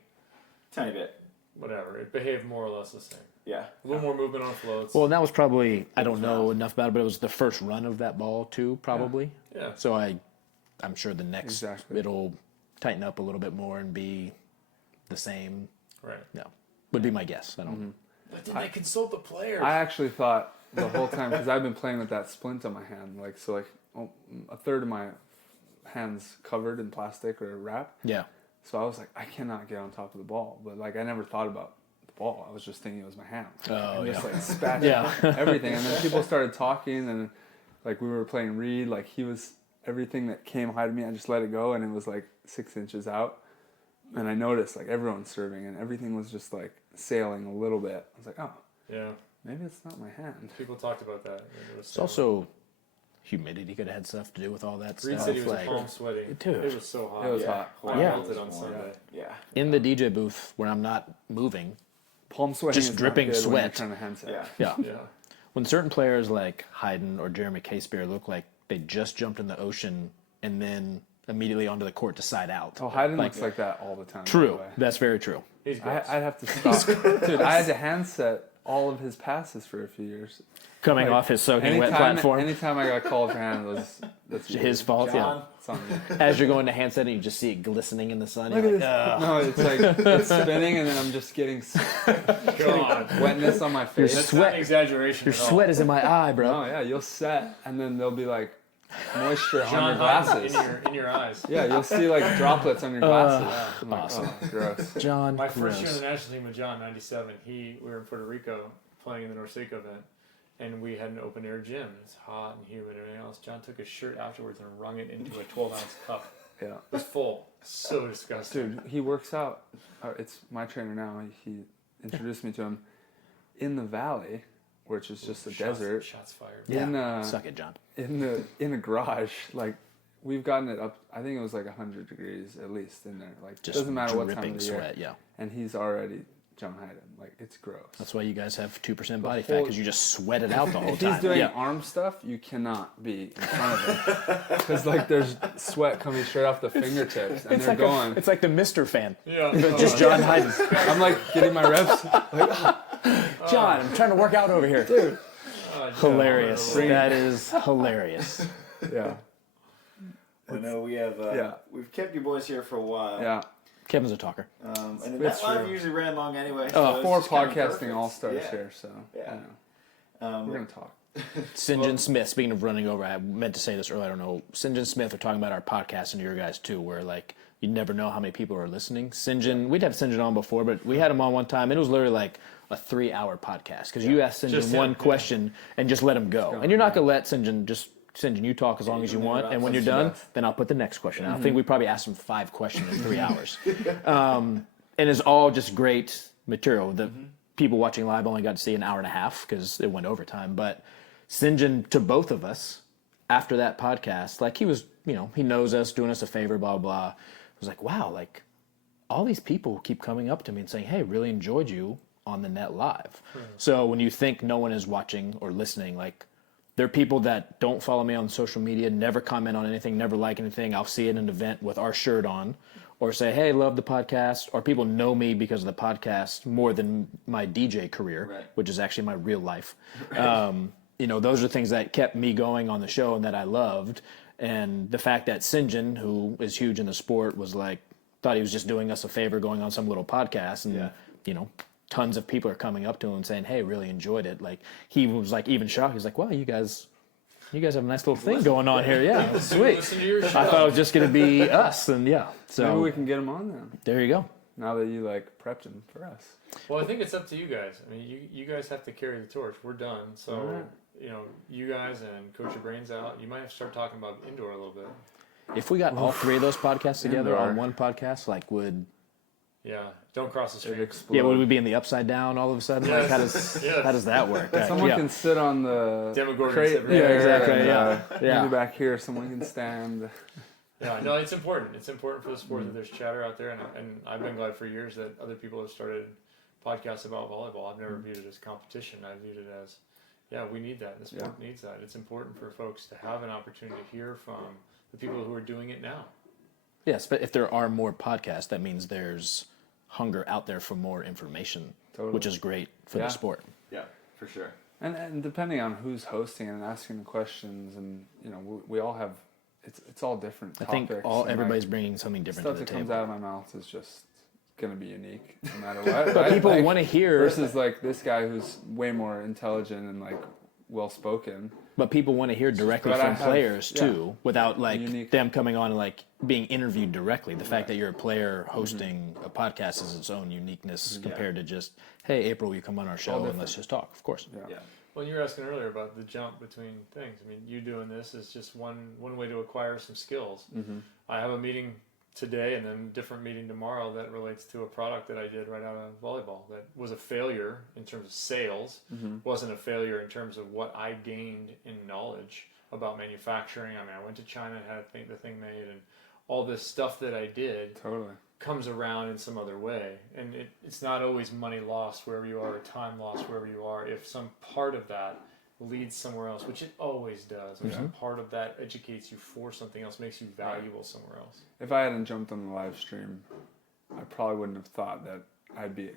Tiny bit. Whatever. It behaved more or less the same. Yeah. A little more movement on floats. Well, that was probably, I don't know enough about it, but it was the first run of that ball too, probably. Yeah. So I'm sure the next, it'll tighten up a little bit more and be the same. Right. No. Would be my guess. I don't know. But did they consult the players? I actually thought the whole time, because I've been playing with that splint on my hand, a third of my hand's covered in plastic or wrap. Yeah. So I was like, I cannot get on top of the ball. But I never thought about the ball. I was just thinking it was my hand. Oh, and just like spat everything. And then people started talking, and like we were playing Reed. Like he was everything that came high to me. I just let it go, and it was like 6 inches out. And I noticed like everyone's serving, and everything was just like sailing a little bit. I was like, oh, yeah, maybe it's not my hand. People talked about that. It's also humidity could have had stuff to do with all that Reed stuff. said he was like, palm sweating. Dude. It was so hot. It was hot. I melted on Sunday. Yeah. In the DJ booth where I'm not moving, Palm sweating just is dripping not good when you're sweat. trying to handset. Yeah. yeah. When certain players like Hayden or Jeremy Casebeer look like they just jumped in the ocean and then immediately onto the court to side out. Oh, Hayden looks like that all the time. True. That's very true. He's gross. I'd have to stop. Dude, I had to handset all of his passes for a few years. Coming Like, off his soaking wet platform. Anytime I got called for hand, that's His fault, John. It's on me. As you're going to handset and you just see it glistening in the sun. Look You're at like, this. No, it's like it's spinning, and then I'm just getting God. wetness on my face. That's sweat- not an exaggeration. your at all. sweat is in my eye, bro. No, yeah, you'll set, and then there'll be like moisture on John your Hyde glasses. in your eyes. Yeah, you'll see like droplets on your glasses. I'm like, awesome. oh, gross. John, My first year gross. in the national team with John, '97. We were in Puerto Rico playing in the Norseco event, and we had an open air gym. It's hot and humid and everything else. John took his shirt afterwards and wrung it into a 12-ounce cup. Yeah. It was full. So disgusting. Dude, he works out. It's my trainer now. He introduced me to him in the valley, which is just a desert. Shots fired. Yeah. Suck it, John. In a garage, like we've gotten it up. I think it was like 100 degrees at least in there. Like Just doesn't matter what time dripping of the year. sweat, yeah. And he's already John Hayden. Like it's gross. That's why you guys have 2% body fat, whole- because you just sweat it out the whole If time. he's doing yeah. arm stuff, you cannot be in front of him because like there's sweat coming straight off the fingertips, and they're going. It's like the Mr. fan. Yeah. Just John Hayden. I'm like getting my reps. John, I'm trying to work out over here. Dude. Hilarious. That is hilarious. Yeah. I know we have. We've kept you boys here for a while. Yeah. Kevin's a talker. And the That's net live true. usually ran long anyway. Oh, So 4 it's just kind of podcasting perfect. all stars Yeah. here, so Yeah. you know, we're gonna talk. St. John Smith, speaking of running over, I meant to say this earlier, I don't know. St. John Smith are talking about our podcast and your guys too, where like you never know how many people are listening. St. John, we'd have St. John on before, but we had him on one time, and it was literally like a 3-hour podcast because you asked St. John one question and just let him go. And you're not going to let St. John you talk as long as you want, and when you're done, then I'll put the next question. I think we probably asked him 5 questions in 3 hours. And it's all just great material. The people watching live only got to see an hour and a half because it went overtime. But St. John, to both of us, after that podcast, like he was, he knows us, doing us a favor, blah, blah. I was like, wow, like all these people keep coming up to me and saying, hey, really enjoyed you on the net live. So when you think no one is watching or listening, like there are people that don't follow me on social media, never comment on anything, never like anything. I'll see it in an event with our shirt on or say, hey, love the podcast. Or people know me because of the podcast more than my DJ career, which is actually my real life. Those are things that kept me going on the show and that I loved. And the fact that St. John, who is huge in the sport, was like, thought he was just doing us a favor going on some little podcast. And, tons of people are coming up to him and saying, hey, really enjoyed it. Like, he was like even shocked. He's like, wow, you guys have a nice little thing going on here. Yeah, sweet. I thought it was just going to be us. And so Maybe we can get him on then. There you go. Now that you prepped him for us. Well, I think it's up to you guys. I mean, you guys have to carry the torch. We're done. So, you guys and Coach Your Brains Out, you might have to start talking about indoor a little bit. If we got all 3 of those podcasts together on one podcast, would... Yeah, don't cross the street. Yeah, would we be in the upside down all of a sudden? Like, how does that work? Someone can sit on the Demogorgon. Yeah, exactly. And, yeah. maybe back here, someone can stand. Yeah, no, it's important. It's important for the sport that there's chatter out there, and I've been glad for years that other people have started podcasts about volleyball. I've never viewed it as competition. I viewed it as, we need that. The sport needs that. It's important for folks to have an opportunity to hear from the people who are doing it now. Yes, but if there are more podcasts, that means there's hunger out there for more information, which is great for the sport. Yeah, for sure. And depending on who's hosting and asking the questions, and we all have, it's all different topics. I think everybody's bringing something different to the stuff that table. comes out of my mouth is just going to be unique no matter what. But people want to hear versus this guy who's way more intelligent and well spoken. But people want to hear directly from players too, without like them coming on and like being interviewed directly. The fact that you're a player hosting a podcast is its own uniqueness compared to just, hey, April, you come on our show and let's just talk. Of course. Yeah. Well, you were asking earlier about the jump between things. I mean, you doing this is just one way to acquire some skills. I have a meeting today and then a different meeting tomorrow that relates to a product that I did right out of volleyball that was a failure in terms of sales, wasn't a failure in terms of what I gained in knowledge about manufacturing. I mean, I went to China and had the thing made, and all this stuff that I did comes around in some other way. And it's not always money lost wherever you are or time lost wherever you are. If some part of that leads somewhere else, which it always does. If some part of that educates you for something else, makes you valuable somewhere else. If I hadn't jumped on the live stream, I probably wouldn't have thought that I'd be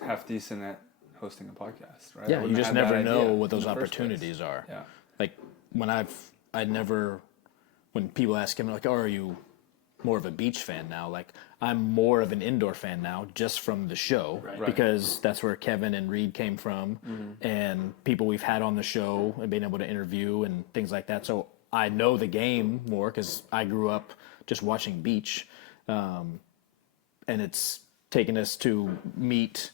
half decent at hosting a podcast, right? Yeah, you just never know what those opportunities are. Yeah. Like when when people ask him like, "Oh, are you more of a beach fan now?" Like I'm more of an indoor fan now, just from the show, because that's where Kevin and Reed came from, and people we've had on the show and being able to interview and things like that. So I know the game more because I grew up just watching beach, and it's taken us to meet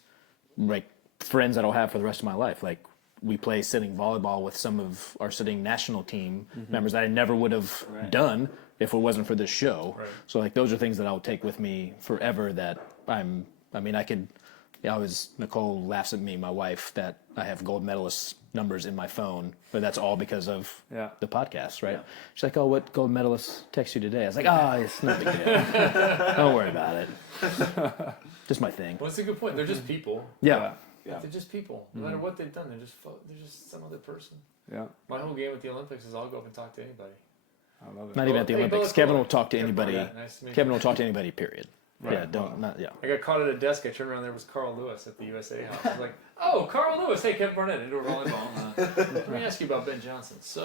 like friends that I'll have for the rest of my life. Like we play sitting volleyball with some of our sitting national team members that I never would have done if it wasn't for this show. So like those are things that I'll take with me forever that Nicole laughs at me, my wife, that I have gold medalist numbers in my phone, but that's all because of the podcast, right? She's like, "Oh, what gold medalist text you today?" I was like, it's no big deal. Don't worry about it. Just my thing. Well, that's a good point. They're just people. Yeah. They're just people. No matter what they've done, they're just some other person. Yeah. My whole game with the Olympics is I'll go up and talk to anybody. I love it. Not even at the Olympics. Kevin will talk to anybody. Nice to meet Kevin you. will talk to anybody, period. Right. I got caught at a desk. I turned around. There was Carl Lewis at the USA House. I was like, "Oh, Carl Lewis. Hey, Kevin Barnett, indoor volleyball. Let me ask you about Ben Johnson." So,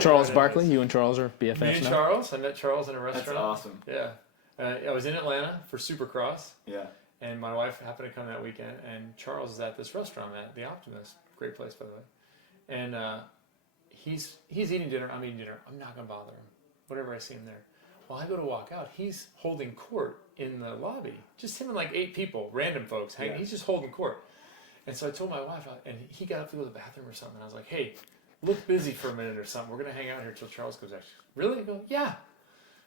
Charles Barkley. You and Charles are BFFs now? Me and Charles. I met Charles in a restaurant. That's awesome. Yeah. I was in Atlanta for Supercross. Yeah. And my wife happened to come that weekend, and Charles is at this restaurant, The Optimist. Great place, by the way. And he's eating dinner. I'm eating dinner. I'm not going to bother him. Whatever I see him there. Well, I go to walk out. He's holding court in the lobby. Just him and like 8 people, random folks. Yeah. He's just holding court. And so I told my wife, and he got up to go to the bathroom or something. I was like, "Hey, look busy for a minute or something. We're going to hang out here till Charles comes back." Really? I go, "Yeah."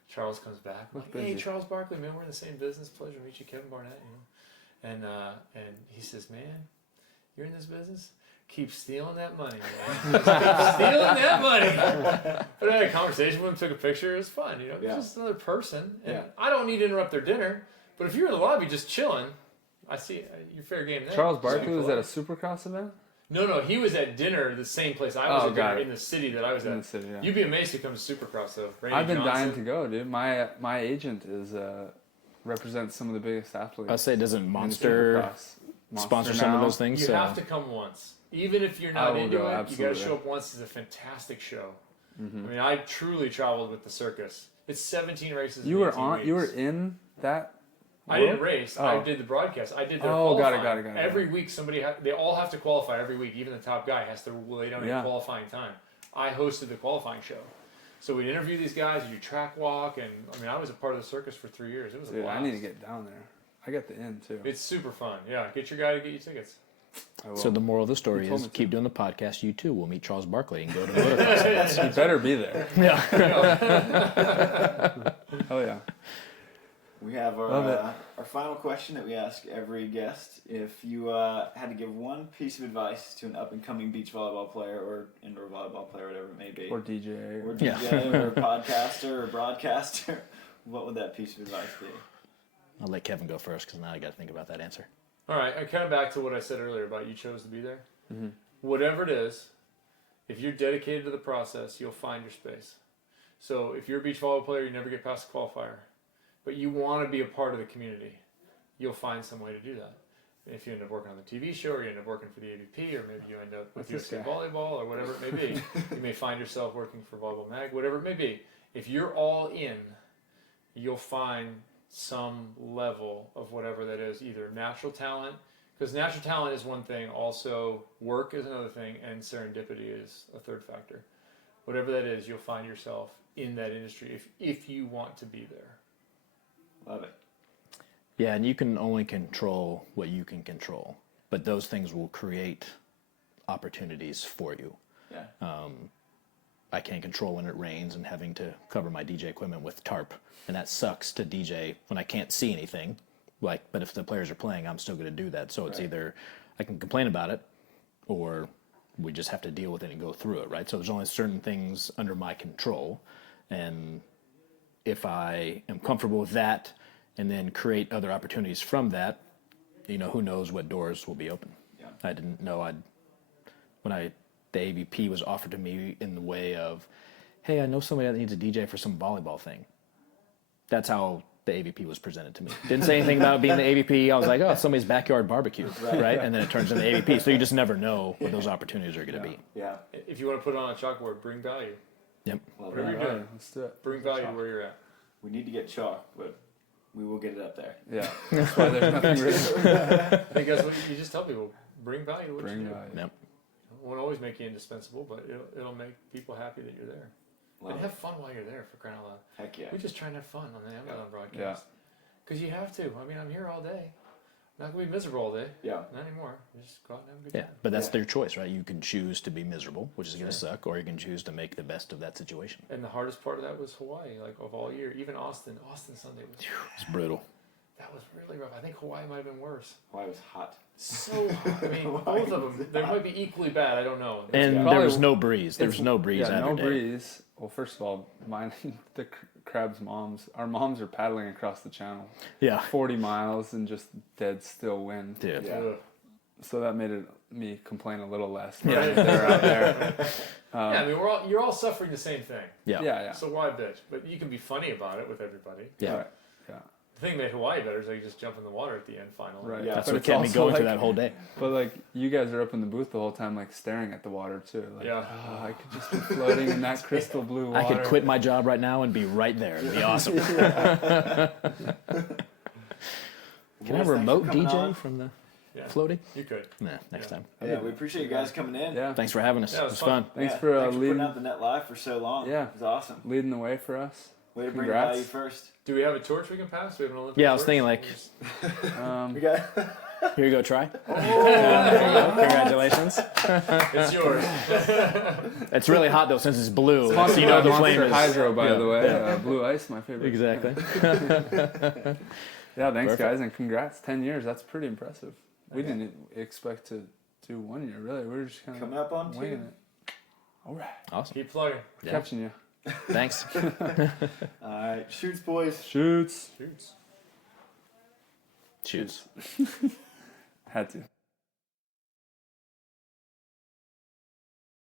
Charles comes back. I'm like, "Hey, Charles Barkley, man, we're in the same business. Pleasure to meet you, Kevin Barnett." And he says, "Man, you're in this business? Keep stealing that money, man. Just keep stealing that money." But I had a conversation with him, took a picture. It was fun, just another person. And I don't need to interrupt their dinner. But if you're in the lobby just chilling, I see you're fair game there. Charles Barkley was at a Supercross event? No, he was at dinner the same place I was at dinner in the city that I was at. City, You'd be amazed to come to Supercross, though. I've been dying to go, dude. My agent is represents some of the biggest athletes. I'd say, doesn't Monster sponsor some of those things? You have to come once. Even if you're not into it, you got to show up once. It's a fantastic show. I mean, I truly traveled with the circus. It's 17 races. You were in that? I didn't race. I did the broadcast. I did their qualifying. Got it. Every week, they all have to qualify every week. Even the top guy has to lay down a qualifying time. I hosted the qualifying show. So we'd interview these guys, you do track walk, and I was a part of the circus for 3 years. It was a blast. I need to get down there. I got the in too. It's super fun. Yeah, get your guy to get you tickets. So the moral of the story is keep doing the podcast. You too will meet Charles Barkley and go to the motocross. You better be there. Yeah. Oh yeah. We have our final question that we ask every guest. If you had to give one piece of advice to an up-and-coming beach volleyball player or indoor volleyball player, whatever it may be. Or DJ. Or podcaster or broadcaster, what would that piece of advice be? I'll let Kevin go first because now I got to think about that answer. All right, I kind of back to what I said earlier about you chose to be there. Mm-hmm. Whatever it is, if you're dedicated to the process, you'll find your space. So if you're a beach volleyball player, you never get past the qualifier, but you want to be a part of the community, you'll find some way to do that. If you end up working on the TV show, or you end up working for the AVP, or maybe you end up with USA Volleyball, or whatever it may be, you may find yourself working for Volleyball Mag, whatever it may be. If you're all in, you'll find some level of whatever that is, either natural talent, Because natural talent is one thing, also work is another thing, and serendipity is a third factor. Whatever that is, you'll find yourself in that industry if you want to be there. Love it. Yeah, and you can only control what you can control, but those things will create opportunities for you. Yeah. I can't control when it rains and having to cover my DJ equipment with tarp, and that sucks to DJ when I can't see anything. But if the players are playing, I'm still going to do that. So it's either I can complain about it, or we just have to deal with it and go through it, right? So there's only certain things under my control, and if I am comfortable with that, and then create other opportunities from that, who knows what doors will be open. Yeah. I didn't know the AVP was offered to me in the way of, hey, I know somebody that needs a DJ for some volleyball thing. That's how the AVP was presented to me. Didn't say anything about being the AVP. I was like, oh, somebody's backyard barbecue, right? And then it turns into AVP. So you just never know what those opportunities are going to be. Yeah. If you want to put it on a chalkboard, bring value. Yep. Whatever you're doing, let's do it. Bring value where you're at. We need to get chalk, but we will get it up there. Yeah. That's why there's nothing written. I think that's what you just tell people. Bring value to what you do. Yep. It won't always make you indispensable, but it'll make people happy that you're there. And have fun while you're there, for crying out loud. Heck yeah. We just try and have fun on the Amazon broadcast. Because you have to. I mean, I'm here all day. I'm not going to be miserable all day. Yeah. Not anymore. Just go out and have a good time. Yeah, but that's their choice, right? You can choose to be miserable, which is going to suck, or you can choose to make the best of that situation. And the hardest part of that was Hawaii, of all year. Even Austin Sunday was... It's brutal. That was really rough. I think Hawaii might have been worse. Hawaii was hot. So hot. I mean, both of them. They might be equally bad. I don't know. And there was no breeze. There was no breeze either no day. breeze. Well, first of all, the crab's moms, our moms are paddling across the channel. Yeah. 40 miles and just dead still wind. Dude. Yeah. So that made me complain a little less. Yeah. They're out there. I mean, you're all suffering the same thing. Yeah. So why bitch? But you can be funny about it with everybody. Yeah. Right. Yeah. The thing that made Hawaii better is they just jump in the water at the end finally. Right. Yeah. That's what kept me going through that whole day. But you guys are up in the booth the whole time, staring at the water too. I could just be floating in that crystal blue water. I could quit my job right now and be right there. It'd be awesome. Can I have a remote DJ from the floating? You could. Nah, next time. Yeah, we appreciate you guys coming in. Yeah. Thanks for having us. Yeah, it was fun. Thanks for putting out the net live for so long. Yeah. It was awesome. Leading the way for us. Way to bring value first. Do we have a torch we can pass? Do we have an Olympic Yeah, I was torch? thinking we got here you go, try. Congratulations. It's yours. It's really hot though since it's blue. So you know the flame Monster is Hydro, by the way. Blue Ice, my favorite. Exactly. Yeah, thanks guys, and congrats. 10 years, that's pretty impressive. We didn't expect to do 1 year, really. We were just kind of coming up on winging 2. it. All right. Awesome. Keep plugging. Catching you. Thanks. All right, shoots, boys. Shoots. Shoots. Had to.